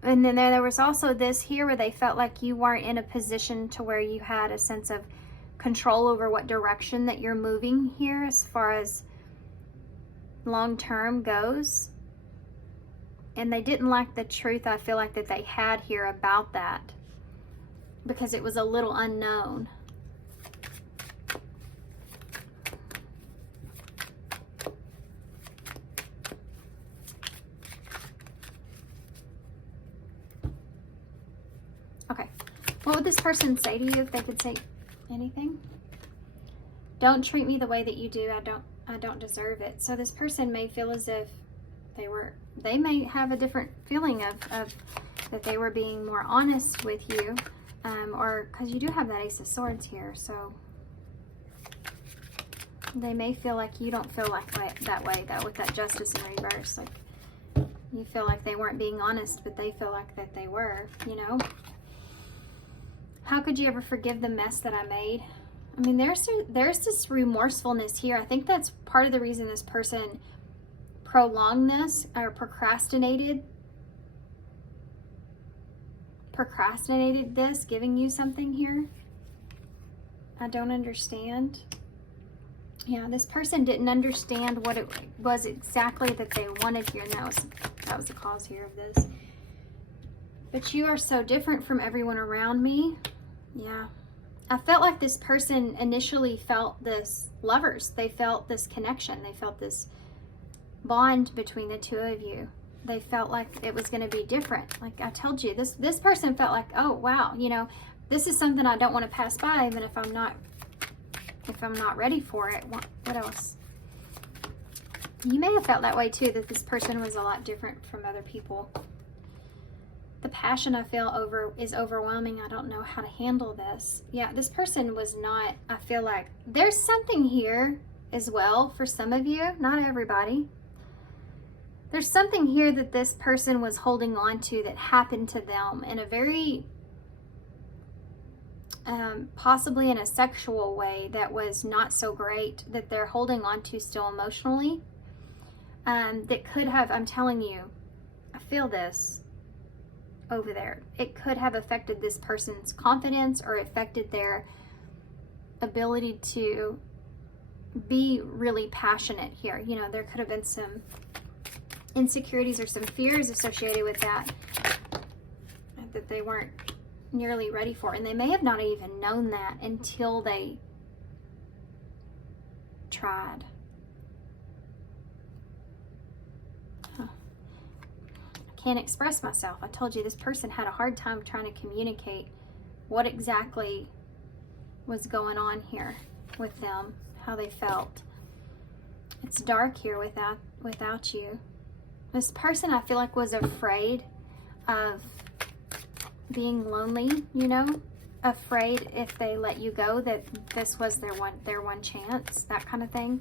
And then there was also this here where they felt like you weren't in a position to where you had a sense of control over what direction that you're moving here as far as long term goes. And they didn't like the truth, I feel like, that they had here about that, because it was a little unknown. Okay, what would this person say to you if they could say anything? Don't treat me the way that you do. I don't deserve it. So this person may feel as if they may have a different feeling of that they were being more honest with you, or because you do have that Ace of Swords here, so they may feel like you don't feel like that way, that with that Justice in reverse, like you feel like they weren't being honest, but they feel like that they were, you know. How could you ever forgive the mess that I made? I mean, there's this remorsefulness here. I think that's part of the reason this person prolonged this or procrastinated this, giving you something here. I don't understand. Yeah, this person didn't understand what it was exactly that they wanted here. And that was the cause here of this. But you are so different from everyone around me. Yeah. I felt like this person initially felt this lovers. They felt this connection. They felt this bond between the two of you. They felt like it was going to be different. Like I told you, this person felt like, oh wow, you know, this is something I don't want to pass by, even if I'm not ready for it. What else? You may have felt that way too, that this person was a lot different from other people. The passion I feel is overwhelming. I don't know how to handle this. Yeah, this person was not, I feel like there's something here as well for some of you, not everybody. There's something here that this person was holding on to that happened to them in a very, possibly in a sexual way that was not so great, that they're holding on to still emotionally. That could have, I'm telling you, I feel this over there. It could have affected this person's confidence or affected their ability to be really passionate here. You know, there could have been some insecurities or some fears associated with that they weren't nearly ready for, and they may have not even known that until they tried. I can't express myself. I told you this person had a hard time trying to communicate what exactly was going on here with them, how they felt. It's dark here without you. This person, I feel like, was afraid of being lonely, you know, afraid if they let you go that this was their one chance, that kind of thing.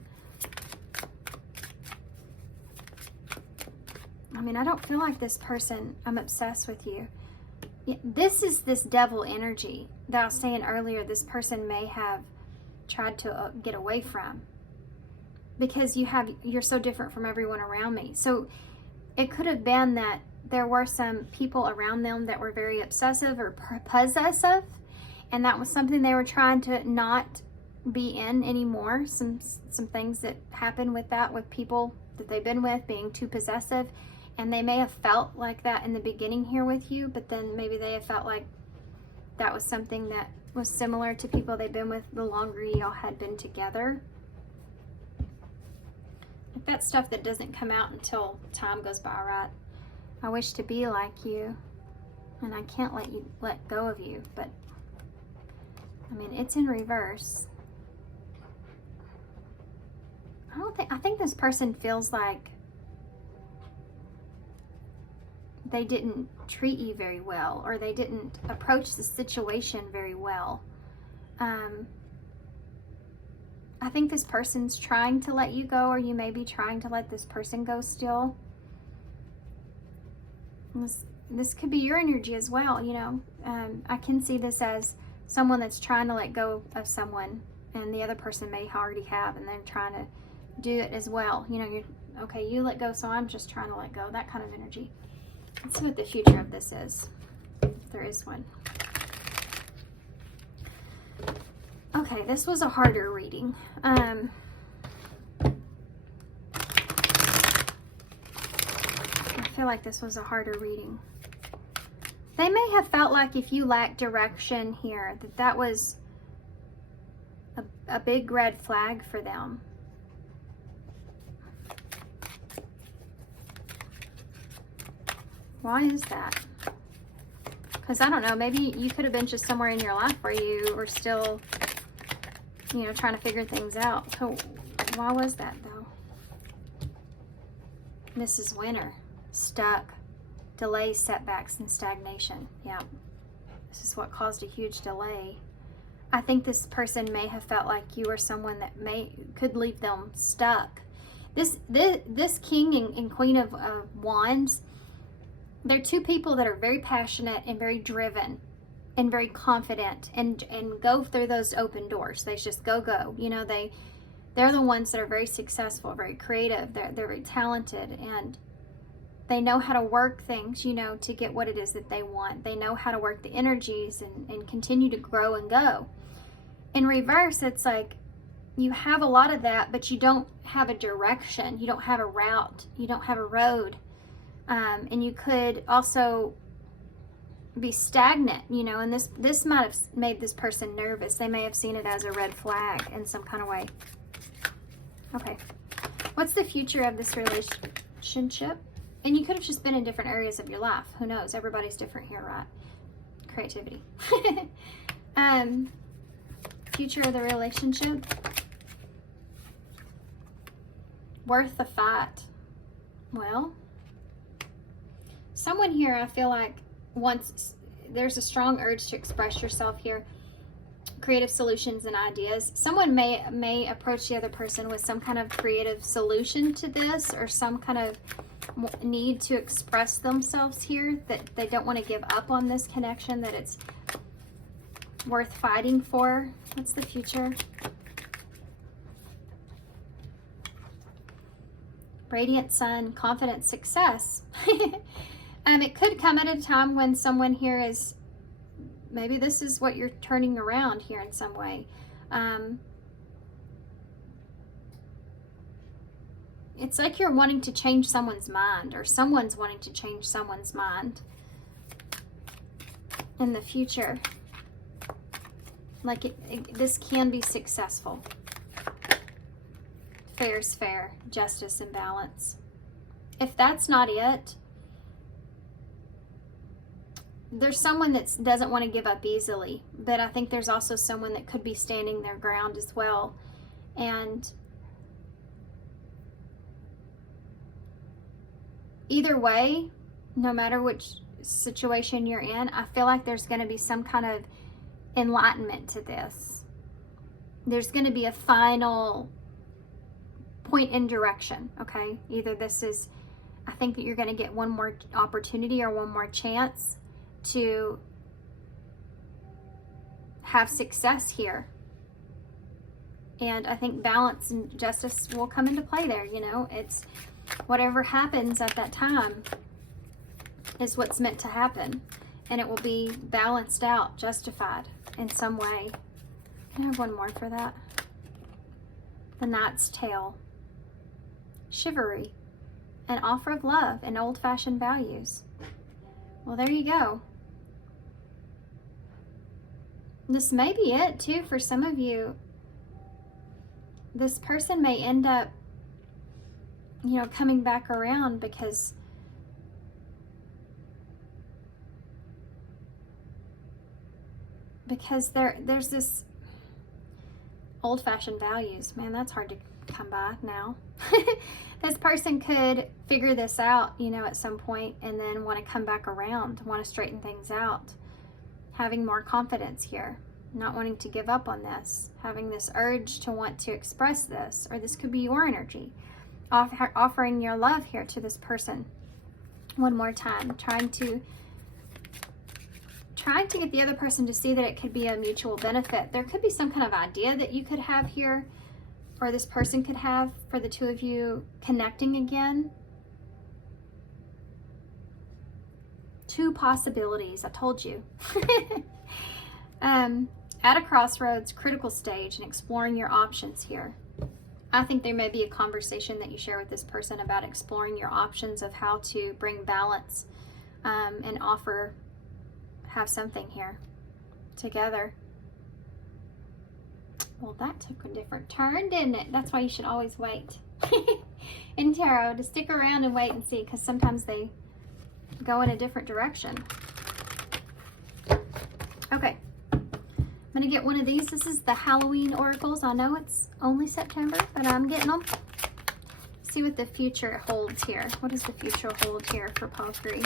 I mean, I don't feel like this person, I'm obsessed with you. This is this devil energy that I was saying earlier, this person may have tried to get away from, because you're so different from everyone around me. So it could have been that there were some people around them that were very obsessive or possessive, and that was something they were trying to not be in anymore. Some things that happen with that, with people that they've been with being too possessive, and they may have felt like that in the beginning here with you, but then maybe they have felt like that was something that was similar to people they've been with the longer y'all had been together. Like that's stuff that doesn't come out until time goes by, right? I wish to be like you, and I can't let go of you. But I mean, it's in reverse. I think this person feels like they didn't treat you very well, or they didn't approach the situation very well. I think this person's trying to let you go, or you may be trying to let this person go still. This could be your energy as well, you know. I can see this as someone that's trying to let go of someone, and the other person may already have, and they're trying to do it as well. You know, okay, you let go, so I'm just trying to let go. That kind of energy. Let's see what the future of this is, if there is one. Okay, this was a harder reading. I feel like this was a harder reading. They may have felt like if you lacked direction here, that was a big red flag for them. Why is that? Because I don't know, maybe you could have been just somewhere in your life where you were still, you know, trying to figure things out. So why was that though? Mrs. Winter, stuck, delays, setbacks, and stagnation. Yeah, this is what caused a huge delay. I think this person may have felt like you were someone that could leave them stuck. This King and Queen of Wands, they're two people that are very passionate and very driven and very confident and go through those open doors. They just go. You know, they're the ones that are very successful, very creative. They're very talented, and they know how to work things, you know, to get what it is that they want. They know how to work the energies and continue to grow and go. In reverse, it's like you have a lot of that, but you don't have a direction. You don't have a route. You don't have a road. And you could also be stagnant, you know, and this might have made this person nervous. They may have seen it as a red flag in some kind of way. Okay. What's the future of this relationship? And you could have just been in different areas of your life. Who knows? Everybody's different here, right? Creativity. Future of the relationship. Worth the fight. Well, someone here, I feel like there's a strong urge to express yourself here. Creative solutions and ideas. Someone may approach the other person with some kind of creative solution to this, or some kind of need to express themselves here, that they don't want to give up on this connection, that it's worth fighting for. What's the future? Radiant sun, confident success. It could come at a time when someone here is, maybe this is what you're turning around here in some way. It's like you're wanting to change someone's mind, or someone's wanting to change someone's mind in the future. Like this can be successful. Fair's fair, justice and balance. If that's not it, there's someone that doesn't want to give up easily, but I think there's also someone that could be standing their ground as well. And either way, no matter which situation you're in, I feel like there's going to be some kind of enlightenment to this. There's going to be a final point in direction, okay? Either this is, I think that you're going to get one more opportunity or one more chance to have success here. And I think balance and justice will come into play there, you know? It's whatever happens at that time is what's meant to happen. And it will be balanced out, justified in some way. Can I have one more for that? The Knight's Tale. Chivalry. An offer of love and old-fashioned values. Well, there you go. This may be it, too, for some of you. This person may end up, you know, coming back around because because there's this old-fashioned values. Man, that's hard to come by now. This person could figure this out, you know, at some point, and then want to come back around, want to straighten things out, having more confidence here, not wanting to give up on this, having this urge to want to express this, or this could be your energy, offering your love here to this person one more time, trying to get the other person to see that it could be a mutual benefit. There could be some kind of idea that you could have here, or this person could have, for the two of you connecting again. Two possibilities, I told you. At a crossroads, critical stage, and exploring your options here. I think there may be a conversation that you share with this person about exploring your options of how to bring balance and have something here together. Well, that took a different turn, didn't it? That's why you should always wait in tarot, to stick around and wait and see, because sometimes they go in a different direction. Okay, I'm gonna get one of these. This is the Halloween oracles. I know it's only September, but I'm getting them. See what the future holds here. What does the future hold here for Palfrey?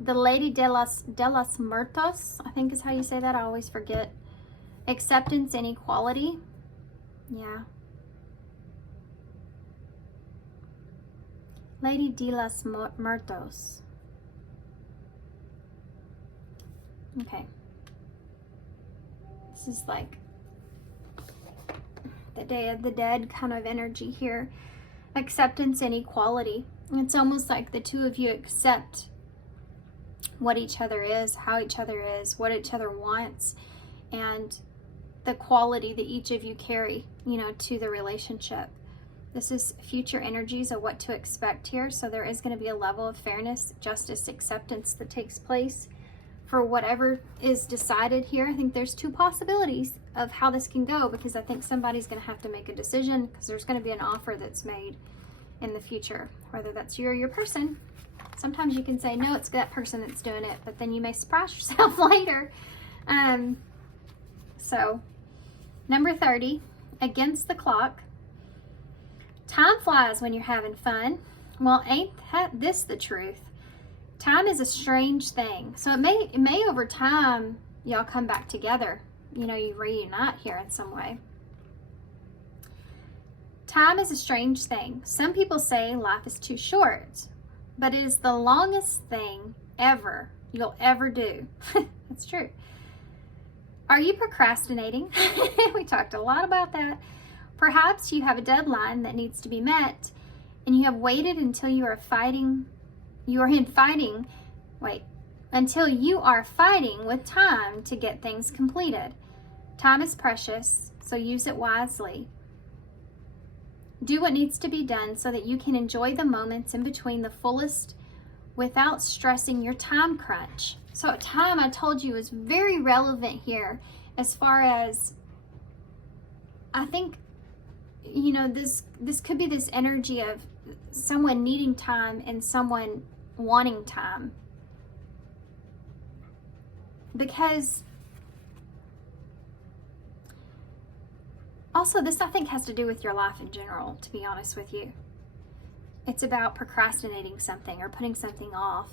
The Lady de los Muertos, I think is how you say that. I always forget. Acceptance and equality. Yeah. Lady de los Muertos. Okay. This is like the Day of the Dead kind of energy here. Acceptance and equality. It's almost like the two of you accept what each other is, how each other is, what each other wants, and the quality that each of you carry, you know, to the relationship. This is future energies of what to expect here. So there is going to be a level of fairness, justice, acceptance that takes place for whatever is decided here. I think there's two possibilities of how this can go, because I think somebody's going to have to make a decision, because there's going to be an offer that's made in the future, whether that's you or your person. Sometimes you can say, no, it's that person that's doing it, but then you may surprise yourself later. So, number 30, against the clock. Time flies when you're having fun. Well, ain't this the truth? Time is a strange thing. So it may over time, y'all come back together. You know, you reunite here in some way. Time is a strange thing. Some people say life is too short, but it is the longest thing you'll ever do. That's true. Are you procrastinating? We talked a lot about that. Perhaps you have a deadline that needs to be met, and you have waited until you are fighting with time to get things completed. Time is precious, so use it wisely. Do what needs to be done so that you can enjoy the moments in between the fullest without stressing your time crunch. So time, I told you, is very relevant here, as far as, I think, you know, this could be this energy of someone needing time and someone wanting time. Because also, this, I think, has to do with your life in general, to be honest with you. It's about procrastinating something or putting something off,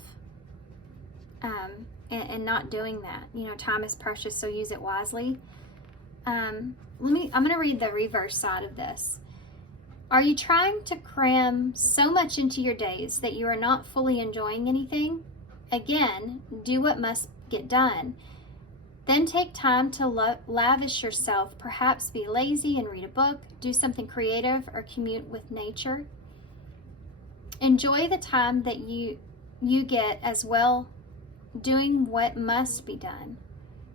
and not doing that. You know, time is precious, so use it wisely. I'm going to read the reverse side of this. Are you trying to cram so much into your days that you are not fully enjoying anything? Again, do what must get done. Then take time to lavish yourself. Perhaps be lazy and read a book, do something creative, or commute with nature. Enjoy the time that you get as well, doing what must be done.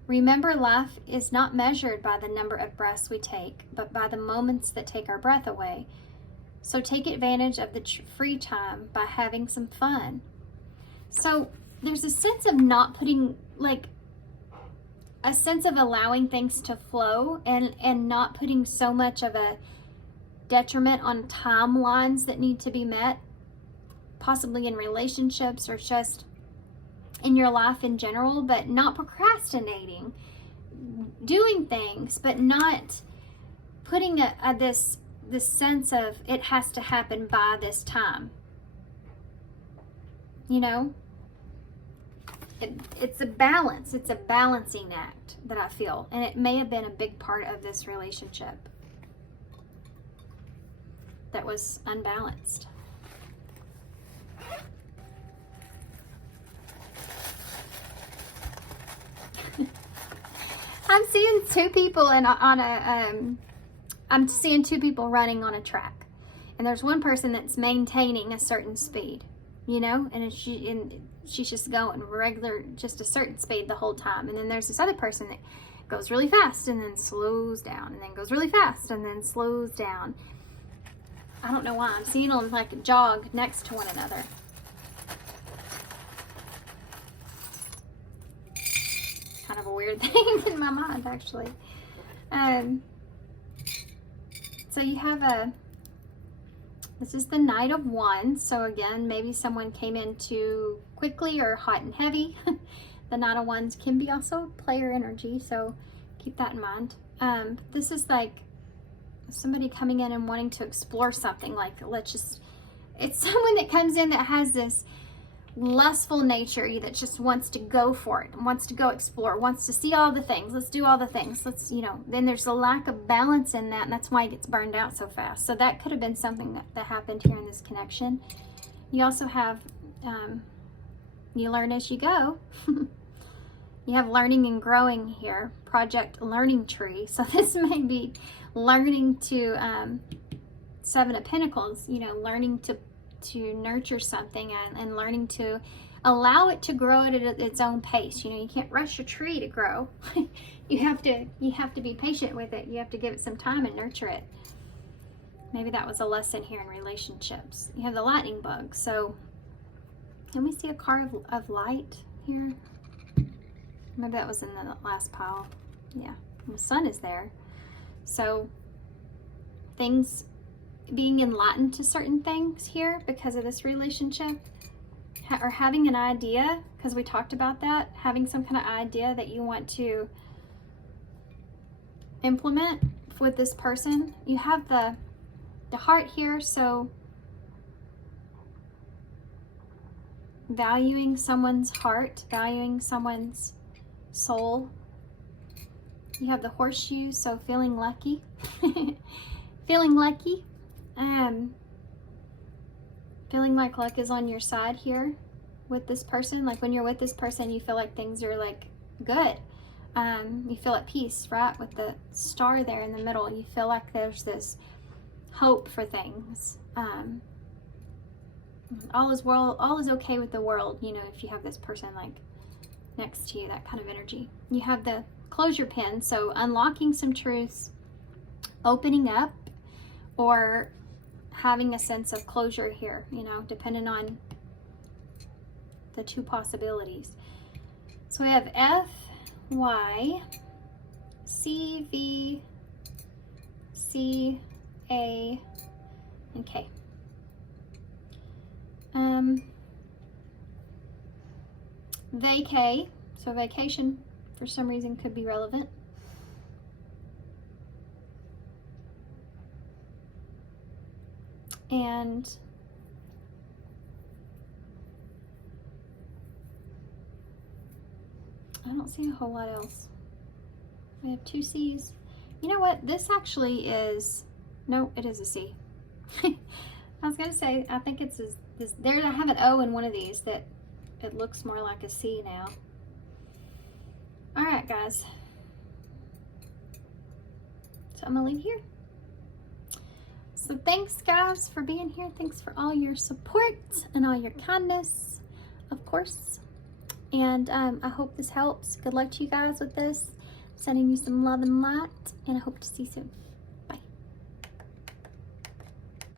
Remember, life is not measured by the number of breaths we take, but by the moments that take our breath away. So take advantage of the free time by having some fun. So there's a sense of not putting, like, a sense of allowing things to flow, and not putting so much of a detriment on timelines that need to be met. possibly in relationships or just in your life in general, but not procrastinating, doing things, but not putting this sense of it has to happen by this time. You know, it's a balance. It's a balancing act that I feel, and it may have been a big part of this relationship that was unbalanced. I'm seeing two people I'm seeing two people running on a track, and there's one person that's maintaining a certain speed, you know, and she's just going regular, just a certain speed the whole time. And then there's this other person that goes really fast and then slows down, and then goes really fast and then slows down. I don't know why I'm seeing them like jog next to one another. Kind of a weird thing in my mind, actually. So you have this is the Knight of Wands. So again, maybe someone came in too quickly or hot and heavy. The Knight of Wands can be also player energy, so keep that in mind. This is like somebody coming in and wanting to explore something. Like, it's someone that comes in that has this lustful nature that just wants to go for it and wants to go explore, wants to see all the things. Let's do all the things. Then there's a lack of balance in that, and that's why it gets burned out so fast. So that could have been something that happened here in this connection. You also have, you learn as you go. You have learning and growing here, project learning tree. So this may be learning to, Seven of Pentacles, learning to nurture something and learning to allow it to grow at its own pace. You can't rush a tree to grow. you have to be patient with it. You have to give it some time and nurture it. Maybe that was a lesson here in relationships. You have the lightning bug. So can we see a card of light here? Maybe that was in the last pile. Yeah, the sun is there. So things being enlightened to certain things here because of this relationship, or having an idea, because we talked about that, having some kind of idea that you want to implement with this person. You have the heart here, so valuing someone's heart, valuing someone's soul. You have the horseshoe, so feeling lucky. Feeling lucky. Feeling like luck is on your side here with this person. Like when you're with this person, you feel like things are like good. You feel at peace, right? With the star there in the middle, you feel like there's this hope for things. All is okay with the world, if you have this person like next to you, that kind of energy. You have the closure pin, so unlocking some truths, opening up, or having a sense of closure here, depending on the two possibilities. So we have F, Y, C, V, C, A, and K. Vacay, so vacation for some reason could be relevant. And I don't see a whole lot else. We have two C's. You know what? This actually is, no, it is a C. I was going to say, I think it's this. There, I have an O in one of these that it looks more like a C now. All right, guys. So I'm going to leave here. So thanks, guys, for being here. Thanks for all your support and all your kindness, of course. And I hope this helps. Good luck to you guys with this. Sending you some love and light, and I hope to see you soon.